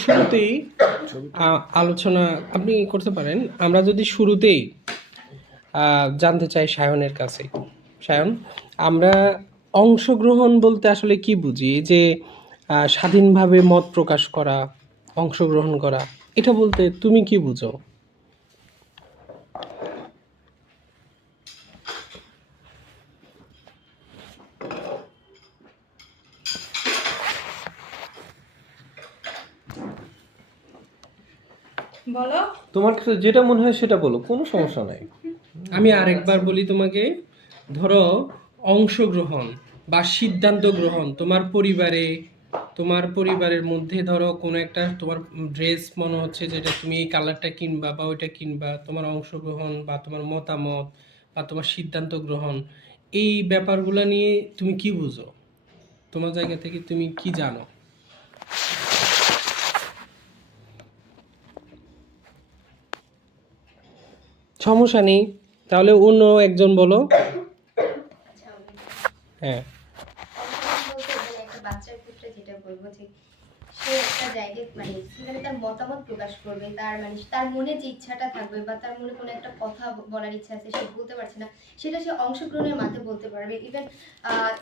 শুরুতেই আলোচনা আপনি করতে পারেন। আমরা যদি শুরুতেই জানতে চাই সায়নের কাছে, সায়ন, আমরা অংশগ্রহণ বলতে আসলে কি বুঝি? এই যে স্বাধীনভাবে মত প্রকাশ করা, অংশগ্রহণ করা, এটা বলতে তুমি কি বুঝো? বলো। তোমার কাছে যেটা মনে হয় সেটা বলো, কোনো সমস্যা নাই। আমি আরেকবার বলি তোমাকে। ধরো, অংশগ্রহণ বা সিদ্ধান্ত গ্রহণ তোমার পরিবারের মধ্যে ধরো কোনো একটা তোমার ড্রেস মনে হচ্ছে যেটা তুমি এই কালারটা কিনবা বা ওইটা কিনবা, তোমার অংশগ্রহণ বা তোমার মতামত বা তোমার সিদ্ধান্ত গ্রহণ, এই ব্যাপারগুলো নিয়ে তুমি কি বুঝো? তোমার জায়গা থেকে তুমি কি জানো? সমস্যা নেই, তাহলে অন্য একজন বলো। আচ্ছা, হ্যাঁ, বলতে মানে একটা বাচ্চার ক্ষেত্রে যেটা বলবো যে সে একটা জায়গায় মানে সেখানে তার মতামত প্রকাশ করবে, তার মানে তার মনে যে ইচ্ছাটা থাকবে বা তার মনে কোনো একটা কথা বলার ইচ্ছা আছে, সে বলতে পারছে না, সেটা সে অংশগ্রহণের মাধ্যমে বলতে পারবে। ইভেন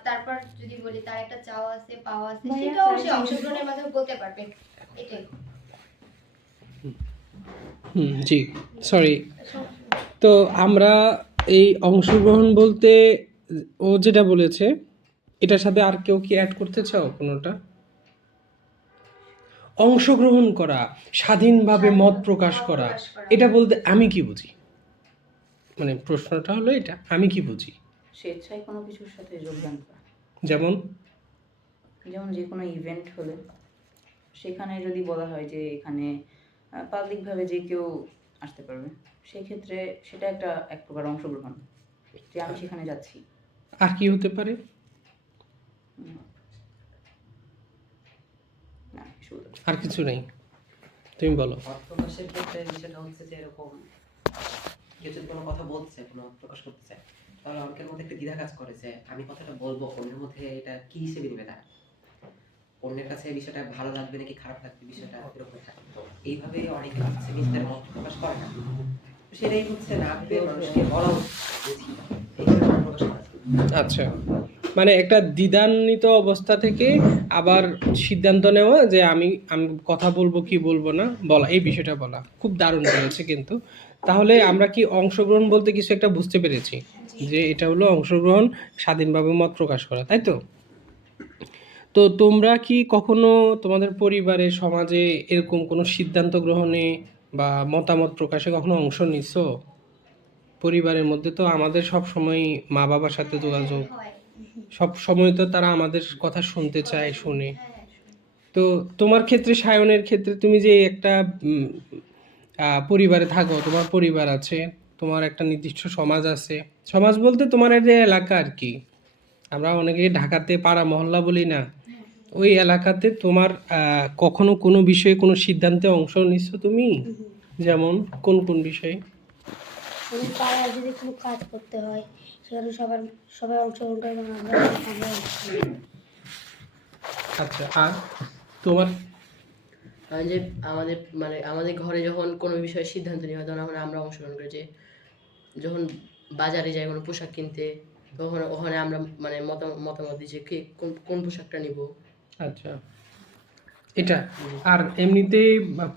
তারপর যদি বলি তার একটা চাওয়া আছে, পাওয়া আছে, সেটাও সে অংশগ্রহণের মাধ্যমে বলতে পারবে। এটাই। জি, সরি। তো আমরা এই অংশগ্রহণ বলতে ও যেটা বলেছে, এটার সাথে আর কেউ কি অ্যাড করতে চাও কোনোটা? অংশগ্রহণ করা, স্বাধীনভাবে মত প্রকাশ করা, এটা বলতে আমি কি বুঝি? মানে প্রশ্নটা হলো এটা, আমি কি বুঝি? স্বেচ্ছায় কোনো কিছুর সাথে যোগদান করা। যেমন যেমন যে কোনো ইভেন্ট হলে সেখানে যদি বলা হয় যে এখানে পাবলিকভাবে যে কেউ আসতে পারবে, সেক্ষেত্রে সেটা এক প্রকার অংশগ্রহণ, যে আমি সেখানে যাচ্ছি। আর কি হতে পারে? না, শুধু আর কিছু নেই, তুমি বলো। প্রকাশের ক্ষেত্রে বিষয়টা হচ্ছে যে এরকম কেউ যদি কোনো কথা বলছে, কোনো প্রকাশ করতে চায়, তাহলে অনেকের মধ্যে একটা দ্বিধা কাজ করে যে আমি কথাটা বলবো, অন্যের মধ্যে এটা কি হিসেবে নেবে, তারা অন্যের কাছে এই বিষয়টা ভালো লাগবে নাকি খারাপ লাগবে, বিষয়টা এরকম থাকে। তো এইভাবে অনেকে হচ্ছে নিজেদের মত প্রকাশ করে না। তো সেটাই হচ্ছে না পেয়ে মানুষকে বলা উচিত, এইভাবে মত প্রকাশ করা যায়। আচ্ছা, মানে একটা দ্বিধান্বিত অবস্থা থেকে আবার সিদ্ধান্ত নেওয়া যে আমি আমি কথা বলবো কি বলবো না, বলা, এই বিষয়টা বলা খুব দারুণ বলেছে কিন্তু। তাহলে আমরা কি অংশগ্রহণ বলতে কিছু একটা বুঝতে পেরেছি, যে এটা হলো অংশগ্রহণ, স্বাধীনভাবে মত প্রকাশ করা, তাই তো? তো তোমরা কি কখনো তোমাদের পরিবারে, সমাজে এরকম কোনো সিদ্ধান্ত গ্রহণে বা মতামত প্রকাশে কখনো অংশ নিছো? পরিবারের মধ্যে তো আমাদের সব সময় মা বাবার সাথে যোগাযোগ, হয়। সব সময় তো তারা আমাদের কথা শুনতে চায়, শুনে। হ্যাঁ, তো তোমার ক্ষেত্রে, সায়নের ক্ষেত্রে, তুমি যে একটা পরিবারে থাকো, তোমার পরিবার আছে, তোমার একটা নির্দিষ্ট সমাজ আছে। সমাজ বলতে তোমার এই যে এলাকা আর কি, আমরা অনেকে ঢাকাতে পাড়া মহল্লা বলি না, ওই এলাকাতে তোমার কখনো কোনো বিষয়ে কোনো সিদ্ধান্তে অংশ নিচ্ছো তুমি? যেমন কোন কোন বিষয়ে? এবং পাড়ায় যদি কোনো কাজ করতে হয় সেখানে সবাই অংশগ্রহণ করে এবং আমরা আচ্ছা, আর তোমার? আমি যে আমাদের ঘরে যখন কোনো বিষয়ে সিদ্ধান্ত নেওয়া হয়, তখন আমরা অংশগ্রহণ করি। যে যখন বাজারে যাই কোনো পোশাক কিনতে, তখন ওখানে আমরা মতামত দিই যে কোন পোশাকটা নিব। আচ্ছা, এটা। আর এমনিতে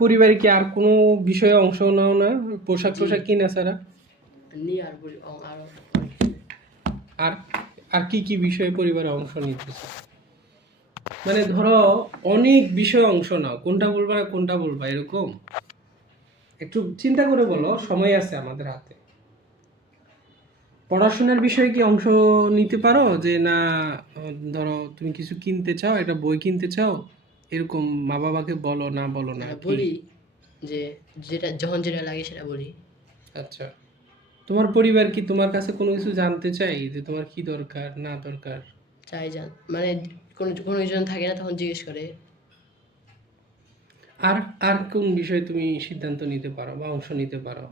পরিবারে কি আর কোনো বিষয়ে অংশ নাও না, পোশাক টোশাক কিনা ছাড়া? নিয়ে আর বলি আরো আর আর কি কি বিষয়ে পরিবারে অংশ নিতেছে? মানে ধরো অনেক বিষয়ে অংশ নাও, কোনটা বলবা না কোনটা বলবা, এরকম একটু চিন্তা করে বলো, সময় আছে আমাদের হাতে। পড়াশোনার বিষয়ে কি অংশ নিতে পারো? যে না, ধরো তুমি কিছু কিনতে চাও, একটা বই কিনতে চাও, এরকম মা বাবাকে বলো না বলো না কি? বলি, যে যখন যেটা লাগে সেটা বলি। আচ্ছা, তোমার পরিবার কি তোমার কাছে কোনো কিছু জানতে চাই, যে তোমার কি দরকার না দরকার? চাই মানে কোনো কিছু থাকে না, তখন জিজ্ঞেস করে। আর আর কোন বিষয়ে তুমি সিদ্ধান্ত নিতে পারো বা অংশ নিতে পারো?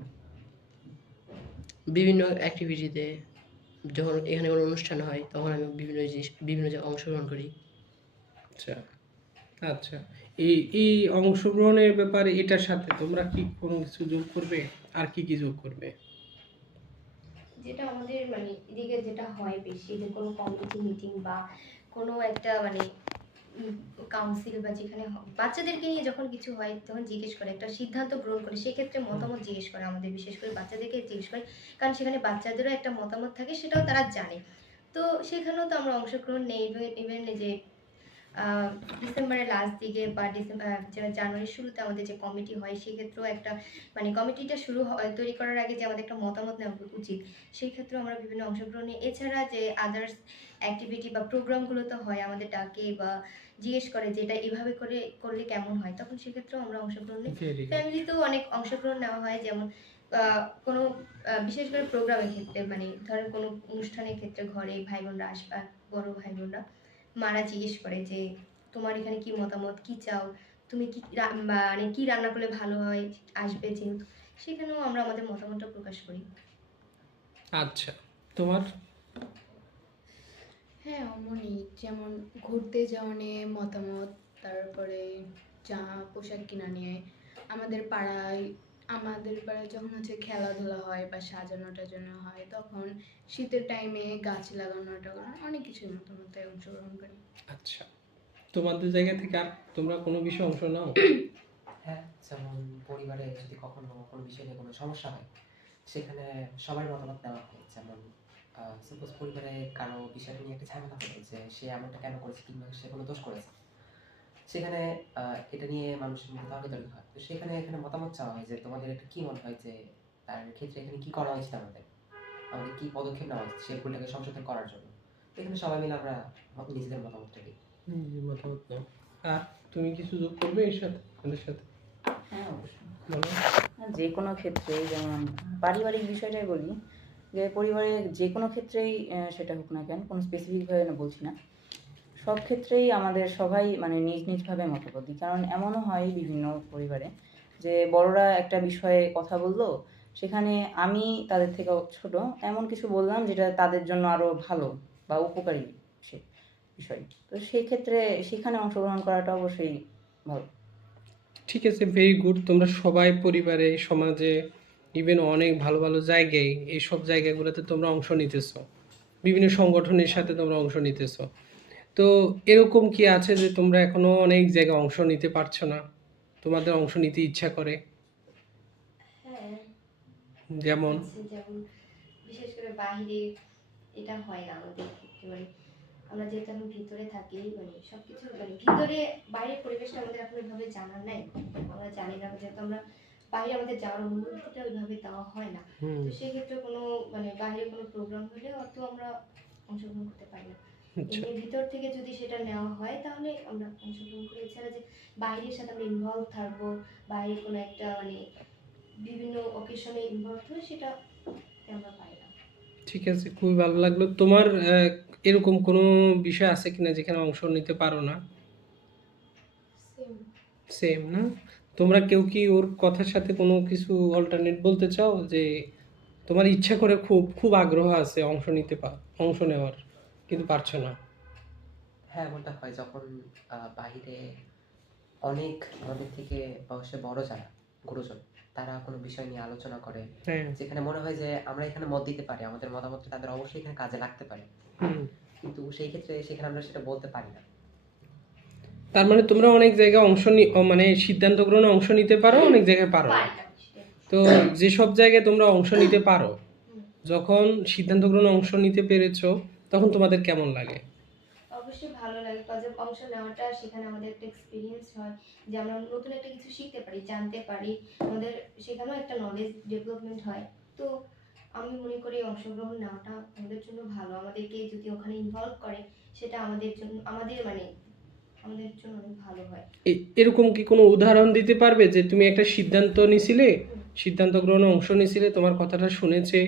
বিভিন্ন অ্যাক্টিভিটিতে, যখন এখানে কোনো অনুষ্ঠান হয়, তখন আমি বিভিন্ন জায়গায় অংশগ্রহণ করি। আচ্ছা, আচ্ছা, এই অংশগ্রহণের ব্যাপারে এটার সাথে তোমরা কি কোনো কিছু যোগ করবে, আর কি কি যোগ করবে? যেটা আমাদের মানে এদিকে যেটা হয় বেশি, যে কোনো কমিউনিটি মিটিং বা কোনো একটা মানে কাউন্সিল বা যেখানে বাচ্চাদেরকে নিয়ে যখন কিছু হয় তখন জিজ্ঞেস করে, একটা সিদ্ধান্ত গ্রহণ করে, সেক্ষেত্রে মতামত জিজ্ঞেস করে আমাদের, বিশেষ করে বাচ্চাদেরকে জিজ্ঞেস করে, কারণ সেখানে বাচ্চাদেরও একটা মতামত থাকে, সেটাও তারা জানে। তো সেখানেও তো আমরা অংশগ্রহণ নেই। ইভেন যে ডিসেম্বরের লাস্ট দিকে বা জানুয়ারির শুরুতে আমাদের যে কমিটি হয়, সেক্ষেত্রেও একটা মানে কমিটিটা তৈরি করার আগে যে আমাদের একটা মতামত নেওয়া উচিত, সেই ক্ষেত্রেও আমরা বিভিন্ন অংশগ্রহণ নিই। এছাড়া যে আদার্স অ্যাক্টিভিটি বা প্রোগ্রামগুলো তো হয়, আমাদের ডাকে বা জিজ্ঞেস করে যে এটা এভাবে করলে কেমন হয়, তখন সেক্ষেত্রেও আমরা অংশগ্রহণ নিই। Very good. ফ্যামিলিতেও অনেক অংশগ্রহণ নেওয়া হয়, যেমন কোনো বিশেষ করে প্রোগ্রামের ক্ষেত্রে, মানে ধরেন কোনো অনুষ্ঠানের ক্ষেত্রে ঘরে ভাই বোনরা আসবে, বড় ভাই বোনরা, মারা জিজ্ঞেস করে যে তোমার এখানে কি মতামত, কি চাও, তুমি কি মানে কি রান্না করলে ভালো হয়, আসবে যেহেতু, সেখানেও আমরা আমাদের মতামতটা প্রকাশ করি। আচ্ছা, তোমার? হ্যাঁ, অমনই, যেমন ঘুরতে যাওয়া নিয়ে মতামত, তারপরে পোশাক কিনা নিয়ে। আমাদের পাড়ায় যখন খেলাধুলা হয় বা সাজানো টাজানো হয়, তখন শীতের টাইমে গাছ লাগানো টাগানো অনেক কিছুর মতামতে অংশগ্রহণ করি। আচ্ছা, তোমাদের জায়গা থেকে আর তোমরা কোনো বিষয়ে অংশ নাও? হ্যাঁ, যেমন পরিবারে যদি কখনো কোনো বিষয় নিয়ে কোনো সমস্যা হয়, সেখানে সবার মতামত নেওয়া হয়। যেমন সাপোজ পরিবারে কারো বিষয়টা নিয়ে একটা ঝামেলা হলো, যে সে এমনটা কেন করেছে কিংবা সে কোনো দোষ করেছে, সেখানে এটা নিয়ে মানুষের মধ্যে তর্কাতর্কি হয়। তো এখানে মতামত চাওয়া হয় যে তোমাদের এটা কি মনে হয় যে তার ক্ষেত্রে এখানে কি করা উচিত, আমাদের কি পদক্ষেপ নেওয়া উচিত সেই ভুলটাকে সংশোধন করার জন্য। তো এখানে সবাই মিলে আমরা নিজেদের মতামতটা দিই। মতামত নাও। আর তুমি কিছু যোগ করবে এর সাথে, আমাদের সাথে? হ্যাঁ, অবশ্যই। বলো। যে কোনো ক্ষেত্রে, যেমন পারিবারিক বিষয়টাই বলি, যে পরিবারে যে কোনো ক্ষেত্রেই সেটা হোক না কেন, কোনো স্পেসিফিকভাবে না বলছি না, সব ক্ষেত্রেই আমাদের সবাই মানে নিজ নিজভাবে মতামত দিই। কারণ এমনও হয় বিভিন্ন পরিবারে যে বড়রা একটা বিষয়ে কথা বললো, সেখানে আমি তাদের থেকে ছোট এমন কিছু বললাম যেটা তাদের জন্য আরও ভালো বা উপকারী সে বিষয়। তো সেই ক্ষেত্রে সেখানে অংশগ্রহণ করাটা অবশ্যই ভালো। ঠিক আছে, ভেরি গুড। তোমরা সবাই পরিবারে, সমাজে, ইভেন অনেক ভালো ভালো জায়গায়, এইসব জায়গাগুলোতে তোমরা অংশ নিতেছো, বিভিন্ন সংগঠনের সাথে তোমরা অংশ নিতেছো। তো এরকম কি আছে যে তোমরা এখনো অনেক জায়গায় অংশ নিতে পারছো না, তোমাদের অংশ নিতে ইচ্ছা করে? হ্যাঁ, যেমন? যেমন বিশেষ করে বাহিরে এটা হয় না আমাদের ক্ষেত্রে, মানে আমরা যেহেতু এখন ভিতরে থাকি, মানে সবকিছু মানে ভিতরে বাইরের পরিবেশটা আমাদের এখন ওইভাবে জানার নাই, আমরা জানি না, যেহেতু আমরা বাইরে আমাদের যাওয়ার অনুমতিটা ওইভাবে দেওয়া হয় না। তো সেক্ষেত্রে কোনো মানে বাইরে কোনো প্রোগ্রাম হলে অত আমরা অংশগ্রহণ করতে পারি না। আচ্ছা, এমনি ভিতর থেকে যদি সেটা নেওয়া হয় তাহলে আমরা অংশগ্রহণ করি। এছাড়া যে বাইরের সাথে আমরা ইনভলভ থাকবো, বাইরে কোনো একটা মানে বিভিন্ন অকেশনে ইনভলভ হই, সেটা আমরা পাই না। ঠিক আছে, খুবই ভালো লাগলো। তোমার এরকম কোনো বিষয় আছে কিনা যেখানে অংশ নিতে পারো না? সেম। সেম না? তোমরা কেউ কি ওর কথার সাথে কোনো কিছু অল্টারনেট বলতে চাও, যে তোমার ইচ্ছা করে, খুব খুব আগ্রহ আছে অংশ নেওয়ার, কিন্তু পারছো না? হ্যাঁ, এমনটা হয় যখন বাহিরে অনেক আমাদের থেকে বয়সে বড় যারা গুরুজন, তারা কোনো বিষয় নিয়ে আলোচনা করে, হ্যাঁ। যেখানে মনে হয় যে আমরা এখানে মত দিতে পারি, আমাদের মতামতটা তাদের অবশ্যই এখানে কাজে লাগতে পারে, হুম। কিন্তু সেই ক্ষেত্রে সেখানে আমরা সেটা বলতে পারি না। তার মানে তোমরা অনেক জায়গায় মানে সিদ্ধান্ত গ্রহণে অংশ নিতে পারো, অনেক জায়গায় পারো না। পারি না সেটাই। তো যেসব জায়গায় তোমরা অংশ নিতে পারো, হুম। যখন সিদ্ধান্ত গ্রহণে অংশ নিতে পেরেছো, তখন তোমাদের কেমন লাগে? অবশ্যই ভালো লাগে, কাজে অংশ নেওয়াটা, সেখানে আমাদের একটা এক্সপিরিয়েন্স হয়, যে আমরা নতুন একটা কিছু শিখতে পারি, জানতে পারি, আমাদের সেখানেও একটা নলেজ ডেভেলপমেন্ট হয়। তো আমি মনে করি অংশগ্রহণ নেওয়াটা আমাদের জন্য ভালো, আমাদেরকে যদি ওখানে ইনভলভ করে, সেটা আমাদের জন্য আমাদের জন্য অনেক ভালো হয়। এরকম কি কোনো উদাহরণ দিতে পারবে যে তুমি একটা সিদ্ধান্ত নিছিলে, সিদ্ধান্ত গ্রহণে অংশ নিছিলে, তোমার কথাটা শুনেছে,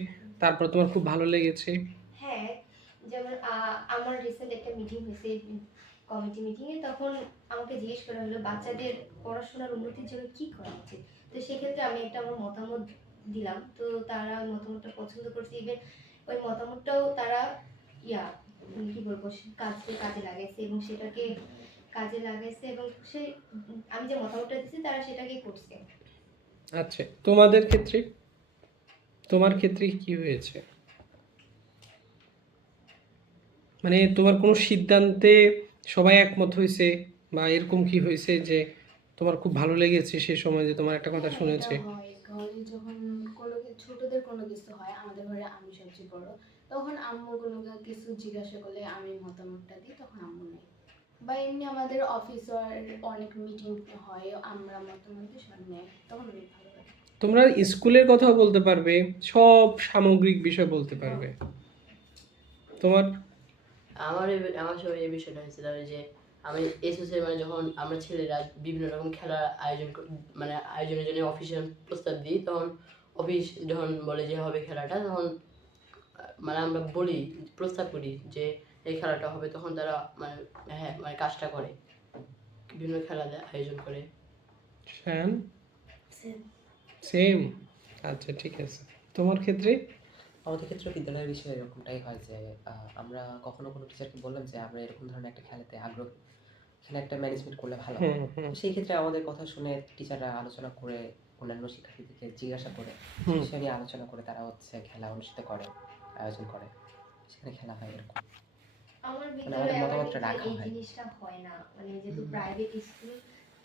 তারপর তোমার খুব ভালো লেগেছে? হ্যাঁ, যেমন আমার রিসেন্ট একটা মিটিং হয়েছে, কমিটি মিটিংয়ে, তখন আমাকে জিজ্ঞেস করা হলো বাচ্চাদের পড়াশোনার উন্নতির জন্য কি করা উচিত। তো সেক্ষেত্রে আমি একটা আমার মতামত দিলাম, তো তারা ওই মতামতটা পছন্দ করছে, ইভেন ওই মতামতটাও তারা কি বলবো, কাজে লাগাইছে এবং সেটাকে কাজে লাগাইছে এবং সে আমি যে মতামতটা দিচ্ছি তারা সেটাকেই করছে। আচ্ছা, তোমাদের ক্ষেত্রে, তোমার ক্ষেত্রে কি হয়েছে? মানে তোমার কোনো সিদ্ধান্তে সবাই একমত হয়েছে, বা এরকম কি হয়েছে যে তোমার খুব ভালো লেগেছে সে সময় যে তোমার একটা কথা হ্যাঁ, শুনেছে? এটা হয়। ঘরে যখন ছোটদের কোনো কিছু হয়, আমাদের ঘরে আমি সবচেয়ে বড়, তখন আম্মু কোনো কিছু জিজ্ঞাসা করলে আমি মতামতটা দিই, তখন আম্মু নেয়। বা এমনি আমাদের অফিসের অনেক মিটিং হয়, আমরা মতামত দিই, সব নেয়, তখন অনেক ভালো লাগে। তোমরা স্কুলের কথাও বলতে পারবে, সব সামগ্রিক বিষয় বলতে পারবে। তোমার আমার সময় এই বিষয়টা হয়েছিল যে আমি এসএসসি মানে যখন আমরা ছেলেরা বিভিন্ন রকম খেলার মানে আয়োজনের জন্য অফিসিয়াল প্রস্তাব দিই, তখন অফিস যখন বলে যে হবে খেলাটা, তখন মানে আমরা বলি, প্রস্তাব করি যে এই খেলাটা হবে, তখন তারা মানে হ্যাঁ মানে কাজটা করে, বিভিন্ন খেলা আয়োজন করে। শান Same. সেম। আচ্ছা, ঠিক আছে। তোমার ক্ষেত্রে? আমাদের ক্ষেত্রে বিদ্যালয়ের বিষয়ে এরকমটাই হয় যে আমরা কখনো কোনো টিচারকে বললাম যে আমরা এরকম ধরনের একটা খেলাতে আগ্রহী, এখানে একটা ম্যানেজমেন্ট করলে ভালো হয়। হুম। তো সেই ক্ষেত্রে আমাদের কথা শুনে টিচাররা আলোচনা করে, অন্যান্য শিক্ষার্থীদেরকে জিজ্ঞাসা করে, হুম। সে নিয়ে আলোচনা করে তারা হচ্ছে খেলা অনুষ্ঠিত করে, আয়োজন করে, সেখানে খেলা হয় এরকম। আমার আমাদের বিদ্যালয়ে আবার মতামতটা কিন্তু রাখা এই হয়। জিনিসটা হয় না, মানে যেহেতু প্রাইভেট স্কুল,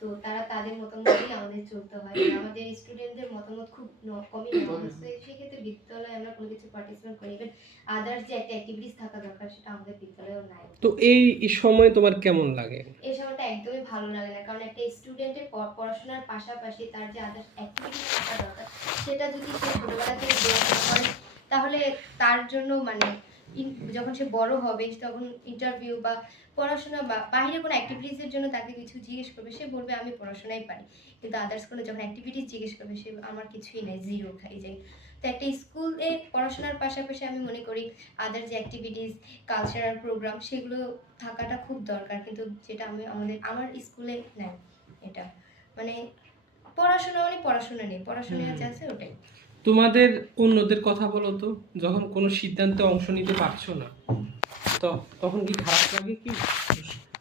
তো তারা তাদের মতামতই আমাদের চলতে হয়। মানে আমাদের স্টুডেন্টদের মতামত খুব কমই নেওয়া হয়। তো সেক্ষেত্রে বিদ্যালয়ে আমরা কোনো কিছু পার্টিসিপেট করি, ইভেন আদার্স যে একটা অ্যাক্টিভিটিস থাকা দরকার সেটা আমাদের বিদ্যালয়েও নাই। তো এই সময় তোমার কেমন লাগে? এই সময়টা একদমই ভালো লাগে না, কারণ একটা স্টুডেন্টের পড়াশোনার পাশাপাশি তার যে আদার্স অ্যাক্টিভিটিস থাকা দরকার, সেটা যদি সে ছোটবেলা থেকে দেওয়া না করে, তাহলে তার জন্য মানে যখন সে বড় হবে, তখন ইন্টারভিউ বা পড়াশোনা বা বাইরে কোনো অ্যাক্টিভিটিসের জন্য তাকে কিছু জিজ্ঞেস করবে, সে বলবে আমি পড়াশোনাই পারি। কিন্তু আদার্স কোনো যখন অ্যাক্টিভিটিস জিজ্ঞেস করবে, সে আমার কিছুই নাই, জিরো খাই যাই। তো একটা স্কুলে পড়াশোনার পাশাপাশি আমি মনে করি আদার যে অ্যাক্টিভিটিস, কালচারাল প্রোগ্রাম, সেগুলো থাকাটা খুব দরকার। কিন্তু যেটা আমার স্কুলে নাই এটা। মানে পড়াশোনা মানে পড়াশোনা নেই, পড়াশোনা যা আছে ওটাই। তোমাদের অন্যদের কথা বলো তো, যখন কোনো সিদ্ধান্তে অংশ নিতে পারছো না, তো তখন কি খারাপ লাগে কি?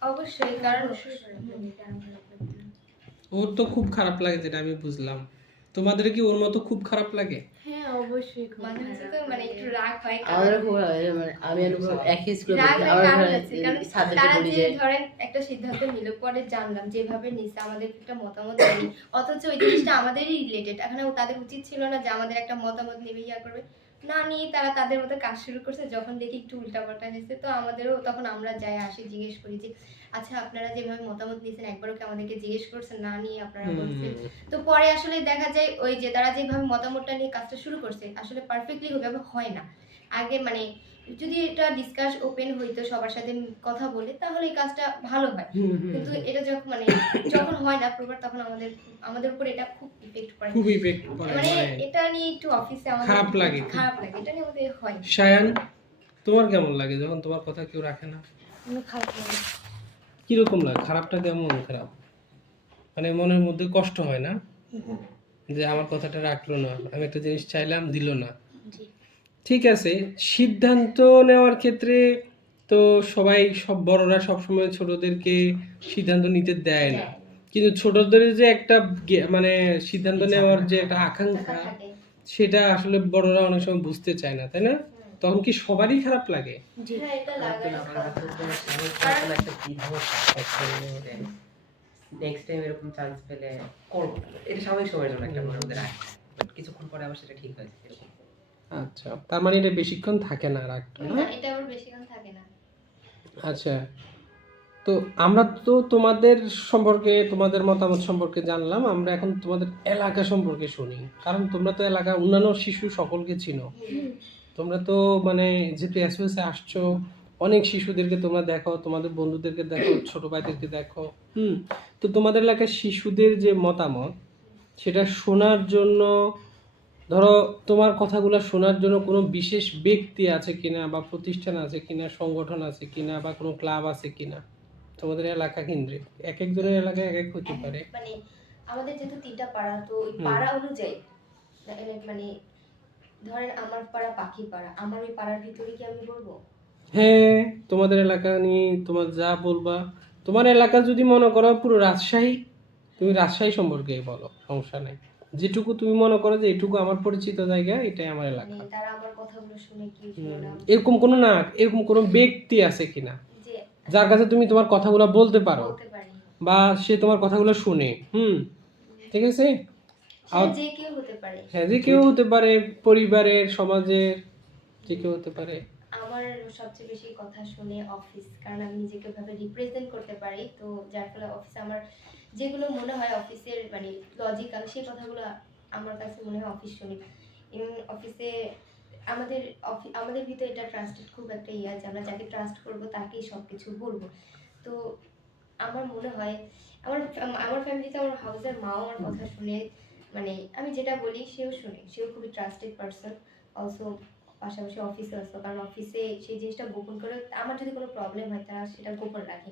অবশ্যই, কারণ ওর তো খুব খারাপ লাগে, যেটা আমি বুঝলাম। তোমাদের কি ওর মতো খুব খারাপ লাগে? হ্যাঁ, অবশ্যই খুব মাঝে মাঝে খারাপ তো মানে লাগে। একটু রাগ হয়, আমাদের কারণ খুব ভালো লাগে, মানে আমি একই স্কুলে রাগ পড়ি, হয় আমার কারণ আছে, কারণ সাবজেক্টে তারা বলি যে যে ধরেন একটা সিদ্ধান্ত নিল, পরে জানলাম যেভাবে নিছে, আমাদের একটা মতামত দেয়নি, অথচ ওই জিনিসটা আমাদেরই রিলেটেড। এখানে তাদের উচিত ছিল না যে আমাদের একটা মতামত নেবে, ইয়া করবে, না নিয়ে তারা তাদের মতো কাজ শুরু করছে। যখন দেখি একটু উল্টাপাল্টা হয়েছে, তো আমাদেরও তখন আমরা যাই আসি, জিজ্ঞেস করি যে আচ্ছা আপনারা যেভাবে মতামত নিয়েছেন একবারও কি আমাদেরকে জিজ্ঞেস করছেন, না নিয়ে আপনারা বলছেন। তো পরে আসলে দেখা যায় ওই যে তারা যেভাবে মতামতটা নিয়ে কাজটা শুরু করছে, আসলে পারফেক্টলি ওইভাবে হয় না। আগে মানে যদি এটা ডিসকাস ওপেন হইতো সবার সাথে কথা বলে, তাহলে এই কাজটা ভালো হয়। কিন্তু এটা যখন হয় না প্রপার, তখন আমাদের উপর এটা খুব ইফেক্ট পড়ে। খুব ইফেক্ট পড়ে, মানে মানে এটা নিয়ে একটু অফিসে আমাদের খারাপ লাগে। এটা নিয়ে আমাদের হয়। শায়ান, তোমার কেমন লাগে যখন তোমার কথা কেউ রাখে না? অনেক খারাপ লাগে। কিরকম লাগে? খারাপটা কেমন খারাপ? মানে মনের মধ্যে কষ্ট হয় না যে আমার কথাটা রাখলো না, আমি একটা জিনিস চাইলাম দিল না? জি। ঠিক আছে, সিদ্ধান্ত নেওয়ার ক্ষেত্রে তো সব বড়রা সবসময় ছোটদেরকে সিদ্ধান্ত নিতে দেয় না, কিন্তু ছোটদের যে একটা মানে সিদ্ধান্ত নেওয়ার যে একটা আকাঙ্ক্ষা, থাকে। সেটা আসলে বড়রা অনেক সময় বুঝতে চায় না, তাই না? তখন কি সবারই খারাপ লাগে? জি। হ্যাঁ, এটা লাগে। একটা দ্বিধাবোধ কাজ করে যে নেক্সট টাইম এরকম চান্স পেলে করবো না। এটা স্বাভাবিক সময়ের জন্য একটা মনের মধ্যে রাখে, বাট কিছুক্ষণ পরে আবার সেটা ঠিক হয়েছে এরকম। আচ্ছা, তার মানে এটা বেশিক্ষণ থাকে না রাগটা, না? না, এটা আবার বেশিক্ষণ থাকে না। আচ্ছা, তো আমরা তো তোমাদের সম্পর্কে, তোমাদের মতামত সম্পর্কে জানলাম, আমরা এখন তোমাদের এলাকা সম্পর্কে শুনি, কারণ তোমরা তো এলাকা অন্যান্য শিশু সকলকে চিনো। তোমরা তো মানে যেহেতু এসওএসে আসছো, অনেক শিশুদেরকে তোমরা দেখো, তোমাদের বন্ধুদেরকে দেখো, ছোট ভাইদেরকে দেখো। তো তোমাদের এলাকার শিশুদের যে মতামত, সেটা শোনার জন্য, ধরো তোমার কথাগুলো শোনার জন্য কোনো বিশেষ ব্যক্তি আছে কিনা, বা প্রতিষ্ঠান আছে কিনা, সংগঠন আছে কিনা, বা কোনো ক্লাব আছে কিনা তোমাদের এলাকা কেন্দ্রিক? এক একজনের এলাকায় এক এক হতে পারে। মানে আমাদের যেহেতু 3টা পাড়া, তো ওই পাড়া অনুযায়ী মানে ধরেন আমার পাড়া পাখি পাড়া, আমার ওই পাড়ার ভিতরে কি আমি বলবো? হ্যাঁ, তোমাদের এলাকা নিয়ে তোমার যা বলবা তোমার এলাকা যদি মনে করো পুরো রাজশাহী, তুমি রাজশাহী সম্পর্কে বলো, সমস্যা নাই। যেটুকু তুমি মনে করো যে এটুকু আমার পরিচিত জায়গা, এটাই আমার এলাকা। মানে তারা আমার কথাগুলো শুনে কি শুনে না, এরকম কোনো না, এরকম কোনো ব্যক্তি আছে কিনা যে যার কাছে তুমি তোমার কথাগুলো বলতে পারো বলতে পারি বা সে তোমার কথাগুলো শুনে? ঠিক আছে। সে যে কেউ হতে পারে। হ্যাঁ, যে কেউ হতে পারে, পরিবারের, সমাজের, যে কেউ হতে পারে। আমার সবচেয়ে বেশি কথা শুনে অফিস, কারণ আমি নিজেকে ভাবে রিপ্রেজেন্ট করতে পারি, তো যার ফলে অফিসে আমার যেগুলো মনে হয় অফিসের মানে লজিক্যাল, সেই কথাগুলো আমার কাছে মনে হয় অফিস শুনি। এবং অফিসে আমাদের ভিতরে এটা ট্রাস্টেড খুব একটা ইয়ে আছে, আমরা যাকে ট্রাস্ট করব তাকেই সব কিছু বলবো। তো আমার মনে হয় আমার ফ্যামিলিতে আমার হাউসের মাও আমার কথা শুনে, মানে আমি যেটা বলি সেও শুনে, সেও খুবই ট্রাস্টেড পারসন। অলসো পাশাপাশি অফিসে আসতো, কারণ অফিসে সেই জিনিসটা গোপন করে, আমার যদি কোনো প্রবলেম হয় তারা সেটা গোপন রাখে,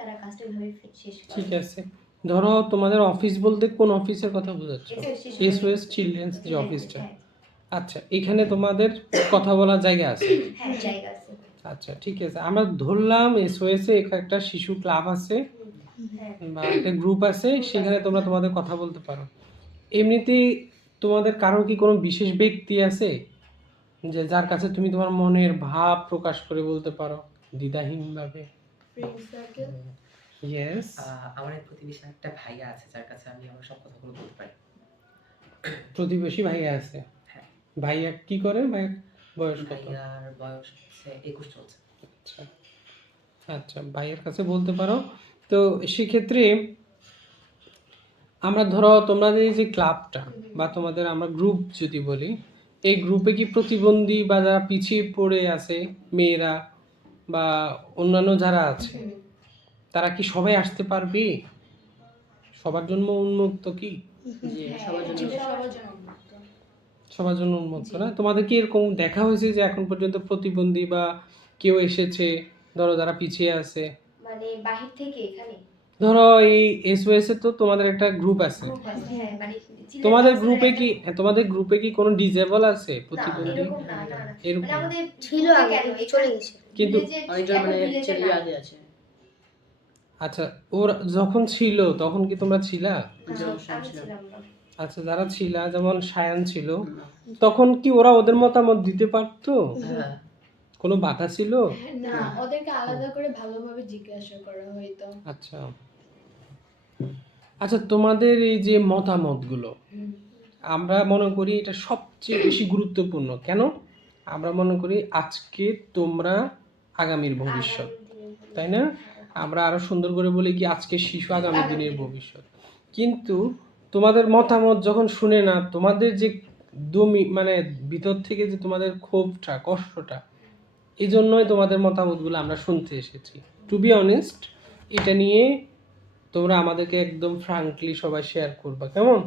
তারা কাজটা ভাবে শেষ করে। ঠিক আছে, ধরো তোমাদের অফিস বলতে কোন অফিসের কথা বোঝাচ্ছ? এসওএস চিলড্রেন্স যে অফিসটা। আচ্ছা, এখানে তোমাদের কথা বলার জায়গা আছে? হ্যাঁ, জায়গা আছে। আচ্ছা, ঠিক আছে, আমরা ধরলাম এসওএস এ একটা শিশু ক্লাব আছে হ্যাঁ, বা একটা গ্রুপ আছে, সেখানে তোমরা তোমাদের কথা বলতে পারো। এমনিতে তোমাদের কারো কি কোনো বিশেষ ব্যক্তি আছে যে যার কাছে তুমি তোমার মনের ভাব প্রকাশ করে বলতে পারো দ্বিধাহীনভাবে? Friend circle. ইয়েস। আমার এক প্রতিবেশী একটা ভাইয়া আছে যার কাছে আমি আমার সব কথাগুলো বলতে পারি। প্রতিবেশী ভাইয়া আছে? হ্যাঁ। ভাইয়া কি করে? ভাইয়া বয়স কত? ভাইয়ার বয়স হচ্ছে 21 চলছে। আচ্ছা আচ্ছা, ভাইয়ের কাছে বলতে পারো। তো সেক্ষেত্রে আমরা ধরো তোমাদের এই যে ক্লাবটা বা তোমাদের আমরা গ্রুপ যদি বলি, এই গ্রুপে কি প্রতিবন্ধী বা যারা পিছিয়ে পড়ে আছে মেয়েরা বা অন্যান্য যারা আছে, তারা কি সবাই আসতে পারবে? সবার জন্য উন্মুক্ত কি? যে সবার জন্য এটা সবার জন্য উন্মুক্ত। সবার জন্য উন্মুক্ত না? তোমাদের কি এরকম দেখা হয়েছে যে এখন পর্যন্ত প্রতিবন্ধী বা কেউ এসেছে, ধরো যারা পিছিয়ে আছে? মানে বাহির থেকে এখানে ধরো এই এসওএস এ তো তোমাদের একটা গ্রুপ আছে, গ্রুপ আছে, হ্যাঁ, মানে children তোমাদের council-এর গ্রুপে একটা- কি তোমাদের গ্রুপে কি কোনো ডিজেবল আছে না, প্রতিবন্ধী? এরকম না। এরকম মানে আমাদের ছিল group-এ আগে, কেন কিন্তু এখানে চলে গেছে। কিন্তু village-এ- অনেকজন এখন মানে village-এ ছেলে নাই। আগে আছে। আচ্ছা, ওরা যখন ছিল তখন কি তোমরা ছিলা? যেমন আমি ছিল। ছিলাম না। আচ্ছা, যারা ছিলা, যেমন সায়ান ছিল, না। তখন কি ওরা ওদের মতামত দিতে পারতো? হ্যাঁ, কোনো বাধা ছিল? না, ওদেরকে আলাদা করে ভালোভাবে জিজ্ঞাসা করা হইতো। আচ্ছা আচ্ছা, তোমাদের এই যে মতামতগুলো, আমরা মনে করি এটা সবচেয়ে বেশি গুরুত্বপূর্ণ। কেন? আমরা মনে করি আজকে তোমরা আগামীর ভবিষ্যৎ, তাই না? আমরা আরো সুন্দর করে বলি কি আজকে শিশু আগামী দিনের ভবিষ্যৎ। কিন্তু তোমাদের মতামত যখন শুনে না, তোমাদের যে মানে ভিতর থেকে যে তোমাদের ক্ষোভটা, কষ্টটা, এই জন্যই তোমাদের মতামতগুলো আমরা শুনতে এসেছি। টু বি অনেস্ট, এটা নিয়ে তোমরা আমাদেরকে একদম ফ্রাঙ্কলি সবাই শেয়ার করবা, কেমন?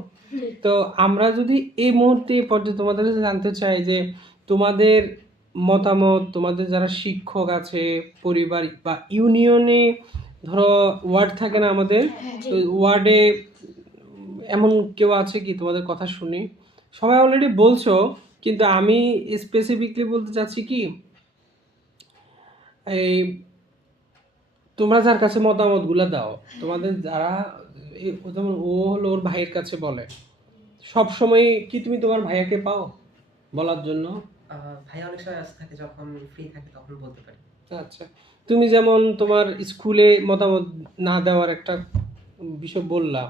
তো আমরা যদি এই মুহূর্তে এই পর্যায়ে তোমাদের কাছে জানতে চাই যে তোমাদের মতামত, তোমাদের যারা শিক্ষক আছে, পরিবার বা ইউনিয়নে, ধরো ওয়ার্ড থাকে না আমাদের, তো ওয়ার্ডে এমন কেউ আছে কি তোমাদের কথা শুনি? সবাই অলরেডি বলছো, কিন্তু আমি স্পেসিফিকলি বলতে চাচ্ছি কি, এই তোমরা যার কাছে মতামতগুলো দাও, তোমাদের যারা যেমন ও হলো ওর ভাইয়ের কাছে বলে, সব সময় কি তুমি তোমার ভাইয়াকে পাও বলার জন্য? ভাইয়া অনেক সময় ব্যস্ত থাকে, যখন ফ্রি থাকে তখন বলতে পারি। আচ্ছা, তুমি যেমন তোমার স্কুলে মতামত না দেওয়ার একটা বিষয় বললা,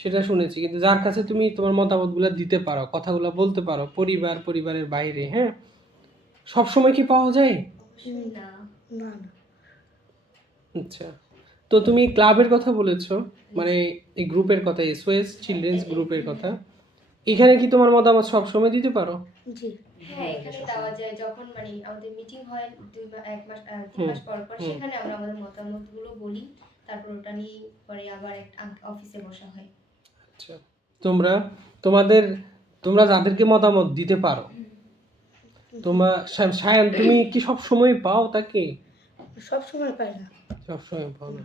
সেটা শুনেছি, কিন্তু যার কাছে তুমি তোমার মতামতগুলো দিতে পারো, কথাগুলো বলতে পারো, পরিবারের বাইরে, হ্যাঁ, সব সময় কি পাওয়া যায়? না, না না, আচ্ছা, তো তুমি ক্লাবের কথা বলেছো, মানে এই গ্রুপের কথা, এসওএস চিলড্রেন্স গ্রুপের কথা, এখানে কি তোমার মতামত সব সময় দিতে পারো? জি। হ্যাঁ, এখানে দেওয়া যায়। যখন মানে আমাদের মিটিং হয় 3 মাস পর পর, সেখানে আমরা আমাদের মতামতগুলো বলি, তারপর ওটা নিয়ে পরে আবার একটা অফিসে বসা হয়। আচ্ছা, তোমরা যাদেরকে মতামত দিতে পারো, সায়ন তুমি কি সব সময় পাও তাকে? সব সময় পাই না। সব সময় পাও না,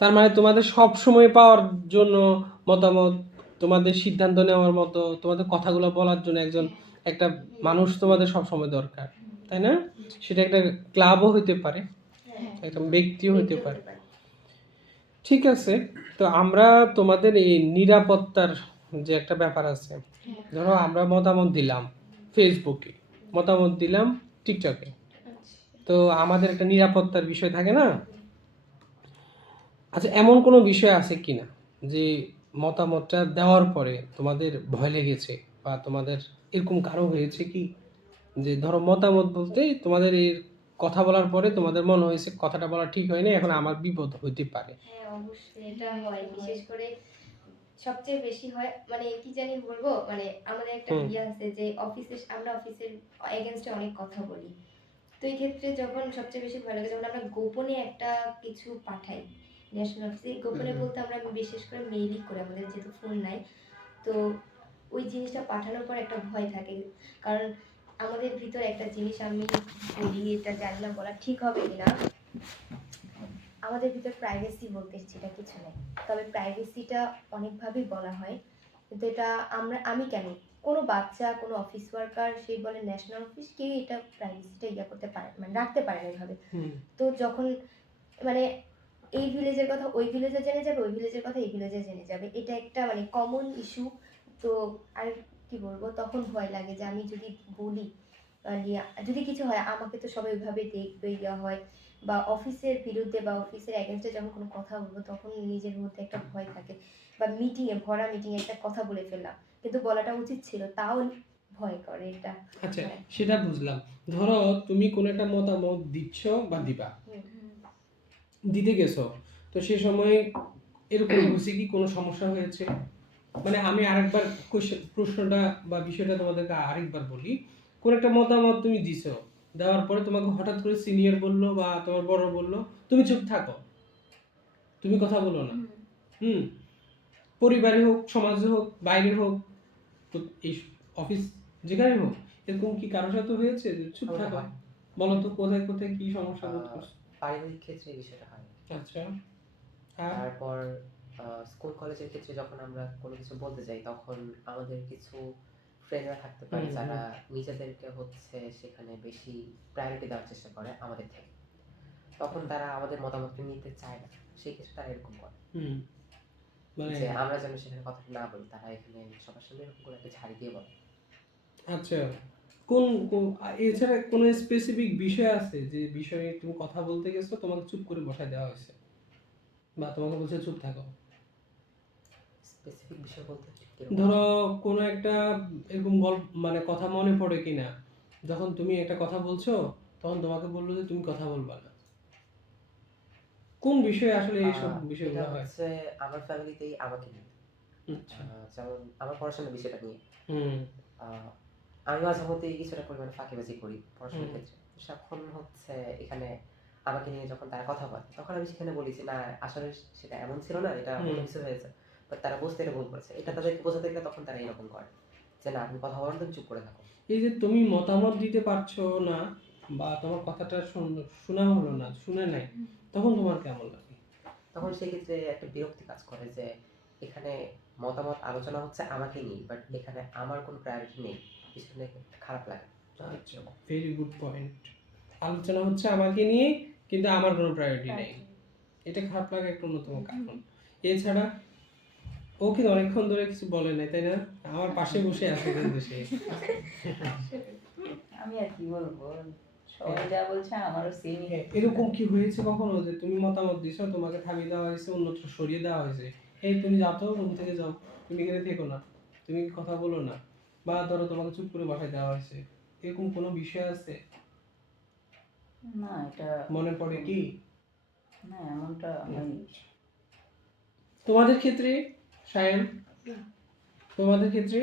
তার মানে তোমাদের সব সময় পাওয়ার জন্য মতামত, তোমাদের সিদ্ধান্ত নেওয়ার মতো, তোমাদের কথাগুলো বলার জন্য একটা মানুষ তোমাদের সব সময় দরকার, তাই না? সেটা একটা ক্লাবও হতে পারে, একটা ব্যক্তিও হতে পারে। ঠিক আছে, তো আমরা তোমাদের এই নিরাপত্তার যে একটা ব্যাপার আছে, ধরো আমরা মতামত দিলাম ফেসবুকে, মতামত দিলাম টিকটকে, তো আমাদের একটা নিরাপত্তার বিষয় থাকে না? আচ্ছা, এমন কোনো বিষয় আছে কিনা যে মতামতটা দেওয়ার পরে তোমাদের ভয় লেগেছে, বা তোমাদের এরকম কারো হয়েছে কি, যে ধরো মতামত বলতে তোমাদের এই কথা বলার পরে তোমাদের মনে হয়েছে কথাটা বলা ঠিক হয়নি, এখন আমার বিপদ হইতে পারে? হ্যাঁ অবশ্যই এটা হয়, বিশেষ করে সবচেয়ে বেশি হয় মানে কি জানি বলবো, মানে আমাদের একটা হুম। ইয়ে আছে যে আমরা অফিসের এগেনস্টে অনেক কথা বলি। তো এই ক্ষেত্রে যখন সবচেয়ে বেশি ভয় লাগে যখন আমরা গোপনে একটা কিছু পাঠাই ন্যাশনাল অফিসে, গোপনে বলতে আমরা বিশেষ করে মেইলই করি, আমাদের যেহেতু ফোন নাই। তো ওই জিনিসটা পাঠানোর পর একটা ভয় থাকে, কারণ আমাদের ভিতরে একটা জিনিস আমি বলি, এটা জানি না বলা ঠিক হবে কিনা, আমাদের ভিতর প্রাইভেসি বলতে সেটা কিছু নেই, তবে প্রাইভেসিটা অনেকভাবেই বলা হয়, কিন্তু এটা আমি কেন, কোনো বাচ্চা, কোনো অফিস ওয়ার্কার, সেই বলে ন্যাশনাল অফিস, কেউ এটা প্রাইভেসিটা ইয়া করতে পারে মানে রাখতে পারে না এভাবে। তো যখন মানে এই ভিলেজের কথা ওই ভিলেজে জেনে যাবে, ওই ভিলেজের কথা এই ভিলেজে জেনে যাবে, এটা একটা মানে কমন ইস্যু। তো আর কি বলবো, তখন ভয় লাগে যে আমি যদি বলি যদি কিছু হয় আমাকে তো সবাই ওইভাবে দেখবে, ইয়া হয়, বা অফিসের বিরুদ্ধে বা অফিসের এগেনস্টে যখন কোনো কথা বলবো তখন নিজের মধ্যে একটা ভয় থাকে, বা ভরা মিটিংয়ে একটা কথা বলে ফেললাম কিন্তু বলাটা উচিত ছিল, তাও ভয় করে এটা। আচ্ছা, সেটা বুঝলাম। ধরো তুমি কোনো একটা মতামত দিচ্ছ বা দিবা, দিতে গেছো, তো সে সময় এরকম হয়েছে কি, কোনো সমস্যা হয়েছে? মানে আমি আরেকবার প্রশ্নটা বা বিষয়টা তোমাদেরকে আরেকবার বলি, কোন একটা মতামত তুমি দিছো, দেওয়ার পরে তোমাকে হঠাৎ করে সিনিয়র বললো বা তোমার বড় বললো তুমি চুপ থাকো, তুমি কথা বলো না। হুম। পরিবারে হোক, সমাজে হোক, বাইরে হোক, তো এই অফিস যেখানে হোক, এরকম কি কারোর সাথে হয়েছে যে চুপ আমার থাকো? হয়। বলো তো কোথায় কোথায় কি সমস্যা বোধ আহ, করছো? পারিবারিক ক্ষেত্রে এই বিষয়টা হয়। আচ্ছা। আর তারপর স্কুল কলেজের ক্ষেত্রে যখন আমরা কোনো কিছু বলতে যাই তখন আমাদের কিছু ফ্রেন্ডরা থাকতে পারে হুম, যারা নিজেদেরকে হচ্ছে সেখানে বেশি প্রায়োরিটি দেওয়ার চেষ্টা করে আমাদের থেকে, তখন তারা আমাদের মতামতকে নিতে চায় না, সেই ক্ষেত্রে তারা এরকম করে হুম, মানে যে আমরা যেন সেখানে কথাটা না বলি, তারা এখানে সবার সামনে এরকম করে একটা ঝাড়ি দিয়ে বলে। আচ্ছা, এছাড়া কোনো স্পেসিফিক বিষয় আছে যে বিষয়ে তুমি কথা বলতে গেছো তোমাকে চুপ করে বসায় দেওয়া হয়েছে, বা তোমাকে বলছে চুপ থাকো? স্পেসিফিক বিষয় বলতে কিরকম? ধরো কোনো একটা এরকম গল্প মানে কথা মনে পড়ে কিনা, যখন তুমি একটা কথা বলছো তখন তোমাকে বললো যে তুমি কথা বলবা না, কোন বিষয়ে আসলে এইসব এটা বিষয়গুলো হয়? হচ্ছে আমার ফ্যামিলিতেই আমাকে নিয়ে। আচ্ছা। যেমন আমার পড়াশোনার বিষয়টা নিয়ে হুম। আহ, আমি মাঝে মধ্যেই কিছুটা পরিমাণে ফাঁকিবাজি করি পড়াশোনার হুম। ক্ষেত্রে। তখন হচ্ছে এখানে আমাকে নিয়ে যখন তারা কথা বলে তখন আমি সেখানে বলি যে না, আসলে সেটা এমন ছিল না, এটা অন্য কিছু হয়েছে, বাট তারা বুঝতে এটা ভুল করেছে, এটা তাদেরকে বোঝাতে গেলে তখন তারা এরকম করে যে না, আপনি কথা বলেন, তুমি চুপ করে থাকো। এই যে তুমি মতামত দিতে পারছো না, বা তোমার কথাটা শোনা হলো না, শুনে নাই, তখন তোমার কেমন লাগে? তখন সেক্ষেত্রে একটা বিরক্তি কাজ করে যে এখানে মতামত আলোচনা হচ্ছে আমাকে নিয়ে, বাট এখানে আমার কোনো প্রায়োরিটি নেই, বিষয়টা খারাপ লাগে। আচ্ছা, ভেরি গুড পয়েন্ট। আলোচনা হচ্ছে আমাকে নিয়ে, কিন্তু আমার কোনো প্রায়োরিটি নেই, এটা খারাপ লাগা একটা অন্যতম কারণ। এছাড়া ও কিন্তু অনেকক্ষণ ধরে কিছু বলে নাই, তাই না? আমার পাশে বসে আছে কিন্তু সে। আমি আর কি বলবো, সবাই যা বলছে আমারও সেমই। এরকম কি হয়েছে কখনো যে তুমি মতামত দিছো, তোমাকে থামিয়ে দেওয়া হয়েছে, অন্যত্র সরিয়ে দেওয়া হয়েছে, এই তুমি যাও তো, রুম থেকে যাও, তুমি এখানে থেকো না, তুমি কথা বলো না, বা ধরো তোমাকে চুপ করে বসায় দেওয়া হয়েছে, এরকম কোনো বিষয় আছে না, এটা মনে পড়ে কি না, এমনটা হয়নি। তোমাদের ক্ষেত্রে, সায়ন? তোমাদের ক্ষেত্রে?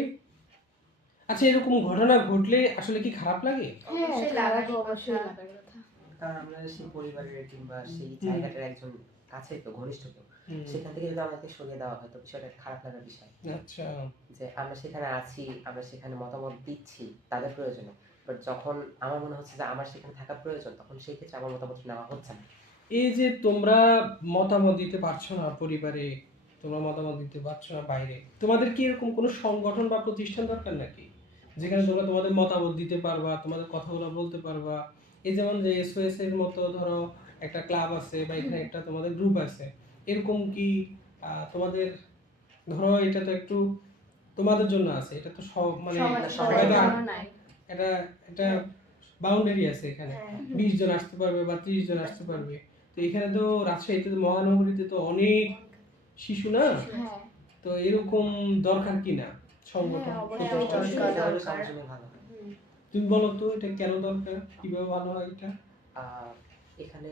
আচ্ছা, এরকম ঘটনা ঘটলে আসলে কি খারাপ লাগে? অবশ্যই লাগার কথা। কারণ আমরা সেই পরিবারের কিংবা সেই জায়গাটার একজন কাছে তো ঘনিষ্ঠ কেউ, সেখান থেকে যদি আমাকে সরিয়ে দেওয়া হয় তো বিষয়টা খারাপ লাগার বিষয়। আচ্ছা। যে আমরা সেখানে আছি, আমরা সেখানে মতামত দিচ্ছি তাদের প্রয়োজনে, বাট যখন আমার মনে হচ্ছে যে আমার সেখানে থাকা প্রয়োজন তখন সেই ক্ষেত্রে আমার মতামত নেওয়া হচ্ছে না। এই যে তোমরা মতামত দিতে পারছো না পরিবারে, তোমরা মতামত দিতে পারছো না বাইরে, তোমাদের কি এরকম কোনো সংগঠন বা প্রতিষ্ঠান দরকার নাকি, যেখানে তোমরা তোমাদের মতামত দিতে পারবা, তোমাদের কথাগুলো বলতে পারবা? এই যেমন যে এসওএস এর মতো ধরো একটা ক্লাব আছে, বা এখানে একটা তোমাদের গ্রুপ আছে, এরকম কি তোমাদের, ধরো এটা তো একটু তোমাদের জন্য আছে, এটা তো সব মানে সবার সবাই তো জন্য নাই। এটা এটা বাউন্ডারি আছে এখানে, হ্যাঁ 20 জন আসতে পারবে বা 30 জন আসতে পারবে। তো এখানে তো রাজশাহীতে তো মহানগরীতে তো অনেক শিশু না, হ্যাঁ তো এরকম দরকার কি না সংগঠন? হ্যাঁ, করতে অবশ্যই হবে। দরকার। এটা হলে সবার জন্য ভালো হয়। হুম। তুমি বলো তো এটা কেন দরকার, কিভাবে ভালো হয় এটা? এখানে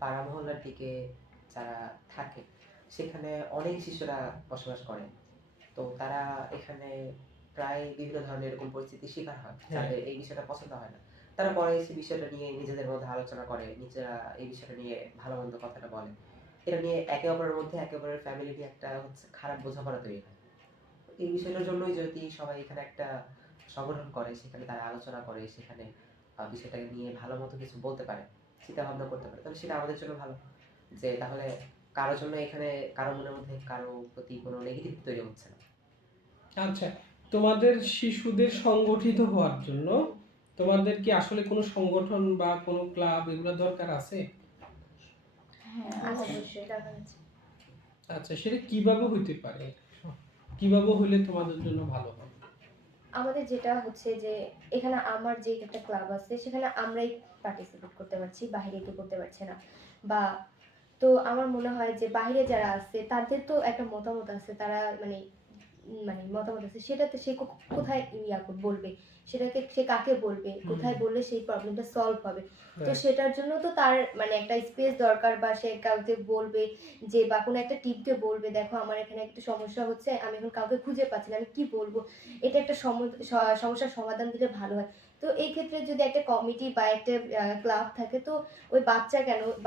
পাড়া মহল্লার দিকে যারা থাকে সেখানে অনেক শিশুরা বসবাস করে, তো তারা এখানে প্রায় বিভিন্ন ধরনের এরকম পরিস্থিতির শিকার হয় যাদের এই বিষয়টা পছন্দ হয় না। তারা পরে এসে বিষয়টা নিয়ে নিজেদের মধ্যে আলোচনা করে, নিজেরা এই বিষয়টা নিয়ে ভালো মন্দ কথাটা বলে। এটা নিয়ে একে অপরের মধ্যে একে অপরের ফ্যামিলি নিয়ে একটা হচ্ছে খারাপ বোঝাপড়া তৈরি হয়। এই বিষয়টার জন্যই যদি সবাই এখানে একটা সংগঠন করে, সেখানে তারা আলোচনা করে, সেখানে বিষয়টাকে নিয়ে ভালো মতো কিছু বলতে পারে, চিন্তা ভাবনা করতে পারে, তাহলে সেটা আমাদের জন্য ভালো। যে তাহলে কারোর জন্য এখানে কারো মনের মধ্যে কারো প্রতি কোনো নেগেটিভ তৈরি হচ্ছে না। আচ্ছা, তোমাদের শিশুদের সংগঠিত হওয়ার জন্য তোমাদের কি আসলে কোনো সংগঠন বা কোনো ক্লাব এগুলো দরকার আছে? হ্যাঁ আছে, অবশ্যই। দরকার আছে। আচ্ছা, সেটা কিভাবে হইতে পারে, কিভাবে হইলে তোমাদের জন্য ভালো হবে? আমাদের যেটা হচ্ছে যে এখানে আমার যে একটা ক্লাব আছে সেখানে আমরাই পার্টিসিপেট করতে পারছি, বাইরে কেউ করতে পারছে না। বা তো আমার মনে হয় যে বাইরে যারা আছে তাদের তো একটা মতামত আছে, তারা মানে মানে মতামত আছে, সেটাতে সে কোথায় বলবে, সেটাকে সে কাকে বলবে, কোথায় বললে সেই প্রবলেমটা সলভ হবে। তো সেটার জন্য তো তার মানে একটা স্পেস দরকার, বা সে কাউকে বলবে যে, বা কোনো একটা টিমকে বলবে দেখো আমার এখানে একটা সমস্যা হচ্ছে, আমি এখন কাউকে খুঁজে পাচ্ছি না, আমি কি বলবো, এটা একটা সমস্যার সমাধান দিলে ভালো হয়। তো এই ক্ষেত্রে যদি একটা কমিটি বা একটা ক্লাব থাকে, তো ওই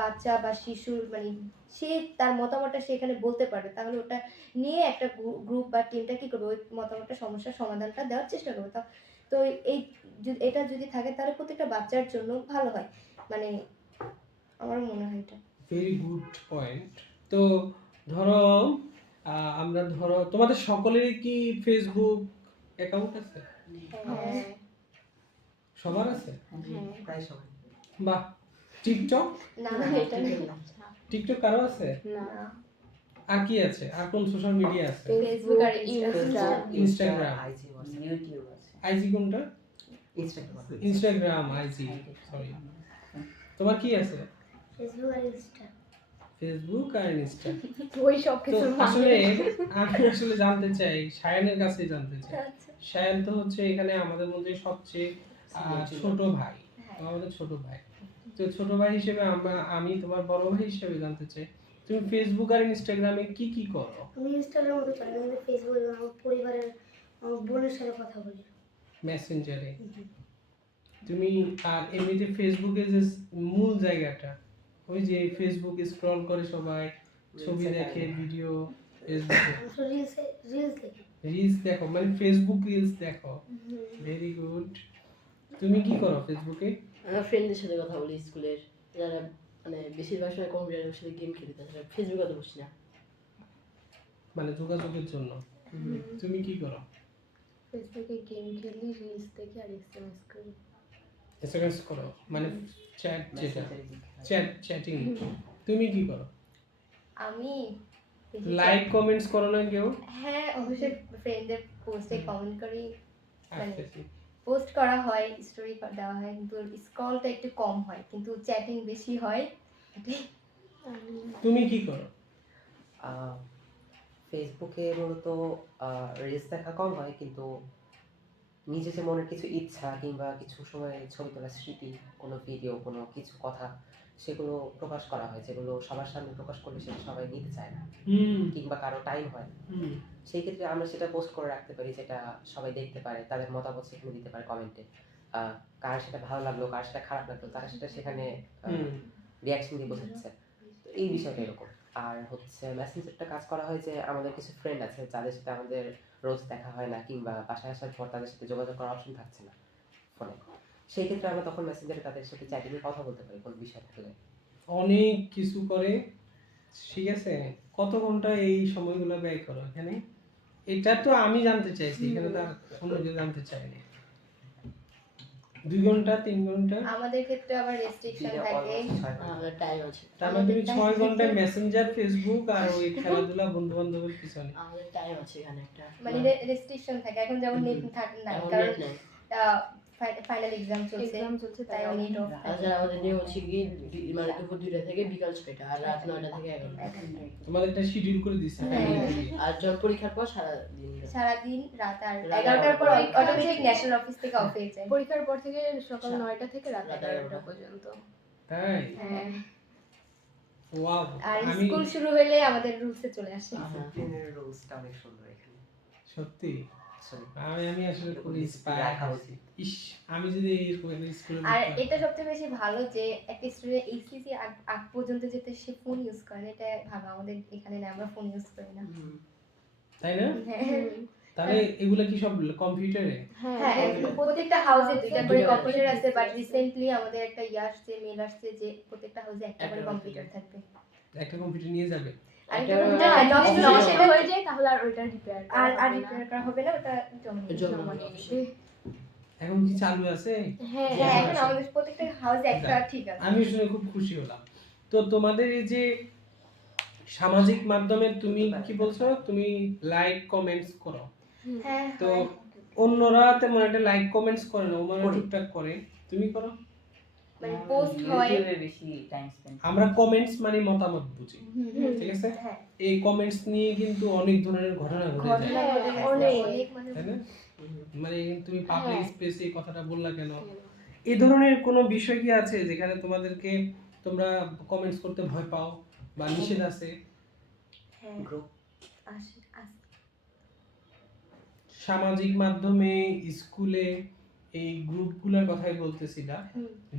বাচ্চা বা শিশুর মানে সে তার মতামতটা সে এখানে বলতে পারবে, তাহলে ওটা নিয়ে একটা গ্রুপ বা টিমটা কি করবে, ওই মতামতটা সমস্যার সমাধানটা দেওয়ার চেষ্টা করবে। তো এই এটা যদি থাকে তাহলে প্রত্যেকটা বাচ্চার জন্য ভালো হয়, মানে আমার মনে হয় এটা। Very good point. তো ধরো আমরা ধরো তোমাদের সকলেরই কি ফেসবুক অ্যাকাউন্ট আছে? হ্যাঁ সবার আছে? হ্যাঁ প্রায় সবাই। বাহ। টিকটক? না না, এটা না। টিকটক কারো আছে? না আর কি আছে, আর কোন সোশ্যাল মিডিয়া আছে? ফেসবুক আর Insta Instagram. IG, WhatsApp, YouTube আছে। আইজি কোনটা? ইনস্টাগ্রাম। Instagram, IG, sorry. তোমার কি আছে? ফেসবুক আর ইনস্টা। ফেসবুক আর ইনস্টা। ওই সব তো কিছু আসলে আমি আসলে জানতে চাই, সায়ানের কাছেই জানতে চাই। সায়ান তো হচ্ছে এখানে আমাদের মধ্যে সবচেয়ে ছোট ভাই, আমাদের ছোট ভাই। তো ছোট ভাই হিসেবে আমি তোমার বড় ভাই হিসেবে জানতে চাই, তুমি ফেসবুক আর ইনস্টাগ্রামে কি কি করো? আমি ইনস্টাগ্রাম তো চালাই না, কিন্তু ফেসবুকে আমার পরিবারের আমার বোনের সাথে কথা বলি। মেসেঞ্জারে তুমি, আর এমনিতে ফেসবুকে যে মূল জায়গাটা, ওই যে ফেসবুক স্ক্রল করে সবাই, ছবি দেখে, ভিডিও, ফেসবুকে রিলস দেখি। রিলস দেখো, মানে ফেসবুক রিলস দেখো। Very good. তুমি কি করো ফেসবুকে? আমার ফ্রেন্ডদের সাথে কথা বলি স্কুলের, যারা মানে বেশিরভাগ সময় কম্পিউটারের সাথে গেম খেলি, তাছাড়া ফেসবুকে তো বসি না। মানে যোগাযোগের জন্য। তুমি কি করো? ফেসবুকে গেম খেলি, রিলস দেখি আর এসএমএস করি। এসএমএস করো, মানে চ্যাট, যেটা মেসেঞ্জারে কি হয়? চ্যাটিং। তুমি কি করো? আমি লাইক কমেন্টস করো না কেউ? হ্যাঁ অবশ্যই ফ্রেন্ডদের পোস্টে কমেন্ট করি, মানে আচ্ছা, পোস্ট করা হয়, স্টোরি দেওয়া হয়, কিন্তু স্ক্রলটা একটু কম হয়, কিন্তু চ্যাটিং বেশি হয়। তুমি কি করো? ফেসবুকে মূলত রিলস দেখা কম হয়, কিন্তু নিজে যে মনের কিছু ইচ্ছা কিংবা কিছু সময় ছবি তোলা স্মৃতি, কোনো ভিডিও, কোনো কিছু কথা, সেগুলো প্রকাশ করা হয়, যেগুলো সবার সামনে প্রকাশ করলে সেটা সবাই নিতে চায় না কিংবা কারো টাইম হয় না। সেই ক্ষেত্রে আমরা সেটা পোস্ট করে রাখতে পারি, যেটা সবাই দেখতে পারে, তাদের মতামত সেখানে দিতে পারে কমেন্টে। কার সেটা ভালো লাগলো, কার সেটা খারাপ লাগলো, তারা সেটা সেখানে রিয়াকশন দিয়ে বোঝাচ্ছে। তো এই বিষয়টা এরকম। আর হচ্ছে মেসেঞ্জারটা কাজ করা হয় যে আমাদের কিছু ফ্রেন্ড আছে যাদের সাথে আমাদের রোজ দেখা হয় না, কিংবা বাসায় আসার পর তাদের সাথে যোগাযোগ করার অপশন থাকছে না ফোনে, সেই ক্ষেত্রে আমরা তখন মেসেঞ্জারে তাদের সাথে চ্যাটিংয়ে কথা বলতে পারি কোনো বিষয় থাকলে। অনেক কিছু করে, ঠিক আছে। কত ঘন্টা এই সময়গুলো ব্যয় করো এখানে? এটা তো আমি জানতে চাইছি, এখানে তো আর অন্য কেউ জানতে চায়নি। 2 ঘন্টা 3 ঘন্টা? আমাদের ক্ষেত্রে আবার রেস্ট্রিকশন দিনে থাকে। almost 6 ঘন্টা। আমাদের টাইম আছে, তার মানে তুমি 6 ঘন্টা মেসেঞ্জার, ফেসবুক আর ওই খেলাধুলা বন্ধু বান্ধবের পিছনে। আমাদের টাইম আছে এখানে একটা, মানে রেস্ট্রিকশন থাকে। এখন যেমন নেট থাকে না, এখন কারণ net নাই। ফাইনাল এক্সাম চলছে, এক্সাম চলছে তাই তাই নেট অফ তাছাড়া আমাদের নিয়ম হচ্ছে কি মানে দুপুর 2টা থেকে বিকাল 6টা, আর রাত 9টা থেকে 11টা। তোমাদের একটা শিডিউল করে দিছে হ্যাঁ। family দিয়ে। আর যখন পরীক্ষার পর সারাদিন সারাদিন রাত আর রাত 11টার পর 11টার পর অটোমেটিক ন্যাশনাল অফিস থেকে অফ হয়ে যায়। পরীক্ষার পর থেকে সকাল 9টা থেকে রাত রাত 11টা 11টা পর্যন্ত। তাই? হ্যাঁ। ওয়াও। আর আমি স্কুল শুরু হলে আমাদের রুলসে চলে আসে। ডিসিপ্লিনের রুলসটা অনেক সুন্দর এখানে। সত্যি আসলে আমি আসলে খুব এরকম ইন্সপায়ার রাখা উচিত। ইস, আমি যদি এরকম একটা স্কুলে আর এটা সবচেয়ে বেশি ভালো যে একটা স্টুডেন্ট এইচএসসি আগ পর্যন্ত যেতে সে ফোন ইউজ করে না, এটা ভালো। আমাদের এখানে না, আমরা ফোন ইউজ করি না। তাই না? হ্যাঁ। তাহলে এগুলা কি সব কম্পিউটারে? হ্যাঁ, প্রত্যেকটা হাউসে 2টা করে কম্পিউটার আছে, বাট রিসেন্টলি আমাদের একটা আসছে, মেল আসছে যে প্রত্যেকটা হাউসে একটা করে কম্পিউটার থাকবে। একটা কম্পিউটার নিয়ে যাবে? আর একটা কম্পিউটার যদি নষ্ট নষ্ট হয়ে যায় তাহলে আর ওইটা রিপেয়ার আর রিপেয়ার করা হবে না, ওটা জমা নিয়ে নেবে। এখন কি চালু আছে? হ্যাঁ হ্যাঁ, এখন আমাদের প্রত্যেকটা হাউসে একটা ঠিক আছে। আমি শুনে খুব খুশি হলাম। তো তোমাদের এই যে সামাজিক মাধ্যমে তুমি কি বলছো, তুমি লাইক কমেন্টস করো, হ্যাঁ, তো হয়। অন্যরা তেমন একটা লাইক কমেন্টস করে না, ওরা করি। টুকটাক করে, তুমি করো? মানে পোস্ট হয়। ইউটিউবে বেশি টাইম স্পেন্ড। আমরা কমেন্টস মানে মতামত বুঝি, ঠিক আছে? হ্যাঁ, এই কমেন্টস নিয়ে কিন্তু অনেক ধরনের ঘটনা ঘটে যায়, ঘটনা ঘটে গেছে, অনেক। অনেক মানে তাই না? মানে তুমি পাবলিক হ্যাঁ। স্পেসে এই কথাটা বললা কেন? এই ধরনের কোনো বিষয় কি আছে যেখানে তোমাদেরকে তোমরা কমেন্টস করতে ভয় পাও বা নিষেধ আছে? হ্যাঁ, গ্রুপ আসে। সামাজিক মাধ্যমে, স্কুলে এই গ্রুপগুলোর কথাই বলতেছিলা,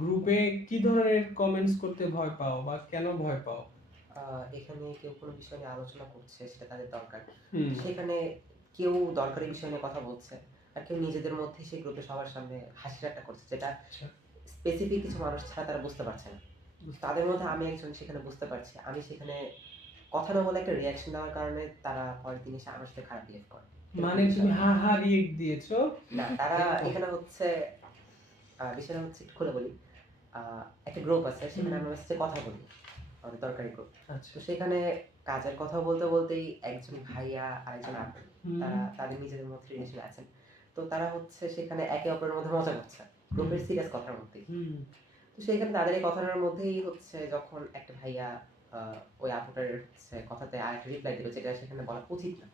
গ্রুপে কি ধরনের কমেন্টস করতে ভয় পাও বা কেন ভয় পাও? এখানে কেউ কোনো বিষয় নিয়ে আলোচনা করছে, সেটা তাদের দরকার, হুম, সেখানে কেউ দরকারি বিষয় নিয়ে কথা বলছে, আর কেউ নিজেদের মধ্যে সেই গ্রুপে সবার সামনে হাসি ঠাট্টা করছে, যেটা আচ্ছা। স্পেসিফিক কিছু মানুষ ছাড়া তারা বুঝতে পারছে না। তাদের মধ্যে আমি একজন সেখানে বুঝতে পারছি, আমি সেখানে কথা না বলে একটা রিয়াকশন দেওয়ার কারণে তারা পরের দিন এসে আমার সাথে খারাপ বিহেভ করে। মানে তুমি হা হা রিয়েক্ট দিয়েছো? না, তারা এখানে হচ্ছে বিষয়টা হচ্ছে একটু খুলে বলি। একটা গ্রুপ আছে, সেখানে আমরা হচ্ছে কথা বলি, আমাদের দরকারি গ্রুপ। আচ্ছা। তো সেখানে কাজের কথা বলতে বলতেই একজন ভাইয়া আর একজন আপু, তারা তাদের নিজেদের মধ্যে রিলেশন আছেন। তো তারা হচ্ছে সেখানে একে অপরের মধ্যে মজা করছে গ্রুপের সিরিয়াস কথার মধ্যেই। তো সেখানে তাদের এই কথাটার মধ্যেই হচ্ছে যখন একটা ভাইয়া ওই আপুটার হচ্ছে কথাতে আরেকটা রিপ্লাই দিল, যেটা সেখানে বলা উচিত না,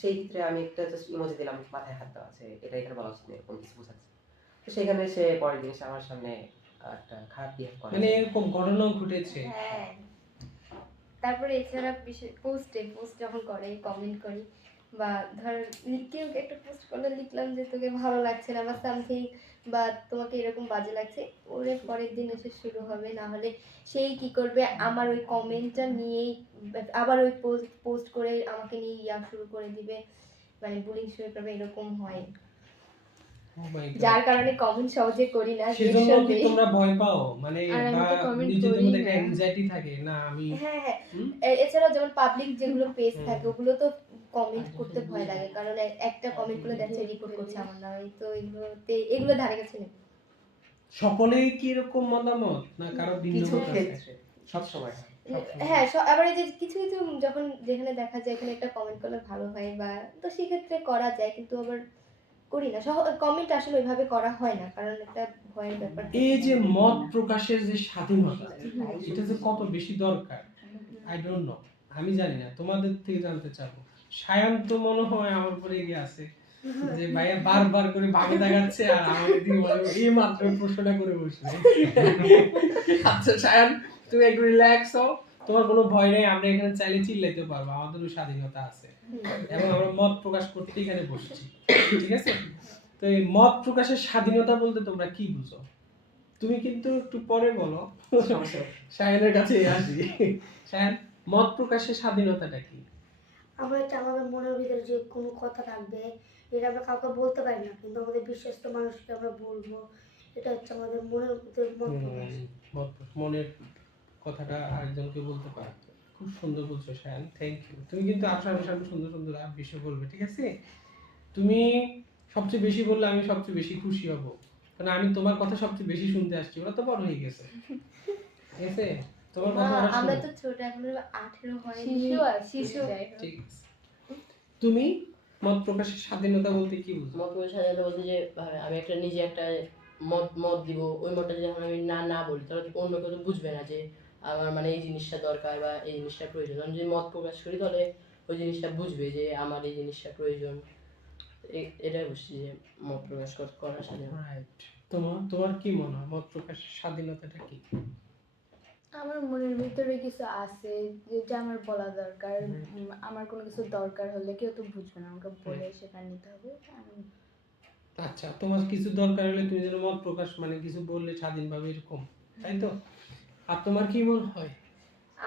সেই ক্ষেত্রে আমি একটা জাস্ট ইমোজি দিলাম, মাথায় হাত দেওয়া আছে, এটা এখানে বলা উচিত না, এরকম কিছু বোঝাচ্ছে। তো সেখানে সে পরের দিন এসে আমার সামনে একটা খারাপ বিহেভ করে। মানে এরকম ঘটনাও ঘটেছে? হ্যাঁ, তারপরে এছাড়া পোস্ট যখন করে, কমেন্ট করি, বা ধর কেউ একটা পোস্ট করলে লিখলাম যে তোকে ভালো লাগছে না বা সামথিং, বা তোমাকে এরকম বাজে লাগছে, ওরে পরের দিন এসে শুরু হবে, না হলে সেই কি করবে, আমার ওই কমেন্টটা নিয়েই আবার ওই পোস্ট করে আমাকে নিয়ে শুরু করে দিবে, মানে বুলিং শুরু করবে, এরকম হয়। Oh my God. যার কারণে কমেন্ট সহজে করি না, সেজন্য reaction কি দিই। তোমরা ভয় পাও? মানে আর আমি বা তো comment নিজেদের করি মধ্যে একটা না। অ্যাংজাইটি থাকে না আমি? হ্যাঁ, হ্যাঁ। হুম? এছাড়াও যেমন পাবলিক যেগুলো পেজ থাকে, ওগুলো তো কমেন্ট করতে ভয় লাগে, কারণ একটা কমেন্ট করলে দেখছে রিপোর্ট করছে আমার নামে, তো এগুলো ধারে কাছে নেই। সকলেই কি এরকম মতামত না কারো ভিন্ন কিছু মত আছে? ক্ষেত্রে সবসময় হয়। হ্যাঁ, আবার এই যে কিছু কিছু যখন যেখানে দেখা যায় এখানে একটা কমেন্ট করলে ভালো হয়, বা তো সেক্ষেত্রে করা যায়, কিন্তু আবার করি না। কমেন্ট আসলে ওইভাবে করা হয় না, কারণ একটা ভয়ের ব্যাপার থাকে। এই যে মত প্রকাশের যে স্বাধীনতা, এটা যে কত বেশি দরকার, আই ডোন্ট নো, আমি জানি না, তোমাদের থেকে জানতে চাবো। সায়ান তো মনে হয় আমার উপরে এগিয়ে আছে, যে ভাইয়া বারবার করে ভাবে দেখাচ্ছে আর আমাদের দিকে এই মাত্র প্রশ্নটা করে বসলে। আচ্ছা সায়ান, তুমি একটু রিল্যাক্স হও, তোমার কোনো ভয় নেই, আমরা এখানে চাইলে চিল্লাইতে পারবো, আমাদেরও স্বাধীনতা আছে এবং আমরা মত প্রকাশ করতে এখানে বসেছি, ঠিক আছে? তো এই মত প্রকাশের স্বাধীনতা বলতে তোমরা কি বুঝো? তুমি কিন্তু একটু পরে বলো, সায়ানের কাছে আসি। সায়ান, মত প্রকাশের স্বাধীনতাটা কি? আমরা হচ্ছে আমাদের মনের ভিতরে যে কোনো কথা থাকবে, এটা আমরা কাউকে বলতে পারি না, কিন্তু আমাদের বিশ্বস্ত মানুষকে আমরা বলবো, এটা হচ্ছে আমাদের মনের ভিতরে মত প্রকাশ। মনের কথাটা আরেকজনকে বলতে পারো। খুব সুন্দর বলছো সায়ান, থ্যাংক ইউ। তুমি কিন্তু আসার সুন্দর সুন্দর বিষয় বলবে, ঠিক আছে? তুমি সবচেয়ে বেশি বললে আমি সবচেয়ে বেশি খুশি হব। কারণ আমি তোমার কথা সবচেয়ে বেশি শুনতে আসছি, ওরা তো বড় হয়ে গেছে, ঠিক আছে? তোমার মা, কথা ওরা আমরা শুনে। তো ছোট, এখনো 18 হয়নি। শিশু আছে, শিশু। যাই হোক। ঠিক আছে। তুমি মত প্রকাশের স্বাধীনতা বলতে কি বুঝো? মত প্রকাশের স্বাধীনতা বলতে যে আমি একটা নিজে একটা মত মত দিব, ওই মতটা যদি এখন আমি না না বলি তাহলে তো অন্য কেউ তো বুঝবে না যে আমার মানে এই জিনিসটা দরকার বা এই জিনিসটা প্রয়োজন। আমি যদি মত প্রকাশ করি তাহলে ওই জিনিসটা বুঝবে যে আমার এই জিনিসটা প্রয়োজন। এটাই বুঝছি যে মত প্রকাশ করার স্বাধীনতা। রাইট। তোমার কি মনে হয় মত প্রকাশের স্বাধীনতাটা কি? আমার মনের ভিতরে কিছু আছে যেটা আমার বলা দরকার। আমার কোনো কিছু দরকার হলে কেউ তো বুঝবে না, আমাকে বলে সেটা নিতে হবে। আচ্ছা, তোমার কিছু দরকার হলে তুমি যেন মত প্রকাশ মানে কিছু বললে স্বাধীনভাবে, এরকম, তাই তো? আর তোমার কি মনে হয়?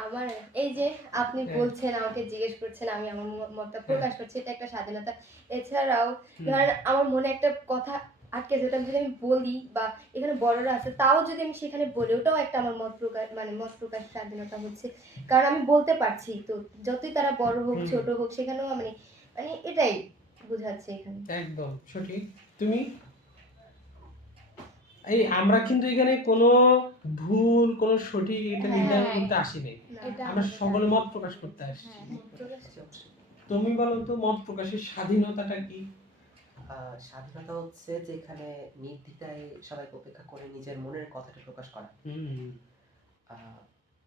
আমার এই যে আপনি হ্যাঁ। বলছেন, আমাকে জিজ্ঞেস করছেন, আমি আমার মতটা প্রকাশ করছি, এটা একটা স্বাধীনতা। এছাড়াও হুম। ধরেন আমার মনে একটা কথা আটকে আছে, ওটা যদি আমি বলি বা এখানে বড়রা আছে তাও যদি আমি সেখানে বলি, ওটাও একটা আমার মত প্রকাশ, মানে মত প্রকাশ স্বাধীনতা হচ্ছে। কারণ আমি বলতে পারছি, তো যতই তারা বড় হোক হুম। ছোট হোক সেখানেও মানে মানে এটাই বোঝাচ্ছে এখানে। একদম সঠিক। তুমি? এই আমরা কিন্তু এখানে কোনো ভুল কোনো সঠিক এটা নির্ধারণ করতে আসি নাই, না, এটা আমরা আমাদের সকলে মত প্রকাশ করতে আসছি। হ্যাঁ, মত প্রকাশ। তুমি বলো তো মত প্রকাশের স্বাধীনতাটা কি? স্বাধীনতা হচ্ছে যেখানে নির্দ্বিধায় সবাইকে উপেক্ষা করে নিজের মনের কথাটা প্রকাশ করা। হুম। আহ,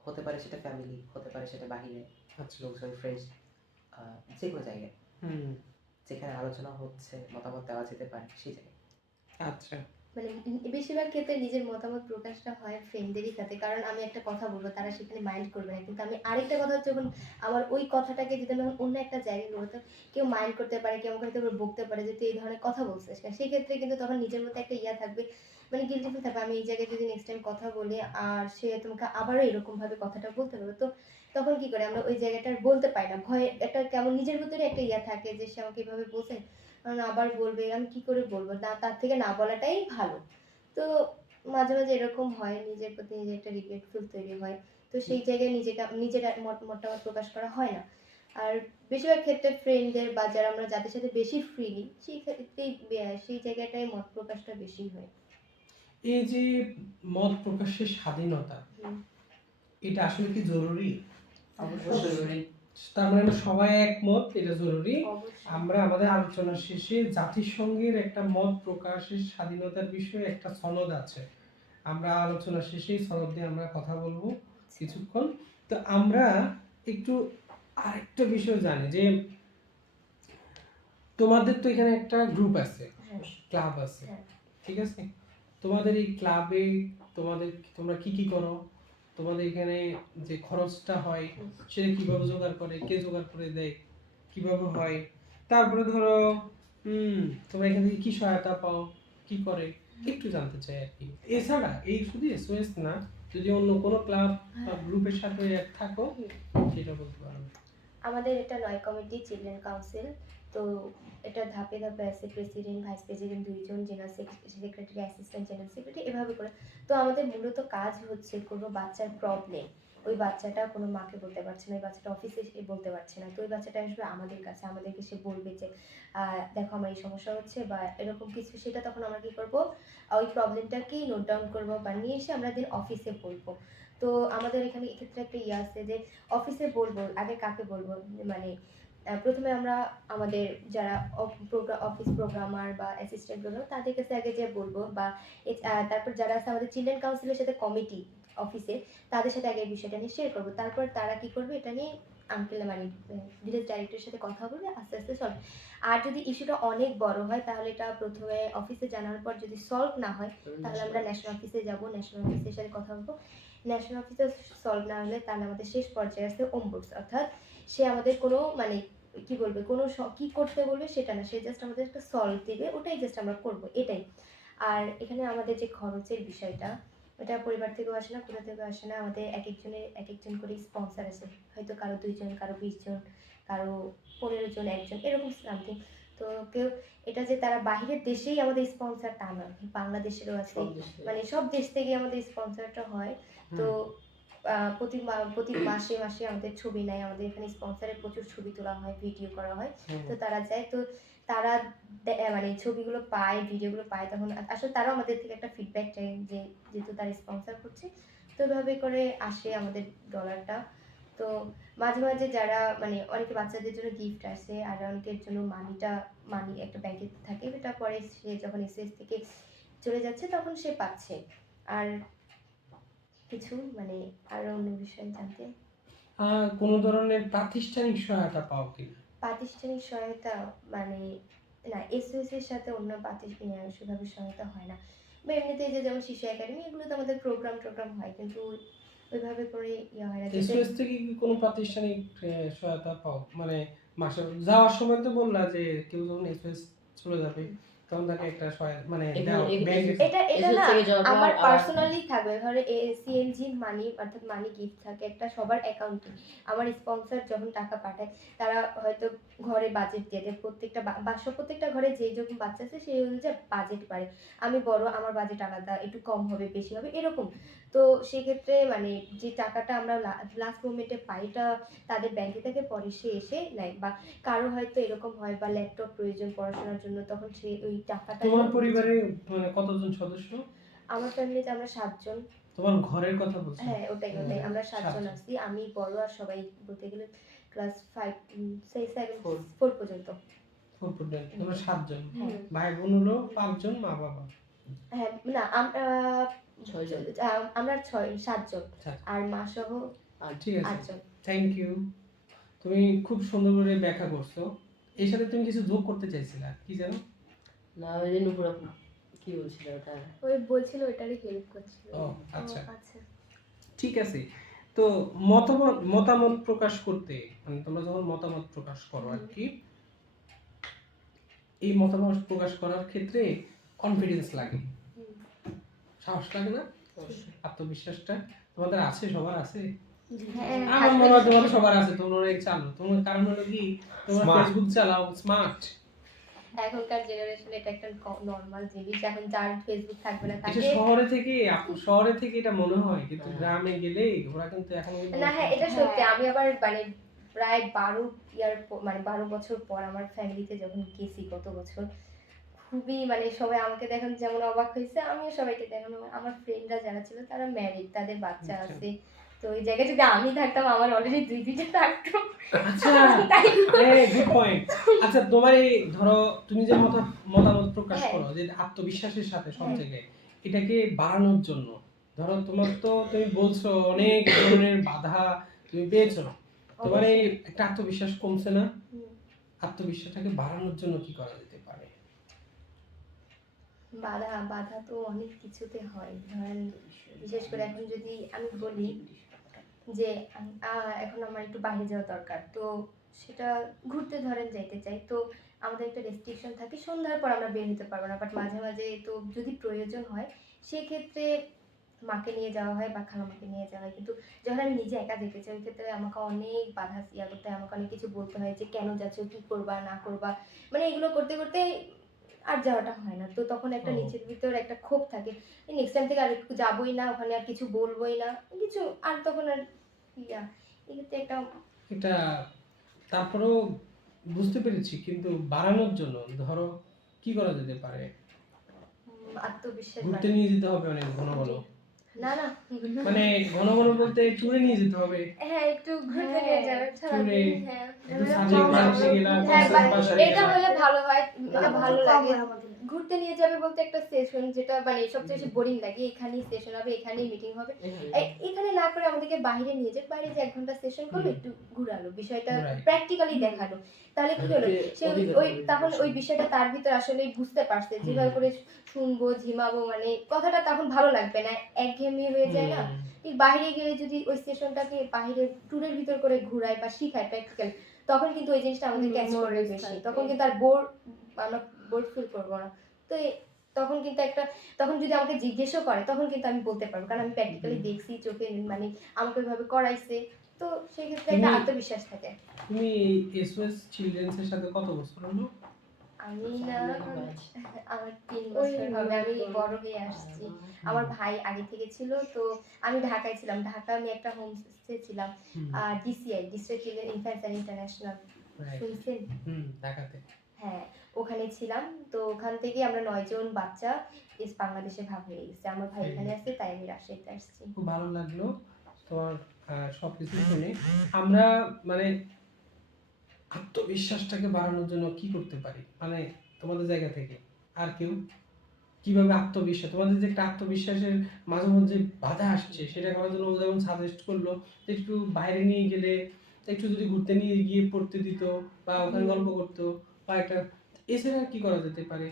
হতে পারে সেটা ফ্যামিলি, হতে পারে সেটা বাহিরে, আচ্ছা। লোকজন, ফ্রেন্ডস, যে কোনো জায়গায় হুম। যেখানে আলোচনা হচ্ছে, মতামত দেওয়া যেতে পারে সেই জায়গায়। আচ্ছা। মানে বেশিরভাগ ক্ষেত্রে নিজের মতামত প্রকাশটা হয় ফ্রেন্ডদেরই সাথে, কারণ আমি একটা কথা বলবো তারা সেখানে মাইন্ড করবে না, কিন্তু আমি আরেকটা কথা হচ্ছে যখন আমার ওই কথাটাকে যদি আমি অন্য একটা জায়গায় বলতো, কেউ মাইন্ড করতে পারে, কেউ আমাকে হয়তো বকতে পারে যে তুই এই ধরনের কথা বলছিস কেন। সেই ক্ষেত্রে কিন্তু তখন নিজের মধ্যে একটা ইয়া থাকবে, মানে গিল্টি ফিল থাকবে, আমি এই জায়গায় যদি নেক্সট টাইম কথা বলি আর সে তোমাকে আবারও এরকম ভাবে কথাটা বলতে পারবে, তো তখন কি করে আমরা ওই জায়গাটা আর বলতে পারি না, ভয়ে একটা কেমন নিজের ভিতরে একটা ইয়া থাকে যে সে আমাকে এভাবে বলছে, কারণ আবার বলবে, আমি কি করে বলবো, না তার থেকে না বলাটাই ভালো। তো মাঝে মাঝে এরকম হয়, নিজের প্রতি নিজের একটা রিগ্রেট ফিল তৈরি হয়, তো সেই জায়গায় নিজের মতামত প্রকাশ করা হয় না। আর বেশিরভাগ ক্ষেত্রে ফ্রেন্ডদের বা যারা আমরা যাদের সাথে বেশি ফ্রিলি সেই ক্ষেত্রেই সেই জায়গাটায় মত প্রকাশটা বেশি হয়। এই যে মত প্রকাশের স্বাধীনতা, হুম। এটা আসলে কি জরুরি? অবশ্যই জরুরি। তার মানে আমরা সবাই একমত এটা জরুরি। অবশ্যই। আমরা আমাদের আলোচনা শেষে জাতিসংঘের একটা মত প্রকাশের স্বাধীনতার বিষয়ে একটা সনদ আছে, আমরা আলোচনা শেষে সনদ নিয়ে আমরা কথা বলবো কিছুক্ষণ। তো আমরা একটু আরেকটা বিষয় জানি যে তোমাদের তো এখানে একটা গ্রুপ আছে, হ্যাঁ। ক্লাব আছে, হ্যাঁ। ঠিক আছে? তোমাদের এই ক্লাবে তোমরা কি কি করো? তোমাদের এখানে যে খরচটা হয় সেটা কিভাবে জোগাড় করে, কে জোগাড় করে দেয়, কিভাবে হয়? তারপরে ধরো তোমরা এখান থেকে কি সহায়তা পাও, কি করে, একটু জানতে চাই আর কি। এছাড়া এই শুধু এসওএস না, যদি অন্য কোনো ক্লাব বা গ্রুপের সাথে থাকো সেটা বলতে পারো। আমাদের এটা নয় কমিটি চিলড্রেন কাউন্সিল, তো এটা ধাপে ধাপে আছে, প্রেসিডেন্ট ভাইস প্রেসিডেন্ট 2 জন, general secretary, assistant general secretary, এভাবে করে। তো আমাদের মূলত কাজ হচ্ছে কোনো বাচ্চার প্রবলেম, ওই বাচ্চাটা কোনো মাকে বলতে পারছে না, ওই বাচ্চাটা অফিসে এসে বলতে পারছে না, তো ওই বাচ্চাটা আসবে আমাদের কাছে, আমাদেরকে সে বলবে যে দেখো আমার এই সমস্যা হচ্ছে বা এরকম কিছু, সেটা তখন আমরা কী করবো, ওই প্রবলেমটাকেই নোট ডাউন করবো বা নিয়ে এসে আমরা দিন অফিসে বলবো। তো আমাদের এখানে এক্ষেত্রে একটা ইয়ে আছে যে অফিসে বলবো আগে কাকে বলবো, মানে প্রথমে আমরা আমাদের যারা অফিস প্রোগ্রামার বা অ্যাসিস্ট্যান্ট প্রোগ্রামার তাদের কাছে আগে যে বলবো, বা তারপর যারা আছে আমাদের চিলড্রেন কাউন্সিলের সাথে কমিটি অফিসে, তাদের সাথে আগে এই বিষয়টা নিয়ে শেয়ার করবো, তারপর তারা কি করবে এটা নিয়ে আঙ্কেল মানে ভিলেজ ডাইরেক্টরের সাথে কথা বলবে, আস্তে আস্তে সলভ। আর যদি ইস্যুটা অনেক বড় হয় তাহলে এটা প্রথমে অফিসে জানানোর পর যদি সলভ না হয় তাহলে আমরা ন্যাশনাল অফিসে যাব, ন্যাশনাল অফিসের সাথে কথা বলবো, ন্যাশনাল অফিসে সলভ না হলে তাহলে আমাদের শেষ পর্যায়ে আছে ওমবুডস, অর্থাৎ সে আমাদের কোনো মানে কি বলবে, কোনো কি করতে বলবে সেটা না, সে জাস্ট আমাদের একটা সলভ দেবে, ওটাই জাস্ট আমরা করব, এটাই। আর এখানে আমাদের যে খরচের বিষয়টা, ওটা পরিবার থেকেও আসে না, কোথা থেকেও আসে না, আমাদের এক একজন করে স্পন্সর আছে, হয়তো কারো 2 জন, কারো 20 জন, কারো 15 জন, একজন, এরকম সামথিং। তো কেউ এটা যে তারা বাহিরের দেশেই আমাদের স্পন্সর তা নয়, বাংলাদেশেরও আছে, মানে সব দেশ থেকে আমাদের স্পন্সরটা হয়। তো প্রতি মাসে মাসে আমাদের ছবি নেয়, আমাদের এখানে স্পন্সরের প্রচুর ছবি তোলা হয়, ভিডিও করা হয়। হুম। তো তারা যায়, তো তারা মানে ছবিগুলো পায়, ভিডিওগুলো পায়, তখন আসলে তারাও আমাদের থেকে একটা ফিডব্যাক চায় যে যেহেতু তারা স্পন্সর করছে, তো এভাবে করে আসে আমাদের ডলারটা। তো মাঝে মাঝে যারা মানে অনেকে বাচ্চাদের জন্য গিফট আসে, আর অনেকের জন্য মানি একটা ব্যাংকে থাকে, এটা পরে সে যখন এসএস থেকে চলে যাচ্ছে তখন সে পাচ্ছে। আর কিছু মানে আরো অন্য বিষয়ে জানতে, কোনো ধরনের প্রাতিষ্ঠানিক সহায়তা পাও কিনা? প্রাতিষ্ঠানিক সহায়তা মানে না, এসওএস এর সাথে অন্য সেভাবে সহায়তা হয় না, বা এমনিতে যে যেমন শিশু একাডেমি এগুলোতে আমাদের টোগ্রাম হয়, কিন্তু ওইভাবে করে ইয়ে হয় না। এসওএস থেকে কি কোনো প্রাতিষ্ঠানিক সহায়তা পাও? মানে মাসে যাওয়ার সময় তো বললা যে কেউ যখন এসওএস চলে যাবে তখন তাকে একটা সহায়তা মানে দাও ব্যাংকে। এটা SOS না থেকে যাওয়ার পর আমার আবার- পার্সোনালি থাকবে, ধরো সিএনজি মানি অর্থাৎ মানি গিফট থাকে একটা সবার অ্যাকাউন্টে। আমার স্পন্সর যখন টাকা পাঠায়, তারা হয়তো ঘরে বাজেট দিয়ে দেয়, প্রত্যেকটা ঘরে যেই যখন বাচ্চা আছে সেই অনুযায়ী বাজেট বাড়ে। আমি বড়, আমার বাজেট আলাদা, একটু কম হবে বেশি হবে এরকম। তো সেক্ষেত্রে মানে যে টাকাটা আমরা লাস্ট মোমেন্টে পাই, এটা তাদের ব্যাংকে থেকে পরে সে এসে নেয়, বা কারো হয়তো এরকম হয় বা ল্যাপটপ প্রয়োজন পড়াশোনার জন্য, তখন সে ওই টাকাটা। তোমার পরিবারে মানে কতজন সদস্য? আমার ফ্যামিলিতে আমরা 7 জন। তোমার ঘরের কথা বলছো? হ্যাঁ, ওটাই আমরা 7 জন 7 আছি, আমি বড়, আর সবাই বলতে গেলে ক্লাস 5 7 Four. 4 পর্যন্ত। 4 পর্যন্ত তোমরা 7 জন। হ্যাঁ ভাই বোন হলো 5 জন, মা বাবা হ্যাঁ না আমরা 6 জন। আমরা 7 জন, আচ্ছা। আর মা সহ ঠিক 8 আছে, জন। Thank you. তুমি খুব সুন্দর করে ব্যাখ্যা করছো। এর সাথে তুমি কিছু যোগ করতে চাইছিলা, কি জানো? না ওই যে নুপুর আপু কি বলছিল ওটা? ওই বলছিল ওটারই হেল্প করছিল। ও আচ্ছা, আচ্ছা, ঠিক আছে। তো মতামত প্রকাশ করতে মানে তোমরা যখন মতামত প্রকাশ করো আর কি, এই মতামত প্রকাশ করার ক্ষেত্রে কনফিডেন্স লাগে, সাহস লাগে না? অবশ্যই। আত্মবিশ্বাসটা তোমাদের আছে, সবার আছে? হ্যাঁ আমার মনে হয় তোমাদের সবার আছে, তোমরা অনেক চালো। তোমার কারণ হলো কি, তোমরা Smart. ফেসবুক চালাও, স্মার্ট। এখনকার জেনারেশনে এটা একটা নরমাল জিনিস, এখন যার ফেসবুক থাকবে না এটা তাকে শহরে থেকে এটা মনে হয়, কিন্তু গ্রামে গেলে ওরা কিন্তু এখন না। হ্যাঁ, এটা সত্যি। আমি আবার মানে প্রায় 12 বছর পর আমার ফ্যামিলিতে যখন গেছি গত বছর, খুবই মানে সবাই আমাকে দেখেন যেমন অবাক হয়েছে, আমিও সবাইকে দেখানো। আমার ফ্রেন্ডরা যারা ছিল তারা ম্যারিড, তাদের বাচ্চা আচ্ছা। আছে। তো ওই জায়গায় যদি আমি থাকতাম, আমার অলরেডি 2-3টা থাকতো। আচ্ছা, তাই গুড পয়েন্ট। আচ্ছা, তোমার এই ধরো তুমি যে মতামত প্রকাশ হ্যাঁ। করো যে আত্মবিশ্বাসের সাথে সব জায়গায়, এটাকে বাড়ানোর জন্য ধরো তুমি বলছো অনেক ধরনের বাধা তুমি পেয়েছো, তোমার এই একটা আত্মবিশ্বাস কমছে না? হুম। আত্মবিশ্বাসটাকে বাড়ানোর জন্য কি করা যেতে পারে? বাধা তো অনেক কিছুতে হয়, ধরেন বিশেষ করে এখন যদি আমি বলি যে এখন আমার একটু বাইরে যাওয়া দরকার, তো সেটা ঘুরতে ধরেন যাইতে চাই, তো আমাদের একটা রেস্ট্রিকশন থাকে, সন্ধ্যার পর আমরা বের হতে পারবো না, বাট মাঝে মাঝে তো যদি প্রয়োজন হয় সেক্ষেত্রে মাকে নিয়ে যাওয়া হয় বা খালামাকে নিয়ে যাওয়া হয়। কিন্তু যখন আমি নিজে একা যেতে চাই, ওই ক্ষেত্রে আমাকে অনেক বাধা করতে হয়, আমাকে অনেক কিছু বলতে হয় যে কেন যাচ্ছ, কি করবা না করবা, মানে এগুলো করতে করতে আর যাওয়াটা হয় না। তো তখন একটা নিজের ভিতর একটা ক্ষোভ থাকে, নেক্সট টাইম থেকে আর যাবোই না, ওখানে আর কিছু বলবোই না কিছু, আর তখন আর এক্ষেত্রে একটা এটা তারপরেও বুঝতে পেরেছি, কিন্তু বাড়ানোর জন্য ধরো কি করা যেতে পারে? আত্মবিশ্বাস ঘুরতে বাড়ে। নিয়ে যেতে হবে অনেক ঘন ঘন, না না মানে ঘন ঘন বলতে ট্যুরে নিয়ে যেতে হবে। হ্যাঁ, একটু ঘুরতে নিয়ে যাবে ট্যুরে হ্যাঁ একটু সাজেক বাসে গেলাম, হ্যাঁ, কক্সবাজার বাসে এটা গেলাম। হলে ভালো হয়, এটা ভালো কম লাগে। হয় আমাদের। ঘুরতে নিয়ে যাবে বলতে একটা সেশন, যেটা মানে সবচেয়ে বেশি বোরিং লাগে, এখানেই সেশন হবে, এখানেই মিটিং হবে, এখানে না করে আমাদেরকে বাইরে নিয়ে যায়, বাইরে যে 1 ঘন্টা সেশন করলো, একটু ঘুরালো, বিষয়টা Right. প্র্যাকটিক্যালি দেখালো, তাহলে কি হলো, সে তখন ওই বিষয়টা তার ভিতর আসলে বুঝতে পারছে, যেভাবে করে শুনবো ঝিমাবো, মানে কথাটা তখন ভালো লাগবে না, একঘেয়েমি হয়ে যায় না। এই বাইরে গেলে যদি ওই সেশনটাকে বাইরে ট্যুরের ভিতর করে ঘুরায় বা শিখায় প্র্যাকটিক্যাল, তখন কিন্তু ওই জিনিসটা আমাদের ক্যাচ More করবে risk বেশি, থাকবে। তখন কিন্তু আর আমরা বোর ফিল করবো না। তো তখন কিন্তু তখন যদি আমাকে জিজ্ঞেসও করে, তখন কিন্তু আমি বলতে পারবো, কারণ আমি প্র্যাকটিক্যালি দেখছি চোখে, মানে আমাকে ওইভাবে করাইছে, তো সেই ক্ষেত্রে একটা আত্মবিশ্বাস থাকে। তুমি এসওএস চিলড্রেন্স এর সাথে কত বছর হলো? আমি আচ্ছা, না আপনার কি বাজ? আমার 3 বছর হবে, আমি বড় হয়ে আসছি। আমার ভাই আগে থেকে ছিল, তো আমি ঢাকায় ছিলাম। ঢাকা আমি একটা হোম স্টে ছিলাম, DCI, district children infants and international, শুনছেন? ঢাকাতে। হ্যাঁ, ওখানে ছিলাম। তো ওখান থেকে আমরা 9 জন বাচ্চা বাংলাদেশে ভাগ হয়ে গেছে। আমার ভাই এখানে আছে, তাই আমি রাজশাহীতে আসছি। খুব ভালো লাগলো তোমার সবকিছু শুনে। আমরা মানে আত্মবিশ্বাসটাকে বাড়ানোর জন্য কি করতে পারি, মানে তোমাদের জায়গা থেকে আর কেউ কিভাবে আত্মবিশ্বাস, তোমাদের যে একটা আত্মবিশ্বাসের মাঝে মধ্যে বাধা আসছে সেটা করার জন্য ও যেমন সাজেস্ট করলো যে একটু বাইরে নিয়ে গেলে, একটু যদি ঘুরতে নিয়ে গিয়ে পড়তে দিত বা ওখানে গল্প করতো বা একটা, এছাড়া কি করা যেতে পারে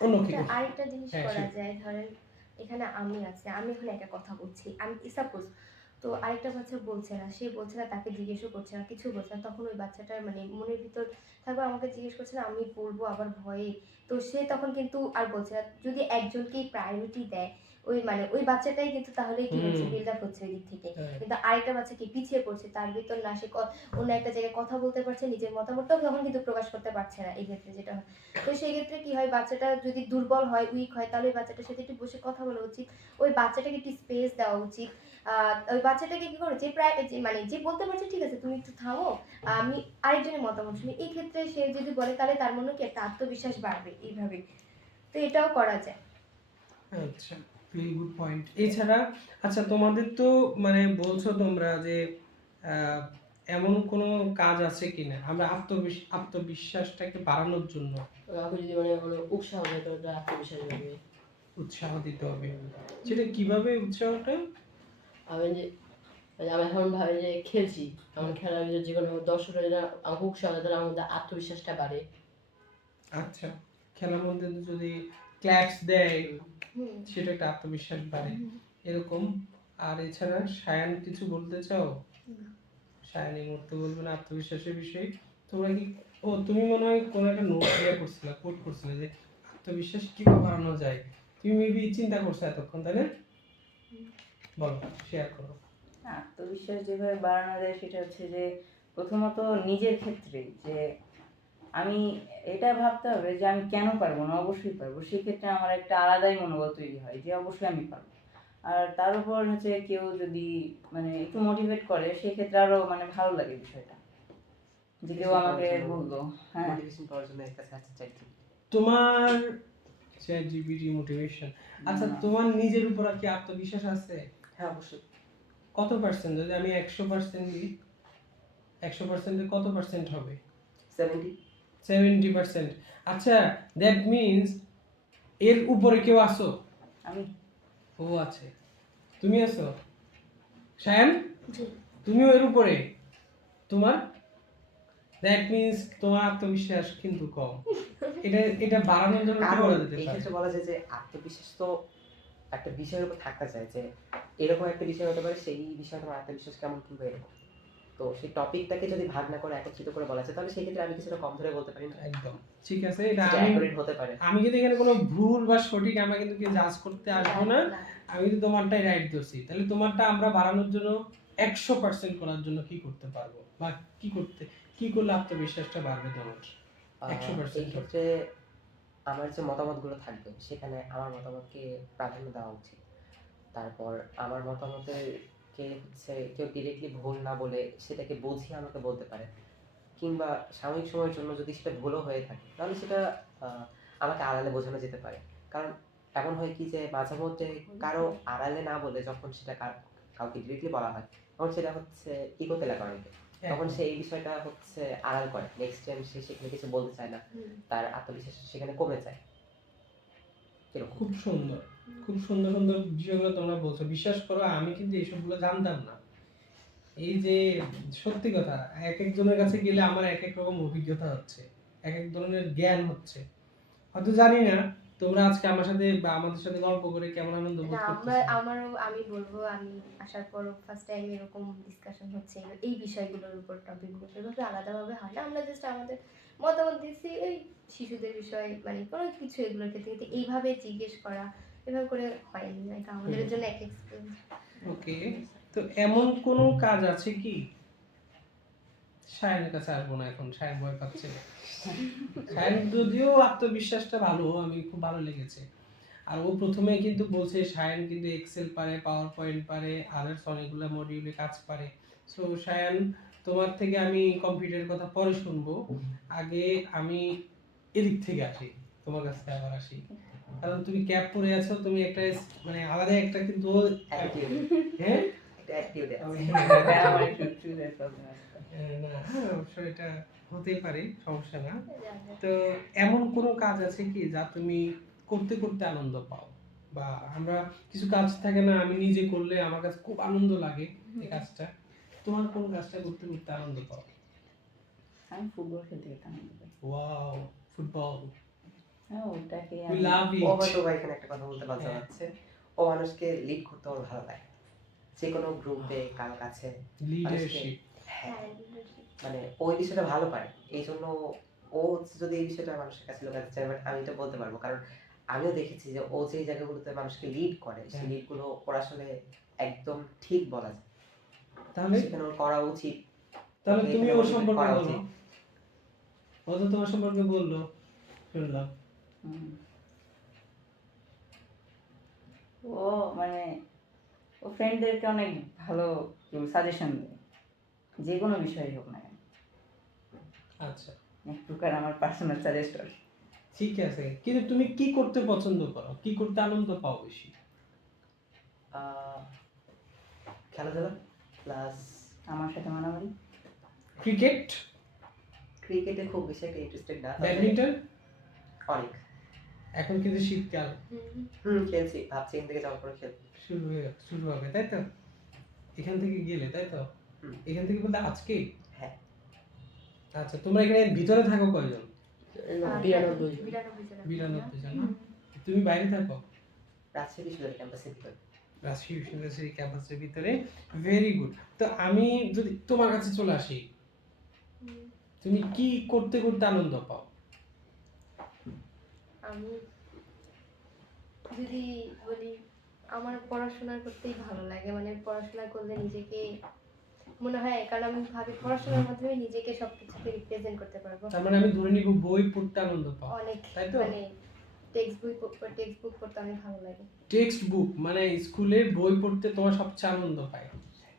অন্য কি? আরেকটা জিনিস হ্যাঁ, করা sure. যায়, ধরেন এখানে আমি আছি, আমি এখানে একা কথা বলছি, আমি সাপোজ, তো আরেকটা বাচ্চা বলছে না, সে বলছে না, তাকে জিজ্ঞেসও করছে না, কিছু বলছে না, তখন ওই বাচ্চাটার মানে মনের ভিতর থাকবে আমাকে জিজ্ঞেস করছে না, আমি বলবো আবার ভয়ে, তো সে তখন কিন্তু আর বলছে না। যদি একজনকেই প্রায়োরিটি দেয়, ওই মানে ওই বাচ্চাটাই কিন্তু তাহলে কি হচ্ছে, বিল্ড আপ হচ্ছে ওই দিক থেকে। হ্যাঁ। কিন্তু আরেকটা বাচ্চা কি পিছিয়ে পড়ছে, তার ভিতর না, সে অন্য একটা জায়গায় কথা বলতে পারছে, নিজের মতামতটাও তখন কিন্তু প্রকাশ করতে পারছে না, এই ক্ষেত্রে যেটা হয়। তো সেই ক্ষেত্রে কি হয়, বাচ্চাটা যদি দুর্বল হয়, উইক হয়, তাহলে ওই বাচ্চাটার সাথে একটু বসে কথা বলা উচিত, ওই বাচ্চাটাকে একটু স্পেস দেওয়া উচিত। ওই বাচ্চাটাকে কি করে, যে প্রায় মানে যে বলতে পারছে ঠিক আছে তুমি একটু থামো, আমি আরেকজনের মতামত শুনি, এই ক্ষেত্রে সে যদি বলে তাহলে তার মনে কি একটা আত্মবিশ্বাস বাড়বে এইভাবে। তো এটাও করা যায়। আচ্ছা, ভেরি গুড পয়েন্ট। এছাড়া আচ্ছা, তোমাদের তো মানে বলছো তোমরা যে আহ, এমন কোনো কাজ আছে কিনা আমরা আত্মবিশ্বাসটাকে বাড়ানোর জন্য কাউকে যদি মানে কোনো উৎসাহ দেয় তো ওটা আত্মবিশ্বাস বাড়বে। উৎসাহ দিতে হবে, সেটা কিভাবে উৎসাহটা? আমি যে মানে আমি এখন ভাবি যে খেলছি, আমার খেলার ভিতরে যে কোনো দর্শকরা যারা আমাকে উৎসাহ দেয় তাহলে আমার মধ্যে আত্মবিশ্বাসটা বাড়ে। আচ্ছা, খেলার মধ্যে যদি ক্ল্যাপস দেয় হুম। সেটা একটা আত্মবিশ্বাস বাড়ে, এরকম। আর এছাড়া সায়ান কিছু বলতে চাও? সায়ান এই মুহূর্তে বলবে না আত্মবিশ্বাসের বিষয়ে। তোমরা কি, ও তুমি মনে হয় কোনো একটা নোট ইয়ে করছিলে, কোট করছিলে যে আত্মবিশ্বাস কিভাবে বাড়ানো যায়, তুমি মেবি চিন্তা করছো এতক্ষণ, তাই না? বলো, শেয়ার করো। আত্মবিশ্বাস যেভাবে বাড়ানো যায় সেটা হচ্ছে যে প্রথমত নিজের ক্ষেত্রে যে আমি এটা ভাবতে হবে যে আমি কেন পারবো না, অবশ্যই পারবো। সেক্ষেত্রে আমার একটা আলাদাই মনোবল তৈরি হয় যে অবশ্যই আমি পারবো। আর তার উপর হচ্ছে কেউ যদি মানে একটু মোটিভেট করে সেক্ষেত্রে আরো মানে ভালো লাগে বিষয়টা, যে কেউ আমাকে বললো। হ্যাঁ, মোটিভেশন পাওয়ার জন্য একটা কাছে চাইছি। তোমার চ্যাট জিপিটি মোটিভেশন, আচ্ছা তোমার নিজের উপর কি আত্মবিশ্বাস আছে? হ্যাঁ, অবশ্যই। কত পার্সেন্ট? যদি আমি 100% দিই, 100%-এ কত পার্সেন্ট হবে? 70। 70%। আচ্ছা, দ্যাট মিন্স এর উপরে কেউ আসো? আমি ও আছে, তুমি আছো শায়ান, জি। তুমিও এর উপরে, তোমার দ্যাট মিন্স তোমার আত্মবিশ্বাস কিন্তু কম। এটা বাড়ানোর জন্য কি কারণ করা যেতে এই পারে? ক্ষেত্রে বলা যায় যে আত্মবিশ্বাস তো একটা বিষয়ের উপর থাকতে চায়, যে এরকম একটা বিষয় হতে পারে সেই বিষয়ে তোমার আত্মবিশ্বাস কেমন কিংবা এরকম। তো সেই টপিকটাকে যদি ভাগ না করে একত্রিত করে বলা যায় তাহলে সেই ক্ষেত্রে আমি কিছুটা কম ধরে বলতে পারি না, একদম ঠিক আছে, এটা যেটা আমি অ্যাকুরেট হতে পারে। আমি কিন্তু এখানে কোনো ভুল বা সঠিক আমরা কিন্তু কি জাজ করতে আসবো না, আমি কিন্তু তোমারটাই রাইট ধরছি। তাহলে তোমারটা আমরা বাড়ানোর জন্য 100% করার জন্য কি করতে পারবো, বা কি করলে আত্মবিশ্বাসটা বাড়বে তোমার এই 100%? ক্ষেত্রে আমার যে মতামতগুলো থাকবে সেখানে আমার মতামতকে প্রাধান্য দেওয়া উচিত। তারপর আমার মতামতের কে হচ্ছে কেউ ডিরেক্টলি ভুল না বলে সেটাকে বুঝিয়ে আমাকে বলতে পারে, কিংবা সাময়িক সময়ের জন্য যদি সেটা ভুলও হয়ে থাকে তাহলে সেটা আমাকে আড়ালে বোঝানো যেতে পারে। কারণ এমন হয় কি যে মাঝে মধ্যে কারো আড়ালে না বলে যখন সেটা কাউকে ডিরেক্টলি বলা হয় তখন সেটা হচ্ছে ইগোতে লাগে অনেকে, তখন সে এই বিষয়টা হচ্ছে আড়াল করে, নেক্সট টাইম সে সেখানে কিছু বলতে চায় না, তার আত্মবিশ্বাস সেখানে কমে যায়। এরকম। খুব সুন্দর, খুব সুন্দর সুন্দর বিষয়গুলো তোমরা বলছো। বিশ্বাস করো আমি কিন্তু এইসবগুলো জানতাম না। এই যে সত্যি কথা, এক একজনের কাছে গেলে আমার এক এক রকম অভিজ্ঞতা হচ্ছে, এক এক ধরনের জ্ঞান হচ্ছে। হয়তো জানি না তোমরা আজকে আমার সাথে বা আমাদের সাথে গল্প করে কেমন আনন্দ বোধ না, করতেছো। আমারও, আমি বলবো, আমি আসার পর ফার্স্ট টাইম এরকম ডিসকাশন হচ্ছে এই বিষয়গুলোর উপর, টপিকগুলো এভাবে আলাদাভাবে হয় না, আমরা জাস্ট আমাদের মতামত দিচ্ছি এই শিশুদের বিষয়ে, মানে কোনো কিছু এগুলোর ক্ষেত্রে, কিন্তু এইভাবে জিজ্ঞেস করা এভাবে করে হয়নি, এটা আমাদের জন্য এক এক্সপিরিয়েন্স। ওকে, তো এমন কোনো কাজ আছে কি সায়নের কাছে আসবো না এখন, সায়ন ভয় পাচ্ছে। সায়ন যদিও আত্মবিশ্বাসটা ভালো, আমি খুব ভালো লেগেছে। আর ও প্রথমে কিন্তু বলছে সায়ন কিন্তু এক্সেল পারে, পাওয়ার পয়েন্ট পারে, আদার্স অনেকগুলো মডিউলে কাজ পারে। সো সায়ন, তোমার থেকে আমি কম্পিউটারের কথা পরে শুনবো, আগে আমি এদিক থেকে আসি, তোমার কাছ থেকে আবার আসি। কারণ তুমি ক্যাপ পরে আছো, তুমি একটা মানে আলাদা একটা কিন্তু হ্যাঁ একটা অ্যাটিটিউডে আছে। আমার একটু চুলের প্রবলেম আছে। না অবশ্য এটা হতেই পারে, সমস্যা না। তো এমন কোনো কাজ আছে কি যা তুমি করতে করতে আনন্দ পাও? বা আমরা কিছু কাজ থাকে না, আমি নিজে করলে আমার কাছে খুব আনন্দ লাগে এই কাজটা, তোমার কোন কাজটা করতে করতে আনন্দ পাও? আমি ফুটবল খেলতে খেলতে আনন্দ পাই। ওয়াও, ফুটবল, হ্যাঁ, ওটাকে উই আমি লাভ ও ইট। হয়তো বা এখানে একটা কথা বলতে লজ্জা পাচ্ছে, ও মানুষকে লিড করতে ওর ভালো লাগে, যে কোনো গ্রুপে কারো কাছে লিডারশিপ। হ্যাঁ, হ্যাঁ, leadership। মানে ওই বিষয়টা ভালো পারে, এই জন্য ও হচ্ছে যদি এই বিষয়টা মানুষের কাছে লোকাতে চায়, বাট আমি এটা বলতে পারবো, কারণ আমিও দেখেছি যে ও যে জায়গাগুলোতে মানুষকে লিড করে সেই হ্যাঁ। লিডগুলো ওর আসলে একদম ঠিক বলা যায়, তাহলে সেখানে ওর করা উচিত। তাহলে ওকে তুমি এখানে ওর motivate সম্পর্কে করা বলো, উচিত। ও তো তোমার সম্পর্কে বললো, শুনলাম। হুম। ও মানে ও ফ্রেন্ডদেরকে অনেক ভালো সাজেশন দেয়, যে কোনো বিষয়ে হোক না কেন। আচ্ছা, এক প্রকার আমার পার্সোনাল সাজেস্টর। ঠিক আছে, কিন্তু তুমি কি করতে পছন্দ করো, কি করতে আনন্দ পাও বেশি? খেলাধুলা প্লাস আমার সাথে মানামারি। ক্রিকেট, ক্রিকেটে খুব বেশি একটা ইন্টারেস্টেড না, তবে ব্যাডমিন্টন। অনেক। এখন কিন্তু শীতকাল খেলছি, ভাবছি এখান থেকে যাওয়ার পরে খেলবো। শুরু হবে, তাই তো? এখান থেকে গেলে, তাই তো? হুম। এখান থেকে বলতে আজকে? হ্যাঁ। আচ্ছা, তোমরা এখানে ভিতরে থাকো কয়জন? 92 জন। 92 জন। 92 জন না? তুমি বাইরে থাকো? রাজশাহী বিশ্ববিদ্যালয় ক্যাম্পাসের ভিতরে। রাজশাহী বিশ্ববিদ্যালয়ের ক্যাম্পাসের ভিতরে। Very good. তো আমি যদি তোমার কাছে চলে আসি, তুমি কি করতে করতে আনন্দ পাও? আমি যদি বলি, আমার পড়াশোনা করতেই ভালো লাগে, মানে পড়াশোনা করলে নিজেকে মনে হয়, কারণ আমি ভাবি পড়াশোনার মাধ্যমে নিজেকে সবকিছুতে রিপ্রেজেন্ট করতে পারবো। তার মানে আমি ধরে নিব বই পড়তে আনন্দ পাও, অনেক, তাই তো? মানে টেক্সট বুক পড়তে অনেক ভালো লাগে। টেক্সট বুক মানে স্কুলের বই পড়তে তোমার সবচেয়ে আনন্দ পায়,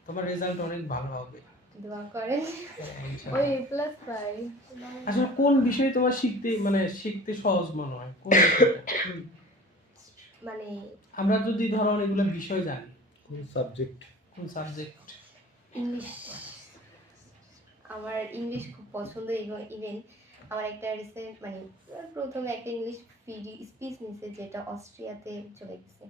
তোমার রেজাল্ট অনেক ভালো হবে। দোয়া করেন। হ্যাঁ, ইনশাআল্লাহ। ওই প্লাস পাই। আসলে কোন বিষয়ে তোমার শিখতে সহজ মনে হয়, কোন বিষয়টা? মানে আমরা যদি ধরো এগুলো বিষয় জানি, কোন সাবজেক্ট? কোন সাবজেক্ট? ইংলিশ, আমার ইংলিশ খুব পছন্দ, এবং ইভেন আমার একটা রিসেন্ট মানে প্রথমে একটা ইংলিশ স্পিচ নিছে, যেটা অস্ট্রিয়াতে চলে গেছে।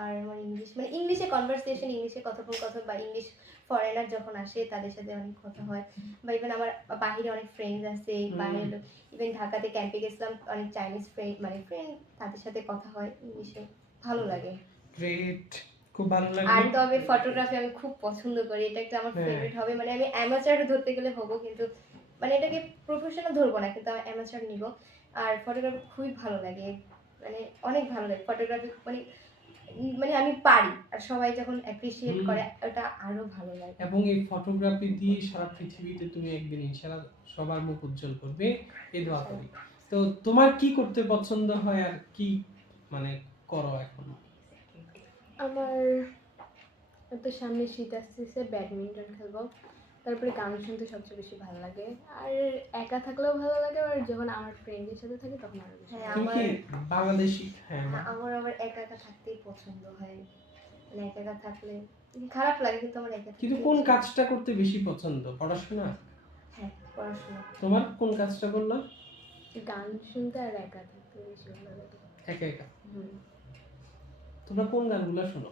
আর আমার ইংলিশ মানে ইংলিশে কনভারসেশন, ইংলিশে কথোপকথন বা ইংলিশ ফরেনার যখন আসে তাদের সাথে অনেক কথা হয়, বা ইভেন আমার বাহিরে অনেক ফ্রেন্ডস আছে, বাইরে ইভেন ঢাকাতে ক্যাম্পে গেছিলাম, অনেক চাইনিজ ফ্রেন্ড তাদের সাথে কথা হয় ইংলিশে, ভালো লাগে। গ্রেট, খুব ভালো লাগে। আর তবে ফটোগ্রাফি আমি খুব পছন্দ করি, এটা একটা আমার হ্যাঁ। ফেভারিট হবে, মানে আমি অ্যামাচার ধরতে গেলে হবো, কিন্তু মানে এটাকে প্রফেশনাল ধরবো না, কিন্তু আমি অ্যামাচার নিব। আর ফটোগ্রাফি খুবই ভালো লাগে, মানে অনেক ভালো লাগে ফটোগ্রাফি, মানে আমি পারি, আর সবাই যখন অ্যাপ্রিসিয়েট করে ওটা আরো ভালো লাগে। এবং এই ফটোগ্রাফি দিয়ে সারা পৃথিবীতে তুমি একদিন ইনশাআল্লাহ সবার মুখ উজ্জ্বল করবে, এই দোয়া করি। তো তোমার কি করতে পছন্দ হয় আর কি মানে করো এখন? আমার তো সামনে শীত আসতেছে, ব্যাডমিন্টন খেলবো, তারপরে গান শুনতে সবচেয়ে বেশি ভালো লাগে, আর একা থাকলেও ভালো লাগে, আর যখন আমার ফ্রেন্ডের সাথে থাকি তখন আরো বেশি। হ্যাঁ, তুমি কি বাংলাদেশি? হ্যাঁ, আমার আবার একা একা থাকতেই পছন্দ হয়, মানে একা একা থাকলে খারাপ লাগে, কিন্তু আমার একা কিন্তু থাকতেই কোন বেশি- কাজটা করতে বেশি পছন্দ, পড়াশোনা? হ্যাঁ, পড়াশোনা। তোমার কোন কাজটা করলাম? গান শুনতে আর একা থাকতে বেশি ভালো লাগে। একা একা। হুম। তোমরা কোন গানগুলো শোনো?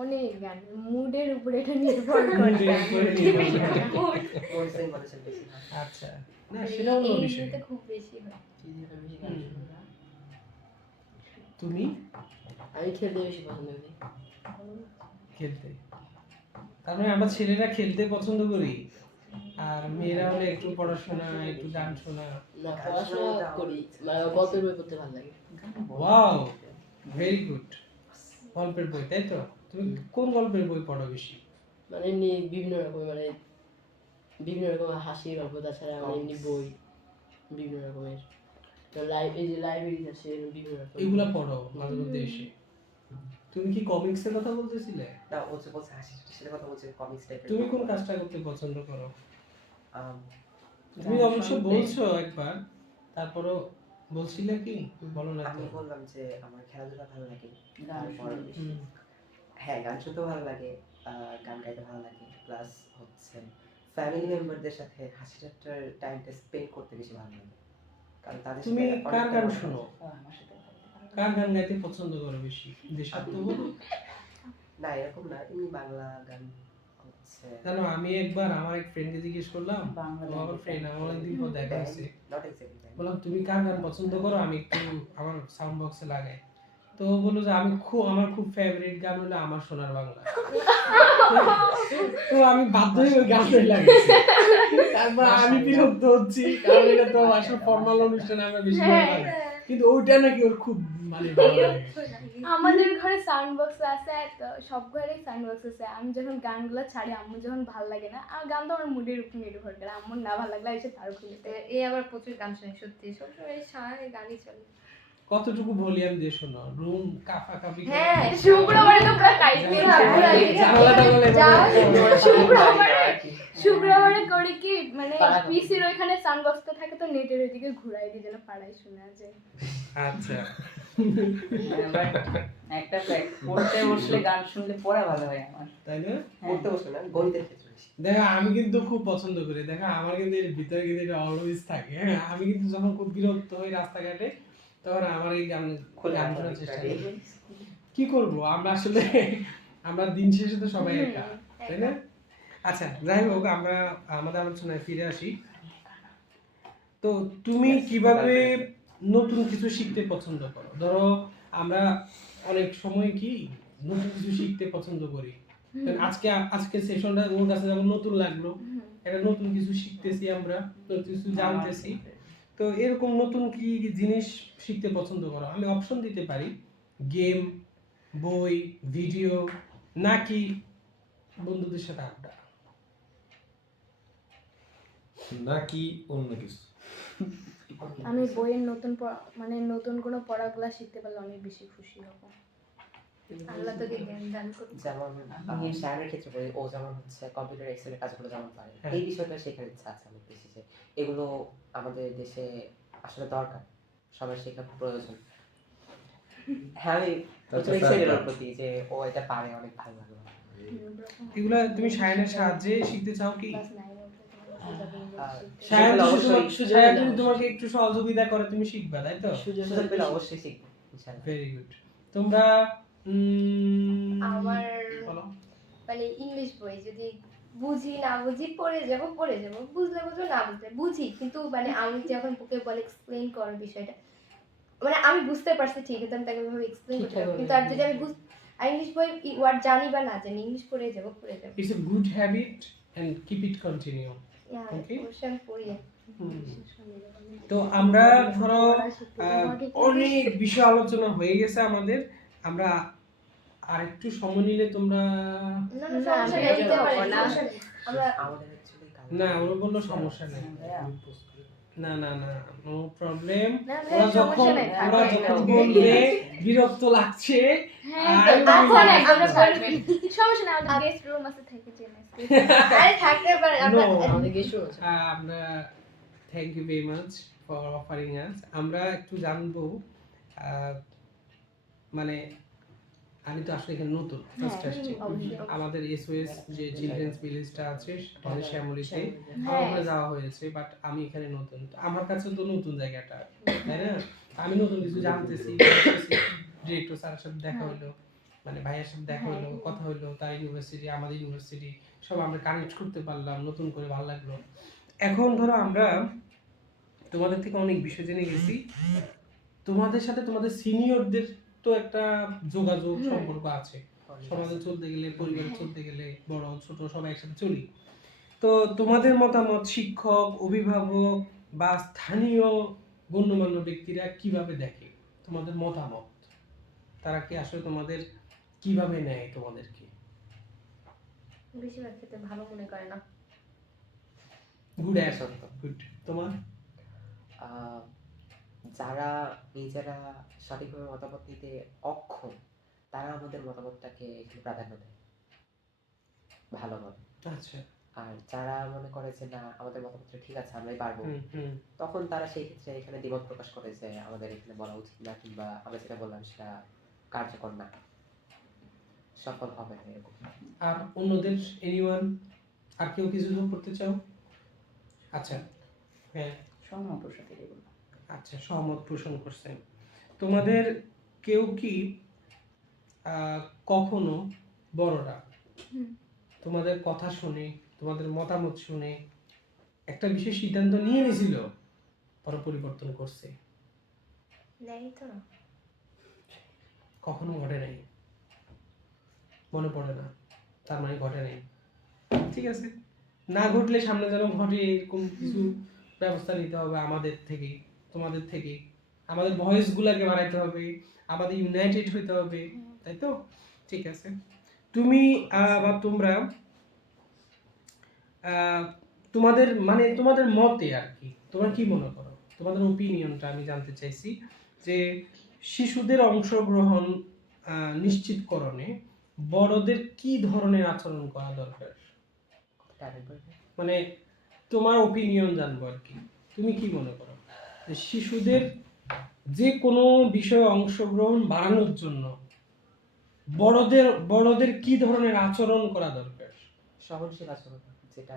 অনেক গান, মুডের উপরে এটা নির্ভর করে। Mood-এর উপরে নির্ভর করে। মনসেন মানুষের বেশি হয়। আচ্ছা, না সেটা অন্য এই বিষয়। ইস্যুতে খুব বেশি হয়। তুমি আমি খেলতে বেশি পছন্দ করি। খেলতে, তার মানে আমরা ছেলেরা খেলতে পছন্দ করি, আর মেয়েরা হলে একটু পড়াশোনা, একটু গান শোনা। না, পড়াশোনা করি, মানে গল্পের বই পড়তে ভালো লাগে। Wow, very good. গল্পের বই, তাই তো? তুমি কোন গল্পের বই পড়ো বেশি? মানে এমনি বিভিন্ন রকম, মানে বিভিন্ন রকমের হাসি গল্প, তাছাড়া আমার এমনি বই বিভিন্ন রকমের, তো এই যে লাইব্রেরি আছে বিভিন্ন রকম। এগুলা পড়ো মাঝে মধ্যে এসে। তুমি কি কমিক্সের কথা বলতেছিলে? না, ও যে বলছে হাসি সাথে কথা বলছে কমিক্স টাইপের। তুমি কোন কাজটা করতে পছন্দ করো? তুমি গান অবশ্য শুনতে। বলছো একবার, তারপরও বলছিলে কি বলো না আমি তো। বললাম যে আমার খেলাধুলা ভালো লাগে, গান তারপর শুনতে বেশি। হুম। হ্যাঁ গান শুনতেও ভালো লাগে, গান গাইতে ভালো লাগে, প্লাস হচ্ছে ফ্যামিলি মেম্বারদের সাথে হাসি ঠাট্টার টাইমটা স্পেন্ড করতে বেশি ভালো লাগে, কারণ তাদের তুমি সাথে কার অনেকটা গান মজা শোনো? হয়। আমার সাথে ভালো লাগে। কার গান গাইতে পছন্দ করো বেশি? দেশাত্মবোধক? না এরকম না, এমনি বাংলা গান হচ্ছে জানো আমি একবার আমার এক ফ্রেন্ডকে জিজ্ঞেস করলাম, বাংলা ও আমার ফ্রেন্ড, আমার অনেকদিন পর দেখা হয়েছে, নট এক্স্যাক্টলি। বললাম তুমি কার গান পছন্দ করো, আমি একটু আমার সাউন্ড বক্সে লাগাই। তো ও বললো যে আমার খুব ফেভারিট গান হলো আমার সোনার বাংলা। তো আমি বাধ্য হয়ে ওই গানটাই লাগাইছি। তারপর আমি বিরক্ত হচ্ছি, কারণ এটা তো আসলে ফর্মাল অনুষ্ঠানে আমরা বেশি গান গাই। কিন্তু ওইটা নাকি ওর খুব মানে ভালো লাগে। আমাদের ঘরে সাউন্ড বক্স আছে, তো সব ঘরেই সাউন্ড বক্স আছে। আমি যখন গানগুলো ছাড়ি, আম্মু যখন ভালো লাগে না, আর গান তো আমার মুডের উপর নির্ভর করে, আম্মুর না ভালো লাগলে এসে তার খুঁজতে। এ আবার প্রচুর গান শুনে, সত্যি সবসময় সারা গানই চলে। কতটুকু ভলিউম দিয়ে শোনো? রুম কাঁপাকাঁপি করে? হ্যাঁ, শুক্রবারে তো পুরো কাইতে জানালাটা বলে শুক্রবারে করি কি, মানে পাড়াগাঁপি। পিসির ওইখানে সাউন্ড বক্সটা থাকে, তো নেটের ওইদিকে ঘুরাই দিই যেন পাড়ায় শোনা যায়। আচ্ছা। But একটা fact, পড়তে বসলে গান শুনলে পড়া ভালো হয় আমার। তাই না? পড়তে বসে না, গণিতের ক্ষেত্রে বেশি। দেখো আমি কিন্তু খুব পছন্দ করি, দেখো আমার কিন্তু এর ভিতরে কিন্তু এটা অলওয়েজ থাকে। হ্যাঁ, আমি কিন্তু যখন খুব বিরক্ত হই রাস্তাঘাটে, তখন আমার এই গান গান শোনার চেষ্টা করি। কি করব আমরা আসলে, আমরা দিন শেষে তো সবাই একা, তাই না? আচ্ছা যাই হোক, আমরা আমাদের আলোচনায় ফিরে আসি। তো তুমি কিভাবে নতুন কিছু শিখতে পছন্দ করো? ধরো আমরা অনেক সময় কি নতুন কিছু শিখতে পছন্দ করি, কারণ আজকে সেশনটা ওর কাছে যেমন নতুন লাগলো, একটা নতুন কিছু শিখতেছি, আমরা নতুন কিছু জানতেছি। তো এরকম নতুন কি জিনিস শিখতে পছন্দ করো? আমি অপশন দিতে পারি, গেম, বই, ভিডিও, নাকি বন্ধুদের সাথে আড্ডা। নাকি অন্য কিছু? আমি বইয়ের মানে নতুন কোনো পড়াগুলা শিখতে পারলে অনেক বেশি খুশি হব। আল্লাহ তোকে জ্ঞান দান করুক। যেমন শায়নের ক্ষেত্রে বলি, ও যেমন হচ্ছে কম্পিউটার এক্সেলের কাজগুলো যেমন পারে, হ্যাঁ। এই বিষয়টা শেখার ইচ্ছা আছে অনেক বেশি, যে এগুলো আমাদের দেশে আসলে দরকার, সবার শেখা প্রয়োজন। হ্যাঁ আমি প্রচুর এক্সাইটেড ওর প্রতি, যে ও এটা পারে, অনেক ভালো লাগলো। এগুলা তুমি শায়নের সাহায্যে শিখতে চাও কি? ক্লাস 9 অবধি শায়ন সেগুলো যদি অবশ্যই শায়ন যদি তোমাকে একটু সহযোগিতা করে তুমি শিখবা, তাই তো? সুযোগ পেলে অবশ্যই শিখবো ইনশাআল্লাহ। Very good. তোমরা আমার বলো। মানে ইংলিশ বই যদি বুঝি না বুঝি পড়ে যাব, বুঝলে বুঝবো, না বুঝলে বুঝি, কিন্তু মানে আমি যখন ওকে বলে এক্সপ্লেইন করার বিষয়টা, মানে আমি বুঝতে পারছি ঠিক, কিন্তু আমি তাকে ভাবে এক্সপ্লেইন করতে পারবো, কিন্তু আর যদি আমি আর ইংলিশ বই ওয়ার্ড জানি বা না জানি, ইংলিশ পড়ে যাব। It's a good habit and keep it continue. Okay. Question পড়ি। তো আমরা ধরো অনেক বিষয় আলোচনা হয়ে গেছে আমাদের, আমরা আরেকটু সময় নিলে তোমরা না না সমস্যা নেই, দিতে পারি না আমরা। আমাদের অ্যাকচুয়ালি না ওরা বললো সমস্যা নেই, না না না নো প্রবলেম। না ওরা ভাই, যখন সমস্যা নাই, ওরা থাকবে। যখন বলবে বিরক্ত লাগছে, হ্যাঁ, আর তো তুমি আচ্ছা, বলবে, আমরা পারবেন। সমস্যা না, আমাদের গেস্ট রুম আছে, থেকে জেনে আরে থাকতে পারে আমরা। No. আমাদের গেস্ট আছে। আমরা thank you very much for offering us. আমরা একটু জানবো, মানে আমি তো আসলে এখানে নতুন, ফার্স্ট আসছি। আমাদের এসওএস যে চিলড্রেন্স ভিলেজটা আছে আমাদের শ্যামলীতে, আমরা যাওয়া হয়েছে, বাট আমি এখানে নতুন, তো আমার কাছে তো নতুন জায়গাটা, তাই না? আমি নতুন কিছু জানতেছি। ডিরেক্টর স্যারের সাথে দেখা হলো, মানে ভাইয়ের সাথে দেখা হলো, কথা হলো, তার ইউনিভার্সিটি আমাদের ইউনিভার্সিটি সব আমরা কানেক্ট করতে পারলাম, নতুন করে ভালো লাগলো। এখন ধরো আমরা তোমাদের থেকে অনেক বিষয় জেনে গেছি, তোমাদের সাথে তোমাদের সিনিয়রদের তো একটা যোগাযোগ সম্পর্ক আছে, সমাজে চলতে গেলে, পরিবারে চলতে গেলে, বড় ছোট সবাই একসাথে চলি। তো তোমাদের মতামত শিক্ষক, অভিভাবক বা স্থানীয় গণ্যমান্য ব্যক্তিরা কিভাবে দেখে তোমাদের মতামত? তারা কি আসলে তোমাদের কিভাবে নেয় তোমাদেরকে? বেশিরভাগ ক্ষেত্রে ভালো মনে করে না। গুড এটা অ্যাড সত্য। গুড। তোমার? আহ, যারা নিজেরা সঠিকভাবে মতামত নিতে অক্ষম, তারা আমাদের মতামতটাকে এখানে প্রাধান্য দেয় ভালোভাবে। আচ্ছা। আর যারা মনে করে যে না আমাদের মতামতটা ঠিক আছে, আমরাই পারবো, হুম হুম। তখন তারা সেই ক্ষেত্রে এখানে দ্বিমত প্রকাশ করে যে আমাদের এখানে বলা উচিত না, কিংবা আমরা যেটা বললাম সেটা কার্যকর না, সফল হবে না এরকম। আর অন্যদের এনিওয়ান, আর কেউ কিছু যোগ করতে চাও? আচ্ছা, হ্যাঁ, সহমত ওর সাথে এগুলো। আচ্ছা, সহমত পোষণ করছেন। তোমাদের কেউ কি কখনো বড়রা তোমাদের কথা শুনে, তোমাদের মতামত শুনে একটা বিশেষ সিদ্ধান্ত নিয়ে নিয়েছিল, পরে পরিবর্তন করছে? নেই তো। কখনো ঘটে নাই, মনে পড়ে না, তার মানে ঘটে নাই। ঠিক আছে, না ঘটলে সামনে যেন ঘটে এরকম কিছু ব্যবস্থা নিতে হবে আমাদের থেকে, তোমাদের থেকে। আমাদের ভয়েস গুলাকে বাড়াইতে হবে, আমাদের ইউনাইটেড হইতে হবে, তাই তো? ঠিক আছে, তুমি বা তোমরা তোমাদের মানে তোমাদের মতে আর কি, তোমরা কি মনে করো, তোমাদের ওপিনিয়নটা আমি জানতে চাইছি যে শিশুদের অংশগ্রহণ নিশ্চিতকরণে বড়দের কি ধরনের আচরণ করা দরকার? কথাটা আরেকবার বলো। মানে তোমার ওপিনিয়ন জানবো আর কি, তুমি কি মনে করো যে শিশুদের যে কোনো বিষয়ে অংশগ্রহণ বাড়ানোর জন্য বড়দের কি ধরনের আচরণ করা দরকার? সহনশীল আচরণ, যেটা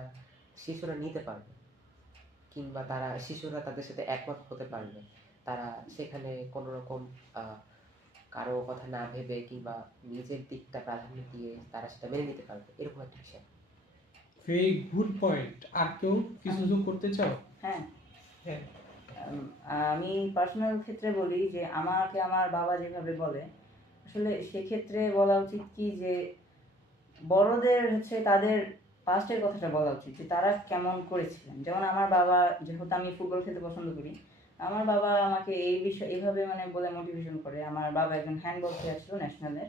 শিশুরা নিতে পারবে, কিংবা শিশুরা তাদের সাথে একমত হতে পারবে, তারা সেখানে কোনো রকম কারো কথা না ভেবে কিংবা নিজের দিকটা প্রাধান্য দিয়ে তারা সেটা মেনে নিতে পারবে, এরকম একটা বিষয়। Very good point. আর কেউ কিছু যোগ করতে চাও? হ্যাঁ, হ্যাঁ। আমি পার্সোনাল ক্ষেত্রে বলি যে আমাকে আমার বাবা যেভাবে বলে, আসলে সেক্ষেত্রে বলা উচিত কি যে বড়দের হচ্ছে তাদের পাস্টের কথাটা বলা উচিত, যে তারা কেমন করেছিলেন। যেমন আমার বাবা, যেহেতু আমি ফুটবল খেলতে পছন্দ করি, আমার বাবা আমাকে এই বিষয় এইভাবে মানে বলে মোটিভেশন করে। আমার বাবা একজন হ্যান্ডবল প্লেয়ার ছিল ন্যাশনালের,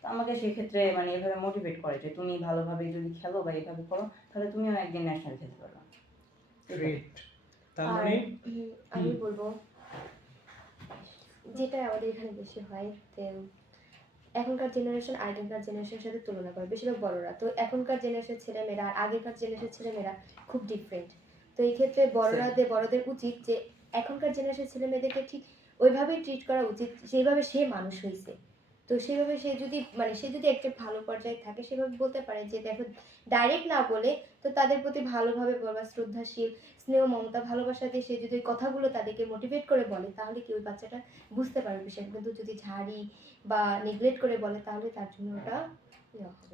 তো আমাকে সেক্ষেত্রে মানে এভাবে মোটিভেট করে যে তুমি ভালোভাবে যদি খেলো বা এইভাবে করো তাহলে তুমিও একদিন ন্যাশনাল খেলতে পারবে। গ্রেট। তার আর মানে আমি বলবো যেটা আমাদের এখানে বেশি হয় যে এখনকার জেনারেশন আগেকার জেনারেশনের সাথে তুলনা করে বেশিরভাগ বড়রা, তো এখনকার জেনারেশনের ছেলেমেয়েরা আর আগেকার জেনারেশনের ছেলেমেয়েরা খুব ডিফারেন্ট। তো এই ক্ষেত্রে বড়দের উচিত যে এখনকার জেনারেশনের ছেলেমেয়েদেরকে ঠিক ওইভাবেই ট্রিট করা উচিত, সেইভাবে সে মানুষ হয়েছে। তো সেইভাবে সে যদি একটা ভালো পর্যায়ে থাকে সেভাবে বলতে পারে যে দেখো, ডাইরেক্ট না বলে তো তাদের প্রতি ভালোভাবে বলবা, শ্রদ্ধাশীল, স্নেহ, মমতা, ভালোবাসা দিয়ে সে যদি ওই কথাগুলো তাদেরকে মোটিভেট করে বলে তাহলে কি ওই বাচ্চাটা বুঝতে পারবে বিষয়টা। কিন্তু যদি ঝাড়ি বা নেগলেক্ট করে বলে তাহলে তার জন্য ওটা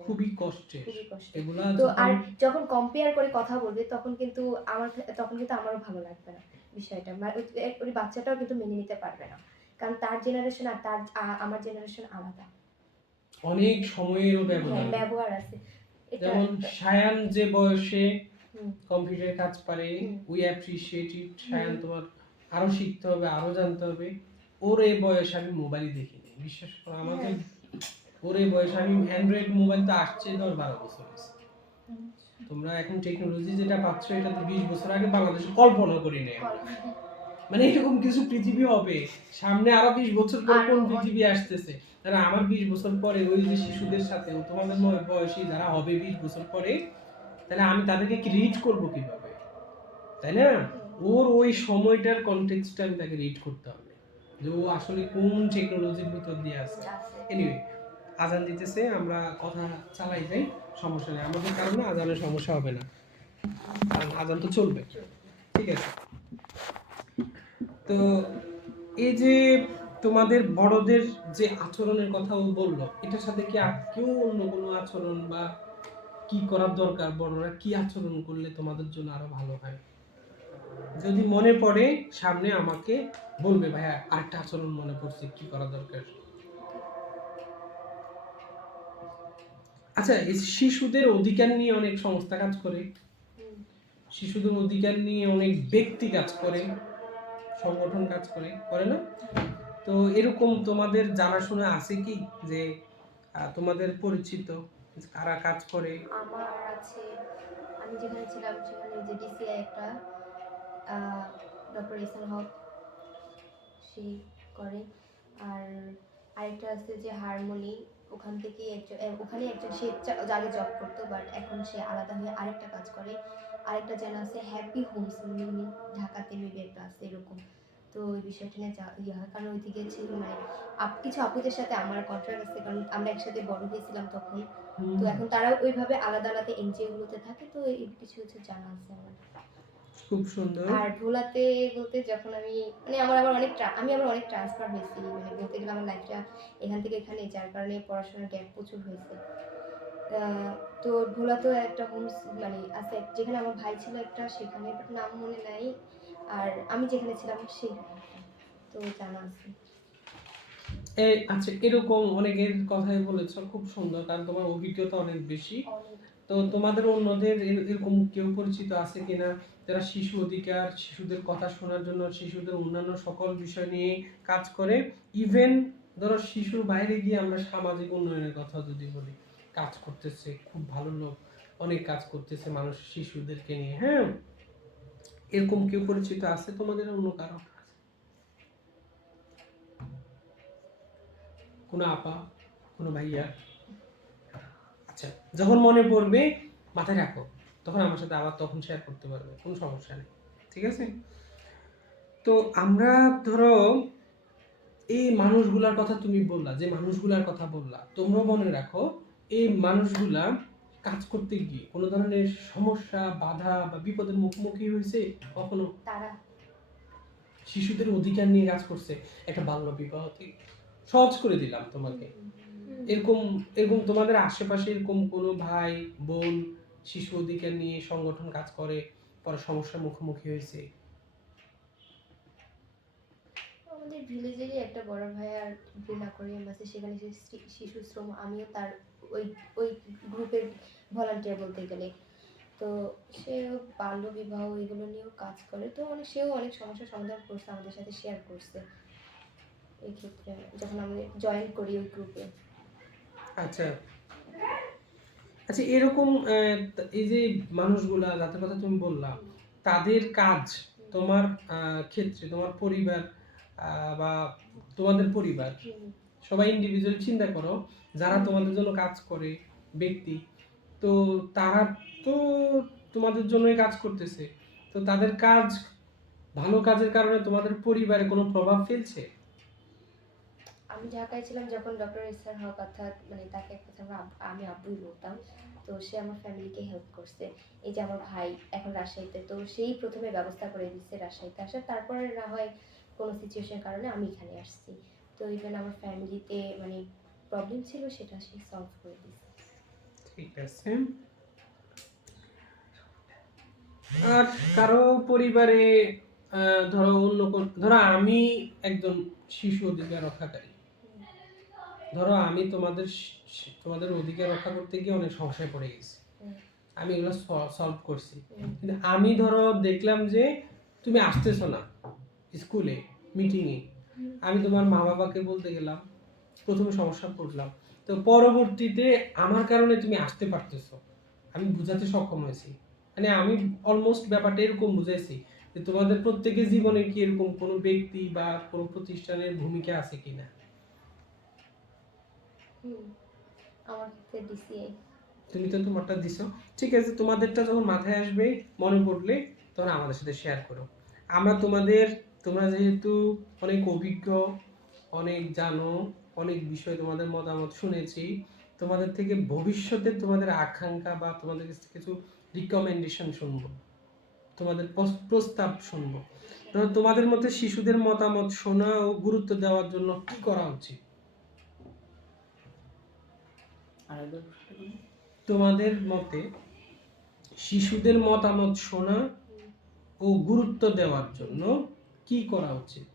খুবই কষ্টের খুবই কষ্ট। এগুলা। তো আর যখন কম্পেয়ার করে কথা বলবে তখন কিন্তু আমারও ভালো লাগবে না বিষয়টা, ওই বাচ্চাটাও কিন্তু মেনে নিতে পারবে না, কারণ তার জেনারেশন আর আমার জেনারেশন আলাদা, অনেক সময়েরও ব্যবহার আছে। যেমন সায়ান যে বয়সে হুম। কম্পিউটারে কাজ পারে, উই অ্যাপ্রিশিয়েট ইট। সায়ান তোমার আরো শিখতে হবে, আরো জানতে হবে। ওর এই বয়সে আমি মোবাইল দেখিনি, বিশ্বাস করো আমাদের ওর এই বয়সে আমি অ্যান্ড্রয়েড মোবাইল তো আসছে 10-12 বছর হয়েছে। তোমরা এখন টেকনোলজি যেটা পাচ্ছ এটা তো 20 বছর আগে বাংলাদেশে কল্পনা করি নাই আমরা। মানে এরকম কিছু পৃথিবী হবে সামনে, আরো 20 বছর পর কোন পৃথিবী আসতেছে। তাহলে আমার 20 বছর পরে ওই যে শিশুদের সাথে তোমাদের বয়সী যারা হবে 20 বছর পরে, তাহলে আমি তাদেরকে কি রিড করব কিভাবে, তাই না? ওর ওই সময়টার কনটেক্সটটা আমি তাকে রিড করতে হবে যে ও আসলে কোন টেকনোলজির ভিতর দিয়ে আছে। এনিওয়ে, আজান দিতেছে, আমরা কথা চালাই যাই, সমস্যা নেই, আমাদের কারণে আজানের সমস্যা হবে না, কারণ আজান তো চলবে। ঠিক আছে, তো এই যে তোমাদের বড়দের যে আচরণের কথা ও বললো, এটার সাথে কি আর কেউ অন্য কোনো আচরণ বা কি করার দরকার, বড়রা কি আচরণ করলে তোমাদের জন্য আরো ভালো হয়? যদি মনে পড়ে সামনে আমাকে বলবে, ভাইয়া আরেকটা আচরণ মনে পড়ছে, কি করা দরকার। আচ্ছা, এই শিশুদের অধিকার নিয়ে অনেক সংস্থা কাজ করে, শিশুদের অধিকার নিয়ে অনেক ব্যক্তি কাজ করে, সংগঠন কাজ করে না? তো এরকম তোমাদের জানাশোনা আছে কি যে তোমাদের পরিচিত কারা কাজ করে? আমার আছে, আমি আমি যেখানে ছিলাম সেখানে যে ডিসিআই একটা ডক্টর ইসান হক সে করে। আর আরেকটা আছে যে হারমোনি, ওখান থেকে ওখানে একজন সে আগে জব করতো, বাট এখন সে আলাদা হয়ে আরেকটা কাজ করে। আরেকটা যেন আছে হ্যাপি হোমস, ঢাকাতে মেবি একটা আছে এরকম। তো ওই বিষয়টা নিয়ে ইয়ে হয়, কারণ ওইদিকে ছিল মানে কিছু আপুদের সাথে আমার কন্ট্রাক্ট আছে, কারণ আমরা একসাথে বড় হয়েছিলাম তখন। তো এখন তারাও ওইভাবে আলাদা আলাদা এনজিও গুলোতে থাকে, তো এই কিছু কিছু জানা আছে আমার। খুব সুন্দর। আর ভোলাতে বলতে যখন আমি মানে আমার আবার অনেক ট্রান্সফার হয়েছি, মানে বলতে গেলে আমার লাইফটা এখান থেকে এখানে, যার কারণে পড়াশোনার গ্যাপ প্রচুর হয়েছে। তো ভোলাতেও একটা হোমস মানে আছে যেখানে আমার ভাই ছিল একটা, সেখানে বাট নাম মনে নাই। আর আমি যেখানে ছিলাম সেখানে, তো জানা আছে। এই আচ্ছা, এরকম অনেকের কথাই বলেছো, খুব সুন্দর, কারণ তোমার অভিজ্ঞতা অনেক বেশি। তো তোমাদের অন্যদের এরকম কেউ পরিচিত আছে কিনা যারা শিশু অধিকার, শিশুদের কথা শোনার জন্য, শিশুদের অন্যান্য সকল বিষয় নিয়ে কাজ করে? ইভেন ধরো শিশুর বাইরে গিয়ে আমরা সামাজিক উন্নয়নের কথা যদি বলি, কাজ করতেছে, খুব ভালো লোক, অনেক কাজ করতেছে মানুষ শিশুদেরকে নিয়ে। হ্যাঁ, এরকম কেউ পরিচিত আছে তোমাদের অন্য কারো? কোনো আপা, কোনো ভাইয়া? আচ্ছা, যখন মনে পড়বে মাথায় রাখো, তখন আমার সাথে আবার তখন শেয়ার করতে পারবে, কোনো সমস্যা নেই, ঠিক আছে? তো আমরা ধরো এই মানুষগুলার কথা তুমি বললা, যে মানুষগুলার কথা বললা, তোমরা মনে রাখো এই মানুষগুলা কাজ করতে গিয়ে কোনো ধরনের সমস্যা, বাধা বা বিপদের মুখোমুখি হয়েছে কখনো? তারা শিশুদের অধিকার নিয়ে কাজ করছে, একটা বাল্য বিবাহ থেকে সহজ করে দিলাম তোমাকে। এরকম এরকম তোমাদের আশেপাশে এরকম কোনো ভাই বোন শিশু অধিকার নিয়ে সংগঠন কাজ করে, পরে সমস্যার মুখোমুখি হয়েছে? আমাদের ভিলেজেরই একটা বড় ভাই আর বিনা কোরিয়ান আছে, সেখানে সে শিশু শ্রম, আমিও তার ওই ওই গ্রুপের ভলান্টিয়ার বলতে গেলে। তো সেও বাল্য বিবাহ এগুলো নিয়েও কাজ করে, তো সেও অনেক সমস্যার সমাধান করছে, আমাদের সাথে শেয়ার করছে এই ক্ষেত্রে যখন আমি জয়েন করি ওই গ্রুপে। আচ্ছা আচ্ছা, এরকম এই যে মানুষগুলা যাদের কথা তুমি বললা, তাদের কাজ তোমার ক্ষেত্রে, তোমার পরিবার বা তোমাদের পরিবার সবাই ইন্ডিভিজুয়াল চিন্তা করো, যারা তোমাদের জন্য কাজ করে ব্যক্তি, তো তারা তো তোমাদের জন্যই কাজ করতেছে, তো তাদের কাজ, ভালো কাজের কারণে তোমাদের পরিবারে কোনো প্রভাব ফেলছে? আমি ঢাকায় ছিলাম যখন ডক্টর ইসার হক, অর্থাৎ মানে তাকে এক কথা আমি আব্বুই বলতাম। তো সে আমার ফ্যামিলিকে হেল্প করছে। এই যে আমার ভাই এখন রাজশাহীতে, তো সেই প্রথমে ব্যবস্থা করে দিচ্ছে রাজশাহীতে আসার, তারপরে না হয় কোনো সিচুয়েশনের কারণে আমি এখানে আসছি। তো ইভেন আমার ফ্যামিলিতে মানে প্রবলেম ছিল, সেটা সে সলভ করে দিচ্ছে। ঠিক আছে। আর কারো পরিবারে ধরো ধরো আমি একজন শিশু অধিকার রক্ষাকারী, ধরো আমি তোমাদের অধিকার রক্ষা করতে গিয়ে অনেক সমস্যায় পড়ে গেছি, আমি এগুলো সলভ করছি, কিন্তু আমি ধরো দেখলাম যে তুমি আসতেছো না স্কুলে মিটিংয়ে, আমি তোমার মা বাবাকে বলতে গেলাম, প্রথমে সমস্যা পড়লাম, তো পরবর্তীতে আমার কারণে তুমি আসতে পারতেছো, আমি বুঝাতে সক্ষম হয়েছি, মানে আমি অলমোস্ট ব্যাপারটা এরকম বুঝাইছি যে তোমাদের প্রত্যেকের জীবনে কি এরকম কোনো ব্যক্তি বা কোনো প্রতিষ্ঠানের ভূমিকা আছে কিনা। আমার ক্ষেত্রে ডিসিআই। তুমি তো তোমারটা দিছো, ঠিক আছে, তোমাদেরটা যখন মাথায় আসবে, মনে পড়লে তখন আমাদের সাথে শেয়ার করো। আমরা তোমরা যেহেতু অনেক অভিজ্ঞ, অনেক জানো, অনেক বিষয় তোমাদের মতামত শুনেছি, তোমাদের থেকে ভবিষ্যতে তোমাদের আকাঙ্ক্ষা বা তোমাদের কাছ থেকে কিছু রিকমেন্ডেশন শুনবো, তোমাদের প্রস্তাব শুনবো। ধরো তোমাদের মধ্যে শিশুদের মতামত শোনা ও গুরুত্ব দেওয়ার জন্য কি করা উচিত? তোমাদের মতে শিশুদের মতামত শোনা ও গুরুত্ব দেওয়ার জন্য কি করা উচিত?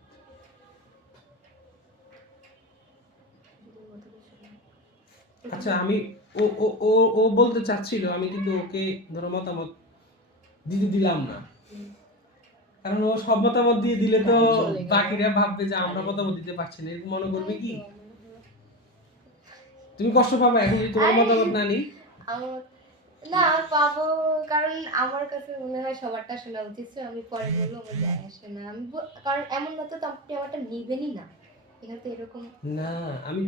আচ্ছা, আমি ও ও ও ও বলতে চাচ্ছিল, আমি কিন্তু ওকে ধরো মতামত দিতে দিলাম না, কারণ ও সব মতামত দিয়ে দিলে তো বাকিরা ভাববে যে আমরা মতামত দিতে পারছি না, এরকম মনে করবে কি? তুমি কষ্ট পাবে এখন যদি তোমার মতামত না নিই। না পাবো, কারণ আমার কাছে মনে হয় সবারটা শোনা উচিত। So আমি পরে বলবো, আমার যায় আসে না। কারণ এমন না তো আপনি আমারটা নিবেনই না, এখানে তো এরকম। না, আমি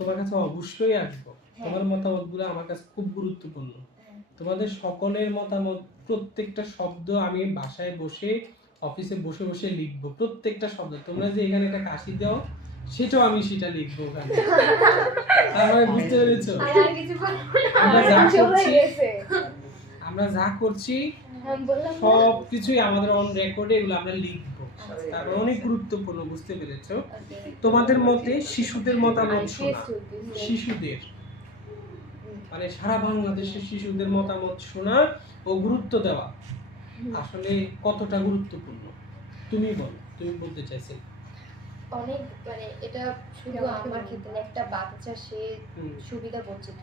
তোমার কাছে অবশ্যই আসবো। হ্যাঁ। তোমার মতামতগুলো আমার কাছে খুব গুরুত্বপূর্ণ। হ্যাঁ। তোমাদের সকলের মতামত, প্রত্যেকটা শব্দ আমি বাসায় বসে, অফিসে বসে বসে লিখবো। প্রত্যেকটা শব্দ, তোমরা যে এখানে একটা কাশি দাও, সেটাও আমি সেটা লিখবো ওখানে। তারপরে বুঝতে পেরেছো? আর কিছু বলবো না, আমরা যা আমার চলে করছি, গেছে। আমরা যা করছি আমি বললাম না। সব কিছুই আমাদের অন রেকর্ডে, এগুলো আমরা লিখবো। তারপর অনেক গুরুত্বপূর্ণ, বুঝতে পেরেছো? Okay. তোমাদের মতে শিশুদের মতামত I শোনা, guess would be. শিশুদের মানে সারা বাংলাদেশের শিশুদের মতামত শোনা ও গুরুত্ব দেওয়া আসলে কতটা গুরুত্বপূর্ণ তুমি বলো, তুমি বলতে চাইছো? অনেক, মানে এটা শুধু আমার ক্ষেত্রে না, একটা বাচ্চা সে হুম। সুবিধা বঞ্চিত,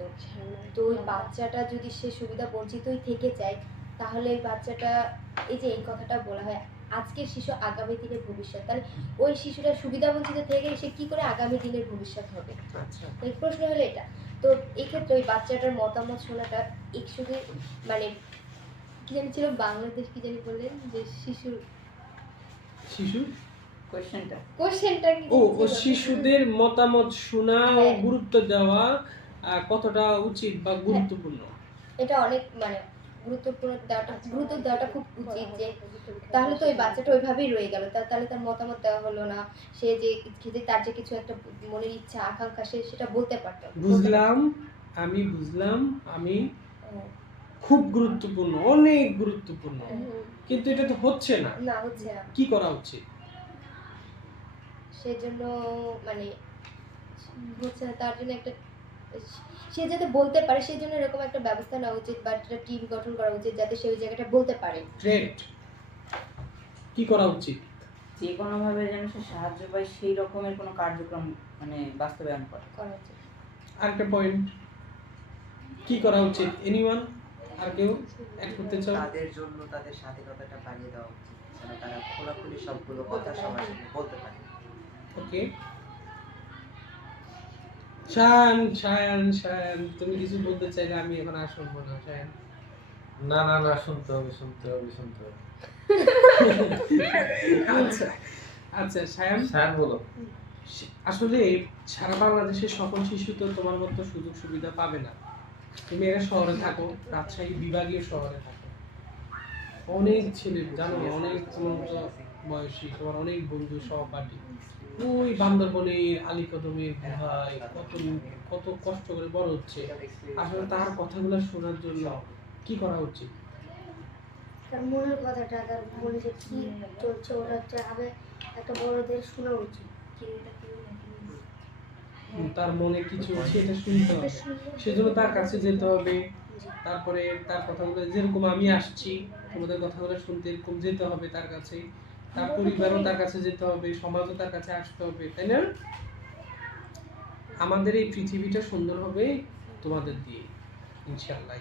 তো ওই বাচ্চাটা যদি সে সুবিধা বঞ্চিতই থেকে যায়, তাহলে এই বাচ্চাটা, এই যে এই কথাটা বলা হয় আজকের শিশু আগামী দিনের ভবিষ্যৎ, তাহলে ওই শিশুটা সুবিধা বঞ্চিত থেকে সে কি করে আগামী দিনের ভবিষ্যৎ হবে? আচ্ছা, তো এই প্রশ্ন হলো এটা। তো এই ক্ষেত্রে ওই বাচ্চাটার মতামত শোনাটা শুধু, মানে কি জানি ছিল, বাংলাদেশ কি জানি বললেন যে শিশুর শিশু কোশ্চেনটা কি ও জানি ও ছিল? শিশুদের মতামত শোনা ও হ্যাঁ। গুরুত্ব দেওয়া কতটা উচিত বা গুরুত্বপূর্ণ? এটা অনেক, মানে গুরুত্ব দেওয়াটা খুব উচিত, যে তাহলে তো ওই বাচ্চাটা ওইভাবেই রয়ে গেল, তাহলে তার মতামত দেওয়া হলো না, সে যে তার যে কিছু একটা মনের ইচ্ছা আকাঙ্ক্ষা সে সেটা বলতে পারতো। বুঝলাম, আমি খুব গুরুত্বপূর্ণ, অনেক গুরুত্বপূর্ণ, কিন্তু এটা তো হচ্ছে না। না, হচ্ছে না। কি করা উচিত? সেজন্য মানে হচ্ছে না, তার জন্য একটা, সে যাতে বলতে পারে সেজন্য এরকম একটা ব্যবস্থা নেওয়া উচিত, বা একটা টিম গঠন করা উচিত যাতে সে ওই জায়গাটা বলতে পারে। গ্রেট, কি করা উচিত? যে কোনোভাবে যেন সে সাহায্য পায় সেই রকমের কোনো কার্যক্রম মানে বাস্তবায়ন করে। করা উচিত। আরেকটা পয়েন্ট, কি করা উচিত? এনিওয়ান, আর কেউ অ্যাড করতে চাও? তাদের জন্য তাদের স্বাধীনতাটা বাড়িয়ে দেওয়া উচিত, যেন তারা খোলাখুলি সবগুলো কথা সবার সাথে বলতে পারে। ওকে, শায়ান, তুমি কিছু বলতে চাইলে আমি এখন আর শুনবো না। শায়ান, না, শুনতে হবে। আচ্ছা শায়ান, স্যার বলো। আসলে সারা বাংলাদেশের সকল শিশু তো তোমার মতো সুযোগ সুবিধা পাবে না। তুমি একটা শহরে থাকো, রাজশাহী বিভাগীয় শহরে থাকো, অনেক ছেলে জানো, অনেক তোমার মতো বয়সী, তোমার অনেক বন্ধু সহপাঠী ওই বান্দরবনের আলীকদমের ভাই কত কষ্ট করে বড় হচ্ছে। আসলে তার কথাগুলো শোনার জন্য কি করা উচিত? তার মনের কথাটা, তার মনে যে কি চলছে ওটা হচ্ছে আগে একটা বড়দের শোনা উচিত। তার মনে কি চলছে এটা শুনতে হবে, সেজন্য তার কাছে যেতে হবে। তারপরে তার কথাগুলো, যেরকম আমি আসছি তোমাদের কথাগুলো শুনতে, এরকম যেতে হবে তার কাছে, তার পরিবারও তার কাছে যেতে হবে, সমাজও তার কাছে আসতে হবে, তাই না? আমাদের এই পৃথিবীটা সুন্দর হবে তোমাদের দিয়ে, ইনশাআল্লাহ।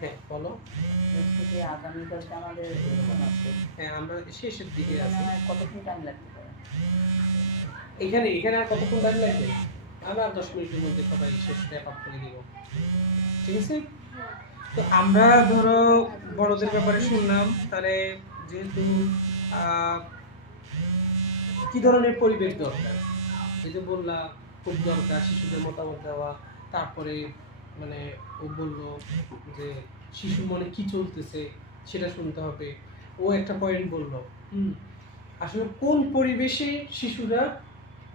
হ্যাঁ বলো। হচ্ছে যে আগামীকালকে আমাদের এরকম আছে, হ্যাঁ, আমরা শেষের দিকে আছি। মানে কতক্ষণ টাইম লাগতে পারে? এখানে আর কতক্ষণ টাইম লাগবে? আমরা 10 মিনিটের মধ্যে সবাই শেষ র্যাপ আপ করে দিব, ঠিক আছে? তো আমরা ধরো বড়দের ব্যাপারে শুনলাম, তাহলে যেহেতু কি ধরনের পরিবেশ দরকার, এই যে বললা খুব দরকার শিশুদের মতামত দেওয়া, তারপরে মানে ও বললো যে শিশুর মনে কি চলতেছে সেটা শুনতে হবে, ও একটা পয়েন্ট বললো। আসলে কোন পরিবেশে শিশুরা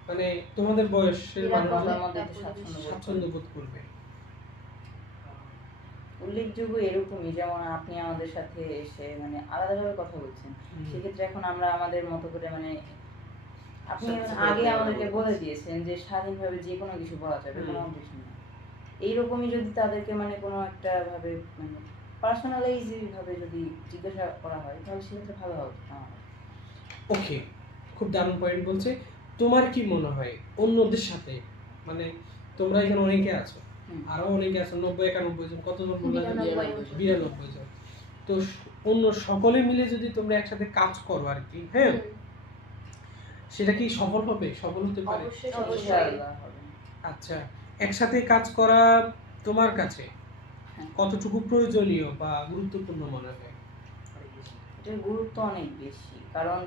মানে তোমাদের বয়সের মানুষরা স্বাচ্ছন্দ্য বোধ করবে? উল্লেখযোগ্য এরকমই, যেমন আপনি আমাদের সাথে এসে মানে আলাদাভাবে কথা বলছেন, সেক্ষেত্রে এখন আমরা আমাদের মতো করে মানে আপনি আগে আমাদেরকে বলে দিয়েছেন যে স্বাধীনভাবে যে কোনো কিছু বলা যাবে, কোনো অবজেকশন নেই। এইরকমই যদি তাদেরকে মানে কোনো একটা ভাবে মানে পার্সোনালাইজ ভাবে যদি জিজ্ঞাসা করা হয় তাহলে সেক্ষেত্রে ভালো হবে। ওকে, খুব দারুণ পয়েন্ট বলছে। তোমার কি মনে হয় অন্যদের সাথে, মানে তোমরা এখানে অনেকে আছো, আরো অনেকে আছে, 90-91 জন, কতজন বললাম? 92 জন। তো অন্য সকলে মিলে যদি তোমরা একসাথে কাজ করো আর কি, হ্যাঁ, সেটা কি সফল হবে? সফল হতে পারে? অবশ্যই। আচ্ছা, একসাথে কাজ করা তোমার কাছে হ্যাঁ। কতটুকু প্রয়োজনীয় বা গুরুত্বপূর্ণ মনে হয়? অনেক বেশি। এটার গুরুত্ব অনেক বেশি, কারণ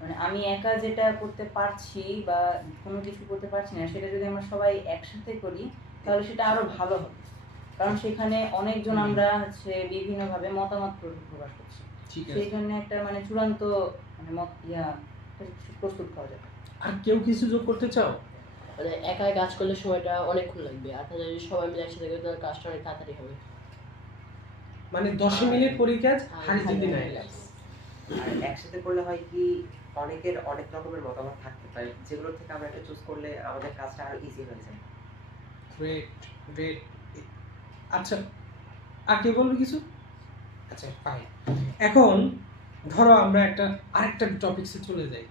মানে আমি একা যেটা করতে পারছি বা কোনো কিছু করতে পারছি না, সেটা যদি আমরা সবাই একসাথে করি তাহলে সেটা আরো ভালো হবে। কারণ সেখানে অনেকজন আমরা হচ্ছে বিভিন্নভাবে মতামত প্রকাশ করছি, ঠিক সেই আছে। জন্য একটা মানে চূড়ান্ত মানে প্রস্তুত করা যাবে। আর কেউ কিছু যোগ করতে চাও? মানে একাই কাজ করলে সময়টা অনেকক্ষণ লাগবে, আর তাহলে যদি সবাই মিলে একসাথে করি তাহলে কাজটা অনেক তাড়াতাড়ি হবে। মানে 10 মিনিট করি কাজ, হারি যদি নাই হ্যাঁ। লাগে। আর একসাথে করলে হয় কি, অনেকের অনেক রকমের মতামত থাকতে পারে, যেগুলো থেকে আমরা একটা চুজ করলে আমাদের কাজটা আরো ইজি হয়ে যায়। Great, great. আচ্ছা, আর কে বলবে কিছু? আচ্ছা, ফাইন। এখন ধরো আমরা আরেকটা টপিকসে চলে যাই।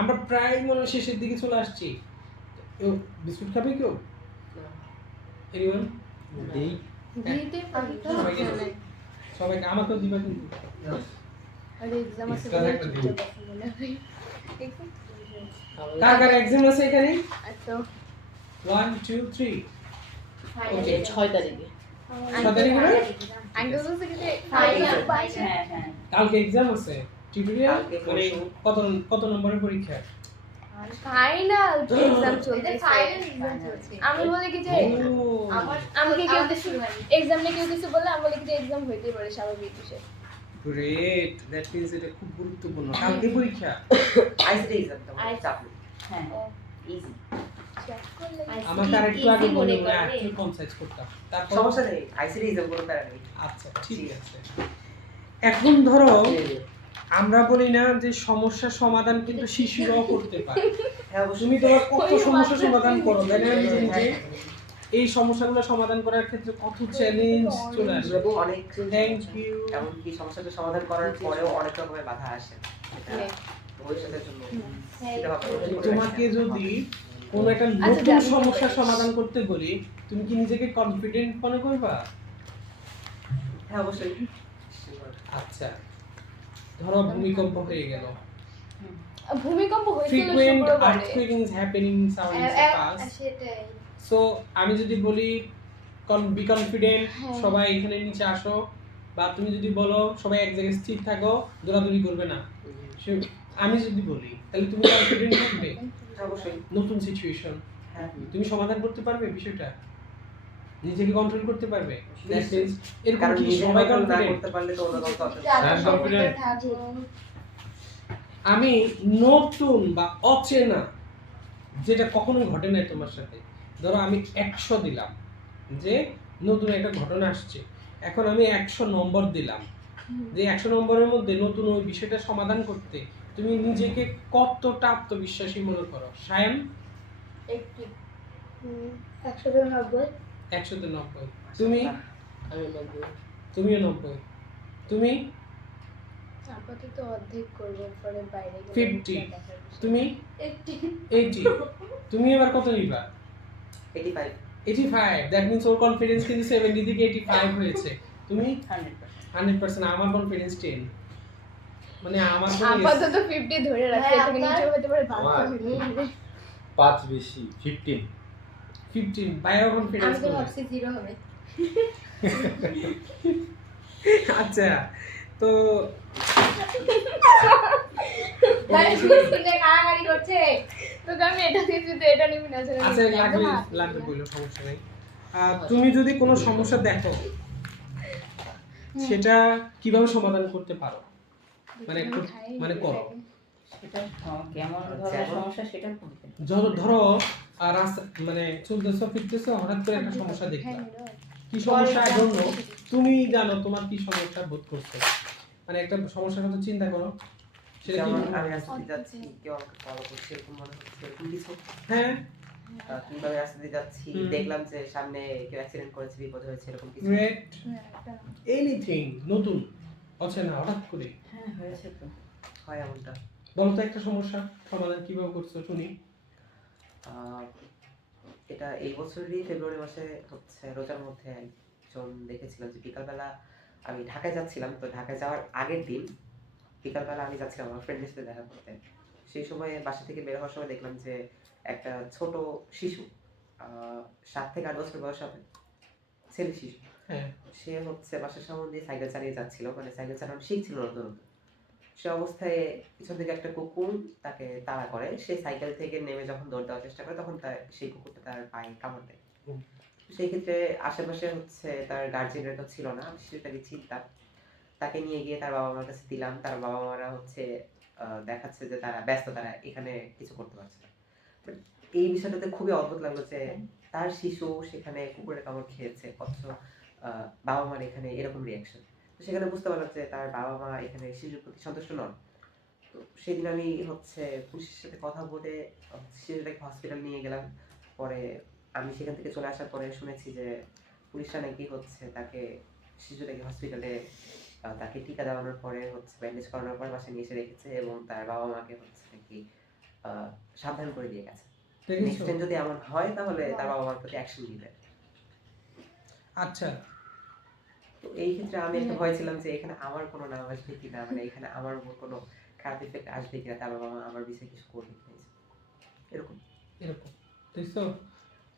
আমরা প্রায় মনে হয় শেষের দিকে চলে আসছি। কেউ বিস্কুট খাবে কেউ? এনিওয়ান? দেই। দিতে পারি তো সবাইকে মানে সবাইকে আমাকেও দিবা কিন্তু। আর এক্সাম আছে Extra বলে একটা দিন। চুপচাপ বসে মনে হয়। কার কার এক্সাম আছে এখানে? আচ্ছা 1 2 3 ওকে 6 তারিখে। 6 তারিখে না? আঙ্কেল বলছে কি যে Final, হ্যাঁ হ্যাঁ কালকে এক্সাম আছে। টিউটোরিয়াল কালকে মানে পরশু। কত নম্বরের পরীক্ষা? ফাইনাল এক্সাম চলছে ফাইনাল এক্সাম চলছে। আমি বলি কি যে ও, আমাকে কেউ আমাদের কিছু শুরু হয়নি। এক্সাম নিয়ে কেউ কিছু বললে আমি বলি কি যে এক্সাম হইতেই পারে স্বাভাবিক বিষয়। গ্রেট, দ্যাট মিন্স এটা খুব গুরুত্বপূর্ণ। কালকে পরীক্ষা। আইসিটি এক্সাম তো আইসি- চাপ নেই, হ্যাঁ ইজি। আমাকে আরেকটু আগে বলে মনে একটু কনসাইজ করতাম। তারপর সমস্যা নেই, আইসিটি এক্সাম কোনো প্যারা নেই। আচ্ছা, ঠিক আছে। এখন ধরো আমরা বলি না যে সমস্যার সমাধান কিন্তু শিশুরাও করতে পারে। হ্যাঁ অবশ্যই। তুমি তোমার কত সমস্যার সমাধান করো, তাই না? নিজে নিজে এই সমস্যাগুলো সমাধান করার ক্ষেত্রে কত চ্যালেঞ্জ চলে আসে। এবং অনেক থ্যাংক ইউ। এমনকি সমস্যাটা সমাধান করার পরেও অনেক রকমের বাধা আসে, হ্যাঁ। ভবিষ্যতের জন্য হ্যাঁ, চিন্তা ভাবনা করে তোমাকে রাখতে হবে। যদি কোনো একটা আচ্ছা, নতুন যাবি। সমস্যার সমাধান করতে বলি, তুমি কি নিজেকে কনফিডেন্ট মনে করবা? হ্যাঁ অবশ্যই। আচ্ছা, ধরো ভূমিকম্প হয়ে গেল। ভূমিকম্প হয়েছিল Frequent শুক্রবারে earthquakes happening sounds past. সেটাই। সো আমি যদি বলি বি কনফিডেন্ট, হ্যাঁ। সবাই এখানে নিচে আসো, বা তুমি যদি বলো সবাই এক জায়গায় স্থির থাকো, দৌড়াদৌড়ি করবে না, আমি যদি বলি তাহলে তুমি কনফিডেন্ট থাকবে? হ্যাঁ অবশ্যই। নতুন সিচুয়েশন হ্যাঁ তুমি সমাধান করতে পারবে বিষয়টা, নিজেকে কন্ট্রোল করতে পারবে। That means এরকম কারণ কি নিজে সবাই control না কনফিডেন্ট? করতে পারলে তো অন্য কাউকে control হ্যাঁ, confident। আমি নতুন বা অচেনা, যেটা কখনো ঘটে নাই তোমার সাথে, ধরো আমি 100 দিলাম যে নতুন একটা ঘটনা আসছে, এখন আমি 100 নম্বর দিলাম যে 100 নম্বরের মধ্যে নতুন ওই বিষয়টা সমাধান করতে তুমি নিজেকে কতটা আত্মবিশ্বাসী মনে করো? সায়ন? 190। 100-তে 90। তুমি? আমি 90। তুমিও 90। তুমি? আপাতত অর্ধেক করব, পরে বাইরে গেলে 50। দেখার বিষয়। তুমি? 80। তুমি এবার কত নিবা? 85। 85। দ্যাট মিন্স ওর কনফিডেন্স কিন্তু 70 থেকে 85 হয়েছে। তুমি? 100%। 100%। আমার কনফিডেন্স 10। মানে আমার কোনো আপাতত 50 ধরে রাখছি, হ্যাঁ, এর থেকে নিচে হতে পারে, বাড়তে আমার- হতে পারে। 5 বেশি 15। 15 বায়ো কনফিডেন্স। আমি তো ভাবছি 0 হবে। আচ্ছা, তো ভাই শুনে কাড়াকাড়ি করছে, তোকে আমি এটা দিয়েছি তো এটা নিবি না, সেটা আচ্ছা, নিবি না। লাগবে একদম লাগবে বললো সমস্যা নেই। তুমি যদি কোনো সমস্যা দেখো, সেটা কিভাবে সমাধান করতে পারো? মানে একটু মানে করো। সেটা কেমন ধরনের সমস্যা সেটা বলতে। ধরো রাস্তা মানে চলতেছো ফিরতেছো, হঠাৎ করে একটা সমস্যা দেখলা। হ্যাঁ, কি সমস্যা জন্য তুমি জানো তোমার কি সমস্যা বোধ করছো, মানে একটা সমস্যার কথা চিন্তা করো, সেটা কি? যেমন আমি রাস্তা দিয়ে যাচ্ছি, কেউ আমাকে ফলো করছে, এরকম মনে হচ্ছে, এরকম কিছু। হ্যাঁ, কিভাবে রাস্তা দিয়ে যাচ্ছি, হুম। দেখলাম যে সামনে কেউ অ্যাক্সিডেন্ট করেছে, বিপদ হয়েছে, এরকম কিছু। গ্রেট। এনিথিং নতুন অচেনা হঠাৎ করে হ্যাঁ হয়েছে তো। হয় এমনটা। বলো তো একটা সমস্যা সমাধান কিভাবে করছো শুনি। আহ, এটা এই বছরই ফেব্রুয়ারি মাসে হচ্ছে রোজার মধ্যে একজন দেখেছিলাম যে বিকালবেলা আমি ঢাকায় যাচ্ছিলাম, তো ঢাকায় যাওয়ার আগের দিন বিকালবেলা আমি যাচ্ছিলাম আমার ফ্রেন্ডের সাথে দেখা করতে। সেই সময় বাসা থেকে বের হওয়ার সময় দেখলাম যে একটা ছোট শিশু 7 থেকে 8 বছর বয়স হবে, ছেলে শিশু। হ্যাঁ সে হচ্ছে বাসার সামনে দিয়ে সাইকেল চালিয়ে যাচ্ছিল, মানে সাইকেল চালানো শিখছিল নতুন নতুন। সে অবস্থায় পিছন থেকে একটা কুকুর তাকে তাড়া করে। সে সাইকেল থেকে নেমে যখন দৌড় দেওয়ার চেষ্টা করে তখন সেই কুকুরটা তার পায়ে কামড় দেয়। হুম। সেই ক্ষেত্রে আশেপাশে হচ্ছে তার গার্জিয়ানরা তো ছিল না, আমি শিশুটাকে চিনতাম। তাকে নিয়ে গিয়ে তার বাবা মার কাছে দিলাম। তার বাবা মারা হচ্ছে দেখাচ্ছে যে তারা ব্যস্ত, তারা এখানে কিছু করতে পারছে না। But এই বিষয়টাতে খুবই অদ্ভুত লাগলো যে তার শিশু সেখানে কুকুরের কামড় খেয়েছে, অথচ বাবা মার এখানে এরকম রিয়াকশন। তো সেখানে বুঝতে পারলাম যে তার বাবা মা এখানে শিশুর প্রতি সন্তুষ্ট নন। তো সেদিন আমি হচ্ছে পুলিশের সাথে কথা বলে শিশুটাকে হসপিটাল নিয়ে গেলাম। পরে আমি সেখান থেকে চলে আসার পরে শুনেছি যে পুলিশরা নাকি হচ্ছে তাকে শিশুটাকে হসপিটালে তাকে টিকা দেওয়ানোর পরে হচ্ছে ব্যান্ডেজ করানোর পর বাসায় নিয়ে এসে রেখেছে এবং তার বাবা মাকে হচ্ছে নাকি সাবধান করে দিয়ে গেছে। দেখেছো? নেক্সট টাইম যদি এমন হয় তাহলে তার বাবা মার প্রতি অ্যাকশন নিবে। আচ্ছা তো এই ক্ষেত্রে আমি একটা ভয় ছিলাম যে এখানে আমার কোনো নাম আসবে কিনা, মানে এখানে আমার উপর কোনো খারাপ ইফেক্ট আসবে কিনা, তার বাবা মা আমার বিষয়ে কিছু করবে কিনা, এরকম। এরকম দেখছো?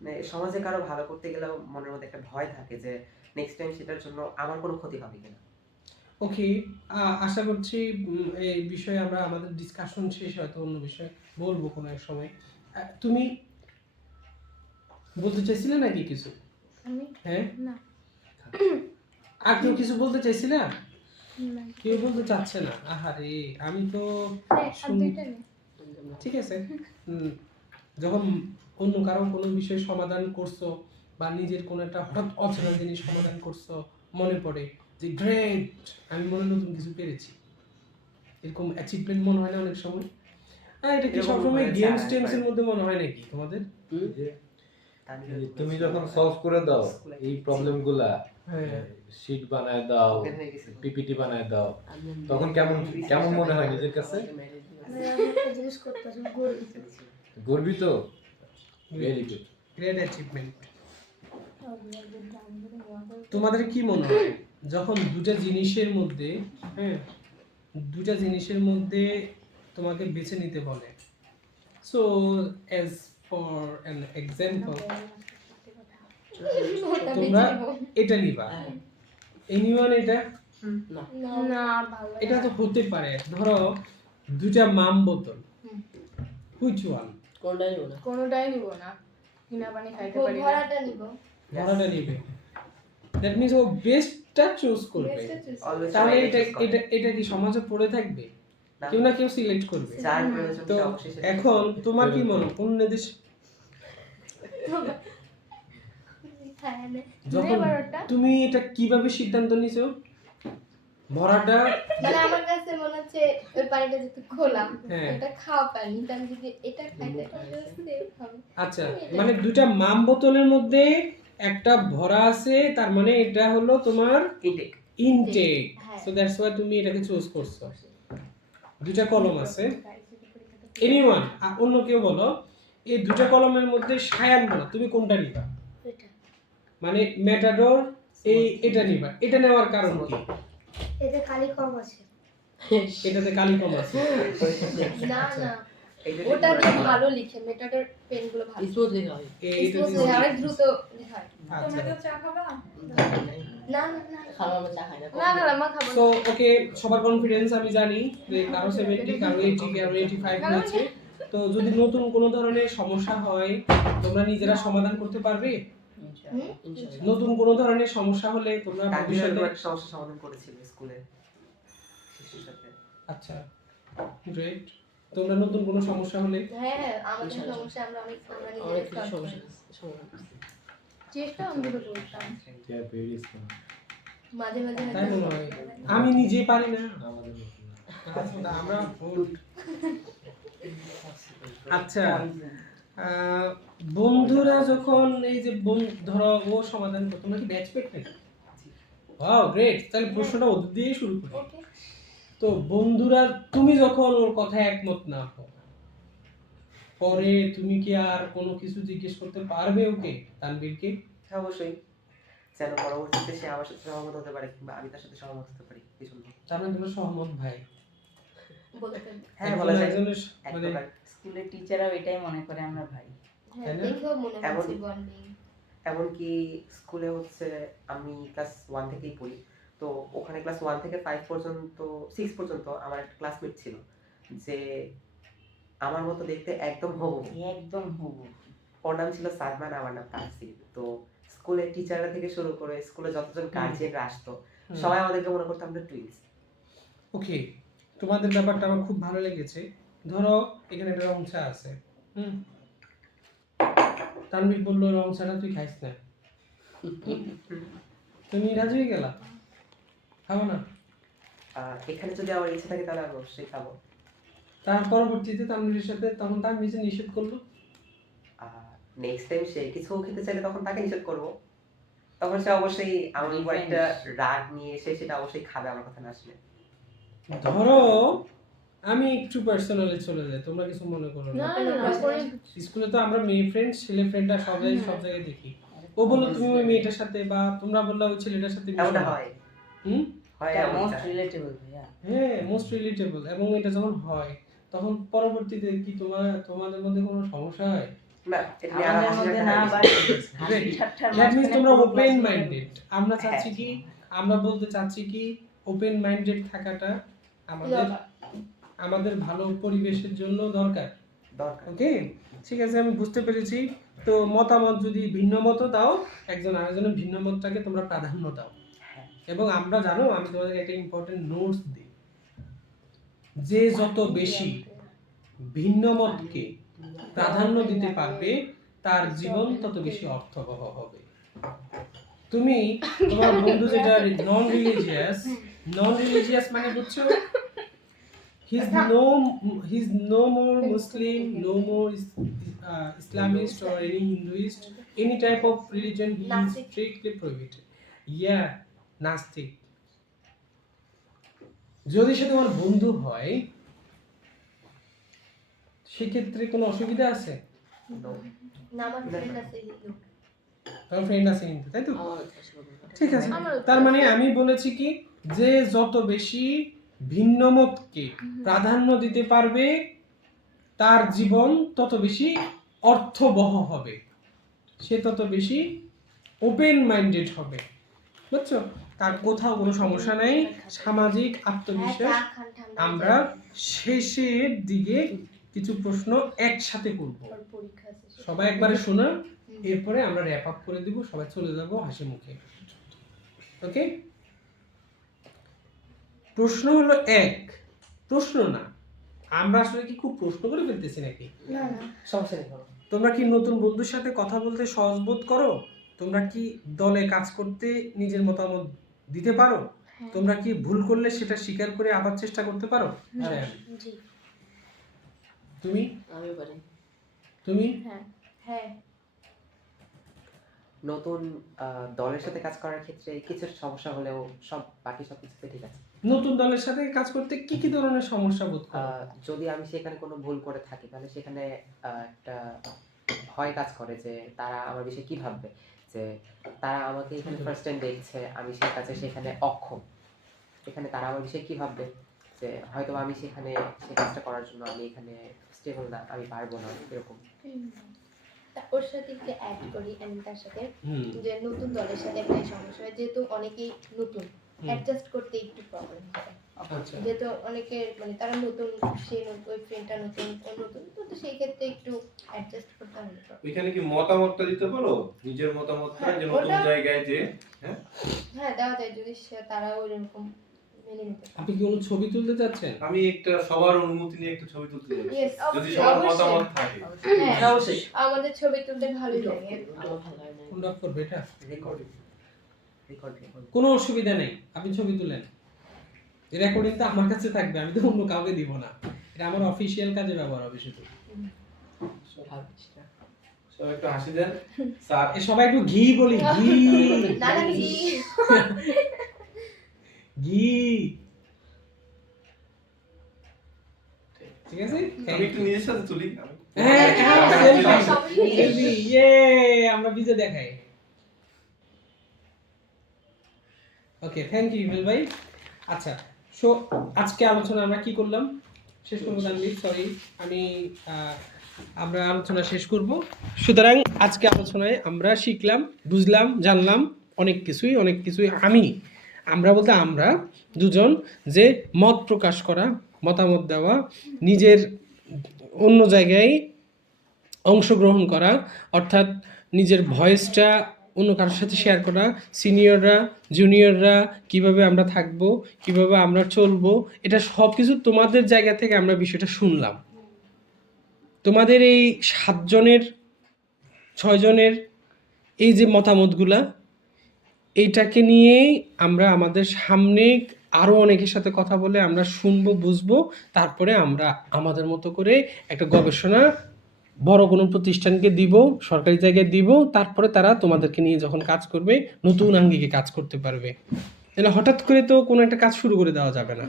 মানে সমাজে কারো ভালো করতে গেলেও মনের মধ্যে একটা ভয় থাকে যে নেক্সট টাইম সেটার জন্য আমার কোনো ক্ষতি হবে কিনা। ওকে, আশা করছি এই বিষয়ে আমরা আমাদের ডিসকাশন শেষ, হয়তো অন্য বিষয়ে বলবো কোনো এক সময়। তুমি বলতে চাইছিলে নাকি কিছু? আমি হ্যাঁ, না আর কেউ কিছু বলতে চাইছিলে? না কেউ বলতে চাচ্ছে না। আহারে, আমি তো আর দুইটা নেই। ঠিক আছে। যখন অন্য কারো কোনো বিষয় সমাধান করছো বা নিজের কোনো একটা হঠাৎ অচেনা জিনিস সমাধান করছো, মনে পড়ে যে গ্রেট, আমি মনে হয় নতুন কিছু পেরেছি, এরকম অ্যাচিভমেন্ট মনে হয় না অনেক সময়? এটা কি এরকম সবসময় হয়েছে গেমস আর টেমসের একবার। মধ্যে মনে হয় নাকি তোমাদের? তুমি যখন সলভ করে দাও এই প্রবলেম গুলা, হ্যাঁ, শীট বানায় দাও, পিপিটি বানায় দাও, তখন কেমন কেমন মনে হয় নিজের কাছে? আমি একটা জিনিস করতে পারছি, আমি গর্বিত। গর্বিত? Very good. Great achievement. তোমাদের কি মনে হয় যখন দুটা জিনিসের মধ্যে, হ্যাঁ, দুটা জিনিসের মধ্যে তোমাকে বেছে নিতে বলে, so as for an example তোমরা এটা নিবা, এনিওয়ান এটা না ভালো এটা তো হতে পারে, ধরো দুটা মাম বোতল, হুইচ ওয়ান? কোনটাই নিব না। কোনোটাই নিব না, কিনা পানি খাইতে পারি না। ভরাটা নিব। ভরাটা নিবে, দ্যাট মিন্স ও বেস্টটা চুজ করবে। Best-টা choose Always তাহলে সবাই এটা choose করে। এটা এটা কি সমাজে পড়ে থাকবে? না, কেউ না কেউ সিলেক্ট করবে। যার প্রয়োজন তো সে অবশ্যই সেটা এখন তোমার কি মনে হয় কোন দেশ হ্যাঁ, নে। যখন এবার ওটা। তুমি এটা কিভাবে সিদ্ধান্ত নিছো ভরাটা? মানে আমার কাছে মনে হচ্ছে ওই পানিটা যেহেতু খোলা, হ্যাঁ। এটা খাওয়া পানি, তো আমি যদি এটা খাই তাহলে সেফ হবে। আচ্ছা, মানে দুইটা মাম বোতলের মধ্যে একটা ভরা আছে, তার মানে এটা হলো তোমার ইনটেক। ইনটেক, হ্যাঁ। সো দ্যাটস ওয়াই তুমি এটাকে চুজ করছো। দুইটা কলম আছে, এনিওয়ান অন্য কেউ বলো, এই দুইটা কলমের মধ্যে সায়ান বলো, তুমি কোনটা নিবা? এটা মানে মেটাডোর এটা নিবা, এটা নেওয়ার কারণ কি? এতে কালি কম আছে। এটাতে কালি কম আছে। না না, এই যে ওটা দিয়ে ভালো লিখে, মেটাডোর পেনগুলো ভালো। স্মুথ লেখা হয়। এইটা Smooth দিয়ে- হয়, অনেক দ্রুত হয়। আচ্ছা, না না না খাওয়া আমরা চা খাই না। না না, মা খাবো সো না। ওকে, সবার কনফিডেন্স আমি জানি যে কারো 70, কারো 80, কারো 85 হয়েছে। তো যদি নতুন কোনো ধরনের সমস্যা হয় তোমরা নিজেরা সমাধান করতে পারবে? ইনশাআল্লাহ, ইনশাআল্লাহ। নতুন কোনো ধরনের সমস্যা হলে তোমরা তানভীর ভবিষ্যতে, একটা সমস্যা সমাধান করেছিল স্কুলে শিশুর সাথে। আচ্ছা গ্রেট, তোমরা নতুন কোনো সমস্যা হলে হ্যাঁ হ্যাঁ, আমাদের সমস্যা আমরা অনেক নিজেরাই কিছু solve সমস্যা করি। সমাধান করছি। চেষ্টা আমি তো করতাম। Yeah, very smart. মাঝে মাঝে তাই মনে হয়? আমি নিজে পারি না। আমাদের মতো না। আচ্ছা, আমরা আচ্ছা, বন্ধুরা যখন এই যে ধরো ও সমাধান করতো, তোমরা কি ব্যাচমেট নাকি? ওয়াও গ্রেট, তাহলে প্রশ্নটা ওদের দিয়েই শুরু করি। ওকে। তো বন্ধুরা, তুমি যখন ওর কথা একমত না হও, পরে তুমি কি আর কোনো কিছু জিজ্ঞেস করতে পারবে ওকে, তানভীরকে? হ্যাঁ অবশ্যই, যেন পরবর্তীতে সে আমার সাথে সহমত হতে পারে কিংবা আমি তার সাথে সহমত হতে পারি এই জন্য। তার মানে তোমরা সহমত ভাই? বলতে পারি। হ্যাঁ বলা যায় একজনের এক মানে প্রকার। স্কুলের টিচাররাও এটাই মনে করে আমরা ভাই। হ্যাঁ, তাই না? দেখেও মনে এমন- হচ্ছে বন্ডিং। এমনকি স্কুলে হচ্ছে আমি ক্লাস 1 থেকেই পড়ি, তো ওখানে ক্লাস 1 থেকে 5 পর্যন্ত 6 পর্যন্ত আমার একটা ক্লাসমেট ছিল যে আমার মতো দেখতে একদম হুবহু। একদম হুবহু। ওর নাম ছিল সাদমান, আমার নাম তানসির। তো স্কুলে টিচাররা থেকে শুরু করে স্কুলে যতজন গার্জিয়ানরা আসতো সবাই আমাদেরকে মনে করতো আমরা টুইনস। ওকে, তোমাদের ব্যাপারটা আমার খুব ভালো লেগেছে। ধরো এখানে একটা রং চা আছে, তানভীর বললো রং চাটা তুই খাইস না, তুমি রাজি হয়ে গেলা খাবো না? এখানে যদি আমার ইচ্ছা থাকে তাহলে আমি অবশ্যই খাবো। তার পরবর্তীতে তানভীরের সাথে তখন তানভীর যে নিষেধ করলো, নেক্সট টাইম সে কিছু খেতে চাইলে তখন তাকে নিষেধ করবো। তখন সে অবশ্যই আমার উপর একটা রাগ নিয়ে এসে সেটা অবশ্যই খাবে আমার কথা না আসলে। ধরো আমি একটু পার্সোনালি চলে যাই, তোমরা কিছু মনে করো না। স্কুলে তো আমরা মেয়ে ফ্রেন্ড ছেলে ফ্রেন্ড আর সব জায়গায় দেখি। ও বললো তুমি ওই মেয়েটার সাথে, বা তোমরা বললা ওই ছেলেটার সাথে মিশো এমনটা না। হয়, হুম, হয় মোস্ট রিলেটেবল ভাইয়া। হ্যাঁ মোস্ট রিলেটেবল। এবং এটা যখন হয় তখন পরবর্তীতে কি তোমাদের মধ্যে কোনো সমস্যা হয়? না, এটা নিয়ে আর আমাদের হাসি মধ্যে ঠাট্টা না, হয় বাট বেশি। হাসি ঠাট্টার দ্যাট মিন্স মাঝখানে তোমরা পুরো ওপেন class মাইন্ডেড। আমরা চাচ্ছি হ্যাঁ। কি, আমরা বলতে চাচ্ছি কি ওপেন মাইন্ডেড থাকাটা আমাদের ভালো পরিবেশের জন্য দরকার। ওকে, ঠিক আছে, আমি বুঝতে পেরেছি। তো মতামত যদি ভিন্ন মত দাও, একজন আরেকজনের ভিন্ন মতটাকে তোমরা প্রাধান্য দাও। এবং আমরা জানো আমি তোমাদের একটা ইম্পর্টেন্ট নোটস দিই, যে যত বেশি ভিন্ন মতকে প্রাধান্য দিতে পারবে তার জীবন তত বেশি অর্থবহ হবে। তুমি তোমার বন্ধু যেটা নন রিলিজিয়াস মানে বুঝছো, he's no more Muslim, no more Islamist or any Hinduist, any type of religion he is strictly prohibited. Yeah, নাস্তিক। যদি সে তোমার বন্ধু হয় সেক্ষেত্রে কোনো অসুবিধা আছে? না, আমার ফ্রেন্ড আছে হিন্দু। তোমার ফ্রেন্ড আছে কিন্তু, তাই তো? আমার ঠিক আছে, তার মানে আমি বলেছি কি, যে যত বেশি ভিন্ন মতকে প্রাধান্য দিতে পারবে তার জীবন তত বেশি অর্থবহ হবে, সে তত বেশি ওপেন মাইন্ডেড হবে। বুঝছো? তার কোথাও কোনো সমস্যা নেই। সামাজিক আত্মবিশ্বাস। আমরা শেষের দিকে কিছু প্রশ্ন একসাথে করব, সবাই একবারে শোনা, এরপরে আমরা র্যাপ আপ করে দিব, সবাই চলে যাব হাসি মুখে। ওকে, প্রশ্ন হলো এক, প্রশ্ন না, আমরা আসলে কি খুব প্রশ্ন করে ফেলতেছি নাকি? না না, সমস্যা নেই। তোমরা কি নতুন বন্ধুর সাথে কথা বলতে সহজ বোধ করো? তোমরা কি দলে কাজ করতে নিজের মতামত দিতে পারো? তোমরা কি ভুল করলে সেটা স্বীকার করে আবার চেষ্টা করতে পারো? জি। তুমি আমি পারি। তুমি হ্যাঁ, নতুন দলের সাথে কাজ করার ক্ষেত্রে কিছু সমস্যা হলেও বাকি সব কিছুতে ঠিক আছে। নতুন দলের সাথে কাজ করতে কি কি ধরনের সমস্যা বোধ করো? যদি আমি সেখানে কোনো ভুল করে থাকি তাহলে সেখানে একটা ভয় কাজ করে যে তারা আমার বিষয়ে কি ভাববে, যে তারা আমাকে এখানে ফার্স্ট টাইম দেখছে, আমি সেই কাজে সেখানে অক্ষম, এখানে তারা আমার বিষয়ে কি ভাববে, যে হয়তো আমি সেখানে সেই কাজটা করার জন্য আমি এখানে স্টেবল না, আমি পারবো না, এরকম। ওর সাথে একটু অ্যাড করি আমি তার সাথে, যে নতুন দলের সাথে একটা সমস্যা হয়, যেহেতু অনেকেই নতুন, অ্যাডজাস্ট করতে একটু প্রবলেম হয়। আচ্ছা, যেহেতু অনেকের মানে তারা নতুন, সে ওই ফ্রেন্ডটা নতুন, ও নতুন, তো সেই ক্ষেত্রে একটু অ্যাডজাস্ট করতে হবে। ওইখানে কি মতামতটা দিতে পারো, নিজের মতামতটা, যে নতুন জায়গায় যে হ্যাঁ দেওয়া যায়, যদি তারা ওইরকম মেনে নিতে পারে। আপনি কি কোনো ছবি তুলতে যাচ্ছেন? আমি একটা সবার অনুমতি নিয়ে একটা ছবি তুলতে যাচ্ছি, Yes, যদি অবশ্যই, সবার অবশ্যই। মতামত থাকে। হ্যাঁ, অবশ্যই আমাদের ছবি তুলতে ভালোই লাগে। আমার ভালো হয় না। কোনটা করবে এটা? রেকর্ড। কোনো অসুবিধা নেই, আপনি ছবি তুলেন, রেকর্ডিংটা আমার কাছে থাকবে, আমি তো অন্য কাউকে দিব না, এটা আমার অফিসিয়াল কাজে ব্যবহার হবে শুধু। সবাই একটু হাসি দেন স্যার। এ সবাই একটু ঘি বলি, ঘি না না কি ঘি। ঠিক আছে, আমি একটু নিজের সাথে তুলি। হ্যাঁ সবাই- সেলফি, ইয়ে, আমরা ভিজে দেখাই। ওকে, থ্যাংক ইউ ইমেল ভাই। আচ্ছা, সো আজকে আলোচনা আমরা কি করলাম শেষ করবো জানলি, সরি আমি আমরা আলোচনা শেষ করব। সুতরাং আজকে আলোচনায় আমরা শিখলাম, বুঝলাম, জানলাম অনেক কিছুই। আমরা বলতে আমরা দুজন, যে মত প্রকাশ করা, মতামত দেওয়া, নিজের অন্য জায়গায় অংশগ্রহণ করা, অর্থাৎ নিজের ভয়েসটা অন্য কারোর সাথে শেয়ার করা, সিনিয়ররা জুনিয়ররা কিভাবে আমরা থাকবো, কিভাবে আমরা চলবো, এটা সব কিছু তোমাদের জায়গা থেকে আমরা বিষয়টা শুনলাম। তোমাদের এই 7 জনের 6 জনের এই যে মতামতগুলা, এইটাকে নিয়েই আমরা আমাদের সামনে আরও অনেকের সাথে কথা বলে আমরা শুনবো, বুঝবো, তারপরে আমরা আমাদের মতো করে একটা গবেষণা বড় কোনো প্রতিষ্ঠানকে দিব, সরকারি জায়গায় দিব, তারপরে তারা তোমাদেরকে নিয়ে যখন কাজ করবে নতুন আঙ্গিকে কাজ করতে পারবে। তাহলে হঠাৎ করে তো কোনো একটা কাজ শুরু করে দেওয়া যাবে না,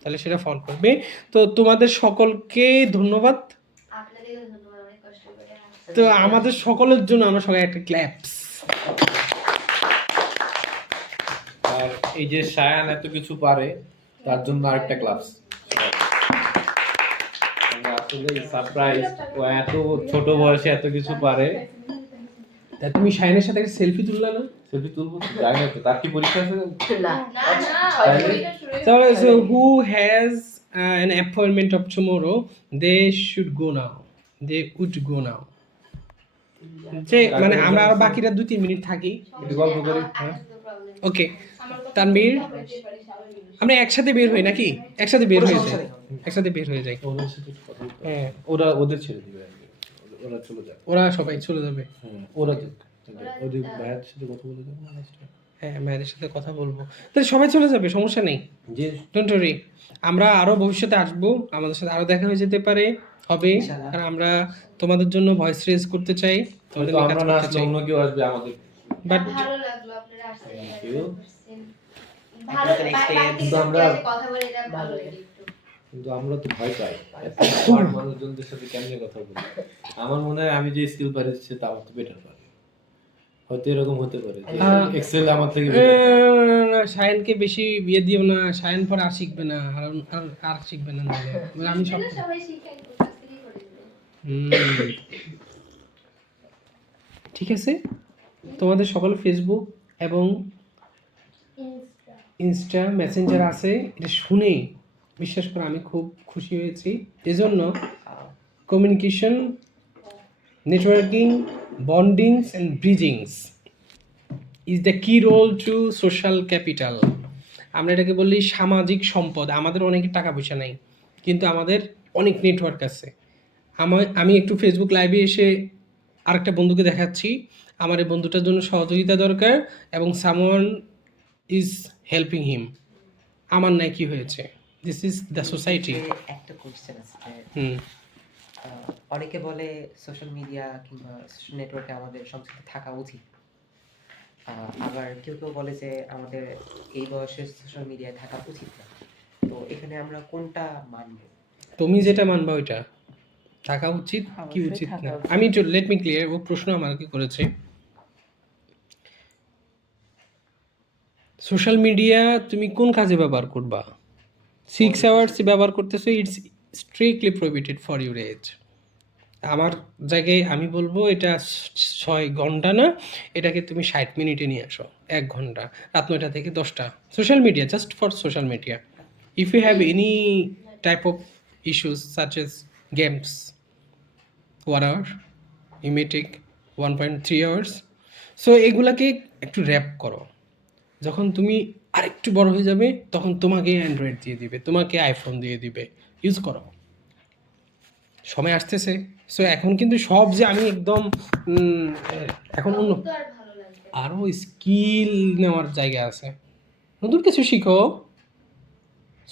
তাহলে সেটা ফল করবে। তো তোমাদের সকলকে ধন্যবাদ। আপনাদেরও ধন্যবাদ, অনেক কষ্ট করে আসছেন। তো আমাদের সকলের জন্য আমরা সবাই একটা ক্ল্যাপস। আর এই যে সায়ান এত কিছু পারে, তার জন্য আরেকটা ক্লাস। আমরা আসলে সারপ্রাইজ, ও এত ছোট বয়সে এত কিছু পারে। তা তুমি শাইনের সাথে সেলফি তুললা না? সেলফি তুলবো, জানি না তো তার কি পরীক্ষা আছে। না না So who has an appointment of tomorrow, they should go now. They would go now. যে মানে আমরা আর বাকিরা 2-3 মিনিট থাকি। একটু গল্প করি। ওকে তানবীর, আমরা একসাথে বের হই নাকি? একসাথে বের হয়ে যাই, একসাথে বের হয়ে যাই। ওদের সাথে একটু কথা বলতে হবে। হ্যাঁ, ওদের ছেড়ে দিবে আগে। ওরা চলে যাবে। ওরা সবাই চলে যাবে। ওরা ওদের ভাইয়ের সাথে কথা বলে যাবে না last এ? হ্যাঁ, মায়েদের সাথে কথা বলবো, তাহলে সবাই চলে যাবে, সমস্যা নেই। যে ডোন্ট ওয়ারি, আমরা আরো ভবিষ্যতে আসবো, আমাদের সাথে আরো দেখা হয়ে যেতে পারে, হবে। ইনশাআল্লাহ। কারণ আমরা তোমাদের জন্য ভয়েস রেজ করতে চাই, তোমাদের নিয়ে কাজ আমরা না করতে আসলে চাই। অন্য কেউ আসবে আমাদের। বাট ভালো লাগলো আপনারা আসছেন, Thank you. ভালো আপনাদের experience কিন্তু আমরা- কথা বলে এটা ভালো লাগে একটু। কিন্তু আমরা তো ভয় পাই, এত smart মানুষজনদের সাথে কেমনে কথা বলি। আমার মনে হয় আমি যে স্কিল পারি সে তার তো বেটার পারে, হয়তো এরকম হতে পারে যে এক্সেল আমার থেকে better পারে। সায়নকে বেশি বিয়ে দিও না, সায়ন পর আর শিখবে না, আর শিখবে না নাহলে। মানে আমি সব এগুলো সবাই শিখে কাছ থেকেই করে দিবে। হুম। ঠিক আছে, তোমাদের সকল ফেসবুক এবং ইনস্টা মেসেঞ্জার আছে, এটা শুনে বিশ্বাস করে আমি খুব খুশি হয়েছি। এজন্য communication, networking, bondings and bridgings is the key role to social capital. আমরা এটাকে বলি সামাজিক সম্পদ। আমাদের অনেকের টাকা পয়সা নাই, কিন্তু আমাদের অনেক নেটওয়ার্ক আছে। আমি একটু ফেসবুক লাইভে এসে আরেকটা বন্ধুকে দেখাচ্ছি, আমার এই বন্ধুটার জন্য সহযোগিতা দরকার এবং সামওয়ান ইজ হেল্পিং হিম। আমার নাই কি হয়েছে, দিস ইজ দ্য সোসাইটি। একটা কোশ্চেন আছে যে হুম, অনেকে বলে সোশ্যাল মিডিয়া কিংবা নেটওয়ার্কে আমাদের সংযুক্ত থাকা উচিত, আবার কেউ কেউ বলে যে আমাদের এই বয়সে সোশ্যাল মিডিয়ায় থাকা উচিত না। তো এখানে আমরা কোনটা মানবো? তুমি যেটা মানবা ওইটা থাকা উচিত কি অবশ্যই উচিত থাকা না। উচিত। আমি লেট মি ক্লিয়ার, ও প্রশ্ন আমাকে করেছে। সোশ্যাল মিডিয়া তুমি কোন কাজে ব্যবহার করবা? 6 আওয়ার্স ব্যবহার করতেছো, it's strictly prohibited for your age. আমার জায়গায় আমি বলবো এটা 6 ঘন্টা না, এটাকে তুমি 60 মিনিটে নিয়ে আসো, 1 ঘন্টা, রাত 9টা থেকে 10টা। Social media just for social media. If you have any type of issues such as games, 1 hour, you may take 1.3 hours. So এগুলাকে একটু র্যাপ করো। যখন তুমি আরেকটু বড় হয়ে যাবে তখন তোমাকে অ্যান্ড্রয়েড দিয়ে দিবে, তোমাকে আইফোন দিয়ে দিবে, ইউজ করো, সময় আসতেছে। সো এখন কিন্তু সব যে আমি একদম এখন অন্য তো আর ভালো লাগবে। আরও স্কিল নেওয়ার জায়গা আছে, নতুন কিছু শিখো।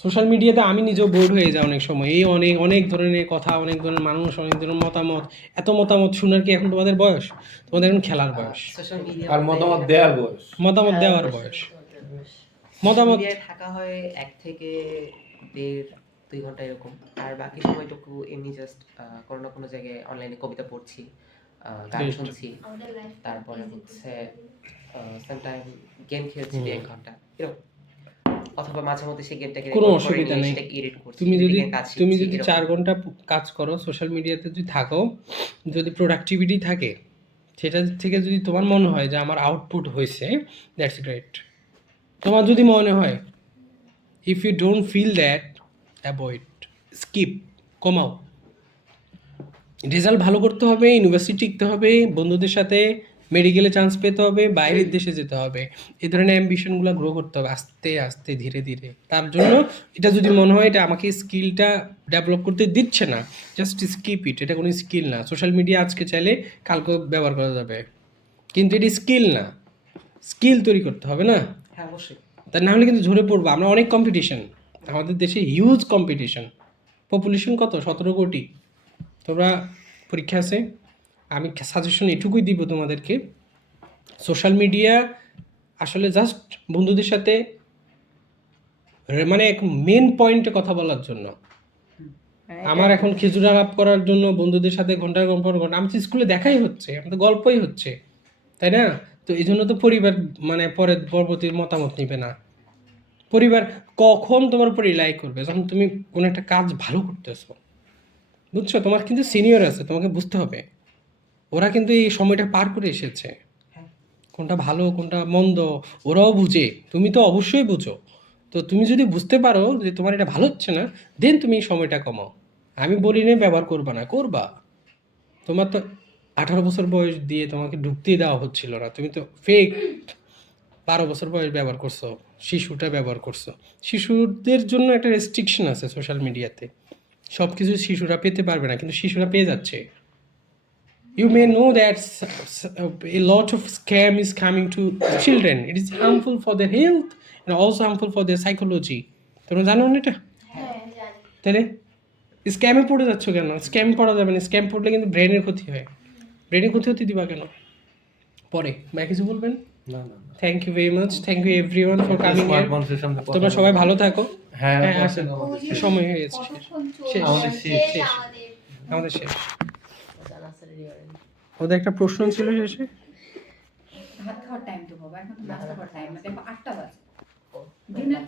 সোশ্যাল মিডিয়াতে আমি নিজেও বোর্ড হয়ে যাই অনেক সময়, এই অনেক অনেক ধরনের কথা, অনেক ধরনের মানুষ, অনেক ধরনের মতামত, এত মতামত শোনার কি এখন তোমাদের বয়স? তোমাদের এখন খেলার বয়স, সোশ্যাল মিডিয়া আর মতামত দেওয়ার বয়স। মতামত দেওয়ার বয়স। মতামত মিডিয়ায় থাকা হয় 1 থেকে 1.5-2 ঘন্টা এরকম, আর বাকি সময়টুকু এমনি জাস্ট কোনো না কোনো জায়গায় অনলাইনে কবিতা পড়ছি, গান Great. শুনছি, আমাদের লাইফ তারপরে হচ্ছে সামটাইম গেম খেলছি 1 ঘন্টা এরকম। অথবা মাঝে মধ্যে সেই গেমটাকে কোনো record করে অসুবিধা নিয়ে নেই। সেটাকে edit করছি, তুমি যদি editing এর কাজ তুমি শিখছি, যদি এরকম। 4 ঘন্টা কাজ করো সোশ্যাল মিডিয়াতে যদি থাকো, যদি প্রোডাক্টিভিটি থাকে, সেটা থেকে যদি তোমার মনে হয় যে আমার আউটপুট হয়েছে, দ্যাটস গ্রেট। তোমার যদি মনে হয়, if you don't feel that, avoid, skip, কমাও। রেজাল্ট ভালো করতে হবে, ইউনিভার্সিটি টিকতে হবে, বন্ধুদের সাথে মেডিকেলে চান্স পেতে হবে, বাইরের দেশে যেতে হবে, এই ধরনের অ্যাম্বিশনগুলো গ্রো করতে হবে আস্তে আস্তে ধীরে ধীরে। তার জন্য এটা যদি মনে হয় এটা আমাকে স্কিলটা ডেভেলপ করতে দিচ্ছে না, জাস্ট স্কিপ ইট। এটা কোনো স্কিল না। সোশ্যাল মিডিয়া আজকে চাইলে কালকে ব্যবহার করা যাবে, কিন্তু এটি স্কিল না। স্কিল তৈরি করতে হবে না, হ্যাঁ অবশ্যই। তা না হলে কিন্তু ঝরে পড়বো। আমরা অনেক কম্পিটিশন, আমাদের দেশে হিউজ কম্পিটিশন। পপুলেশন কত? 17 কোটি। তোমরা পরীক্ষা আছে, আমি সাজেশন এটুকুই দিব তোমাদেরকে, সোশ্যাল মিডিয়া আসলে জাস্ট বন্ধুদের সাথে মানে এক মেন পয়েন্টে কথা বলার জন্য। আমার এখন খেজুর আলাপ করার জন্য বন্ধুদের সাথে ঘন্টার পর ঘন্টা, আমি তো স্কুলে দেখাই হচ্ছে, আমি তো গল্পই হচ্ছে, তাই না? তো এই জন্য তো পরিবার মানে পরের পরবর্তীর মতামত নিবে না। পরিবার কখন তোমার উপর রিলাই করবে? যখন তুমি কোনো একটা কাজ ভালো করতেছো, বুঝছো? তোমার কিন্তু সিনিয়র আছে, তোমাকে বুঝতে হবে। ওরা কিন্তু এই সময়টা পার করে এসেছে, কোনটা ভালো কোনটা মন্দ ওরাও বুঝে, তুমি তো অবশ্যই বুঝো। তো তুমি যদি বুঝতে পারো যে তোমার এটা ভালো হচ্ছে না, দেন তুমি এই সময়টা কমাও। আমি বলি না ব্যবহার করবা না, করবা। তোমার তো 18 বছর বয়স দিয়ে তোমাকে ঢুকতেই দেওয়া হচ্ছিল না, তুমি তো ফেক 12 বছর বয়স ব্যবহার করছো, শিশুটা ব্যবহার করছো। শিশুদের জন্য একটা রেস্ট্রিকশন আছে সোশ্যাল মিডিয়াতে, সব কিছু শিশুরা পেতে পারবে না, কিন্তু শিশুরা পেয়ে যাচ্ছে। You may know that a lot of scam is coming to children. It is harmful for their health and also harmful for their psychology. তোমরা জানো না এটা? হ্যাঁ জানি। তাহলে স্ক্যামে পড়ে যাচ্ছ কেন? স্ক্যাম পড়া যাবে না, স্ক্যাম পড়লে কিন্তু ব্রেনের ক্ষতি হয়। ব্রেনের ক্ষতি হতে দিবা কেন? পরে ভাই কিছু বলবেন? না না না। Thank you very much, thank you everyone for coming smart here. মানুষের সামনে কথা তোমরা সবাই ভালো থাকো। হ্যাঁ হ্যাঁ, বসেন, আসেন। আমাদের সময় হয়ে গেছে, কতক্ষণ শেষ। আমাদের শেষ। শেষ আমাদের। আমাদের শেষ। আচ্ছা, রেডি করেন। ওদের একটা প্রশ্ন ছিল শেষে। ভাত খাওয়ার টাইম তো বাবা, এখন তো নাস্তা করার টাইম না, দেখো 8টা বাজে। ও, ডিনার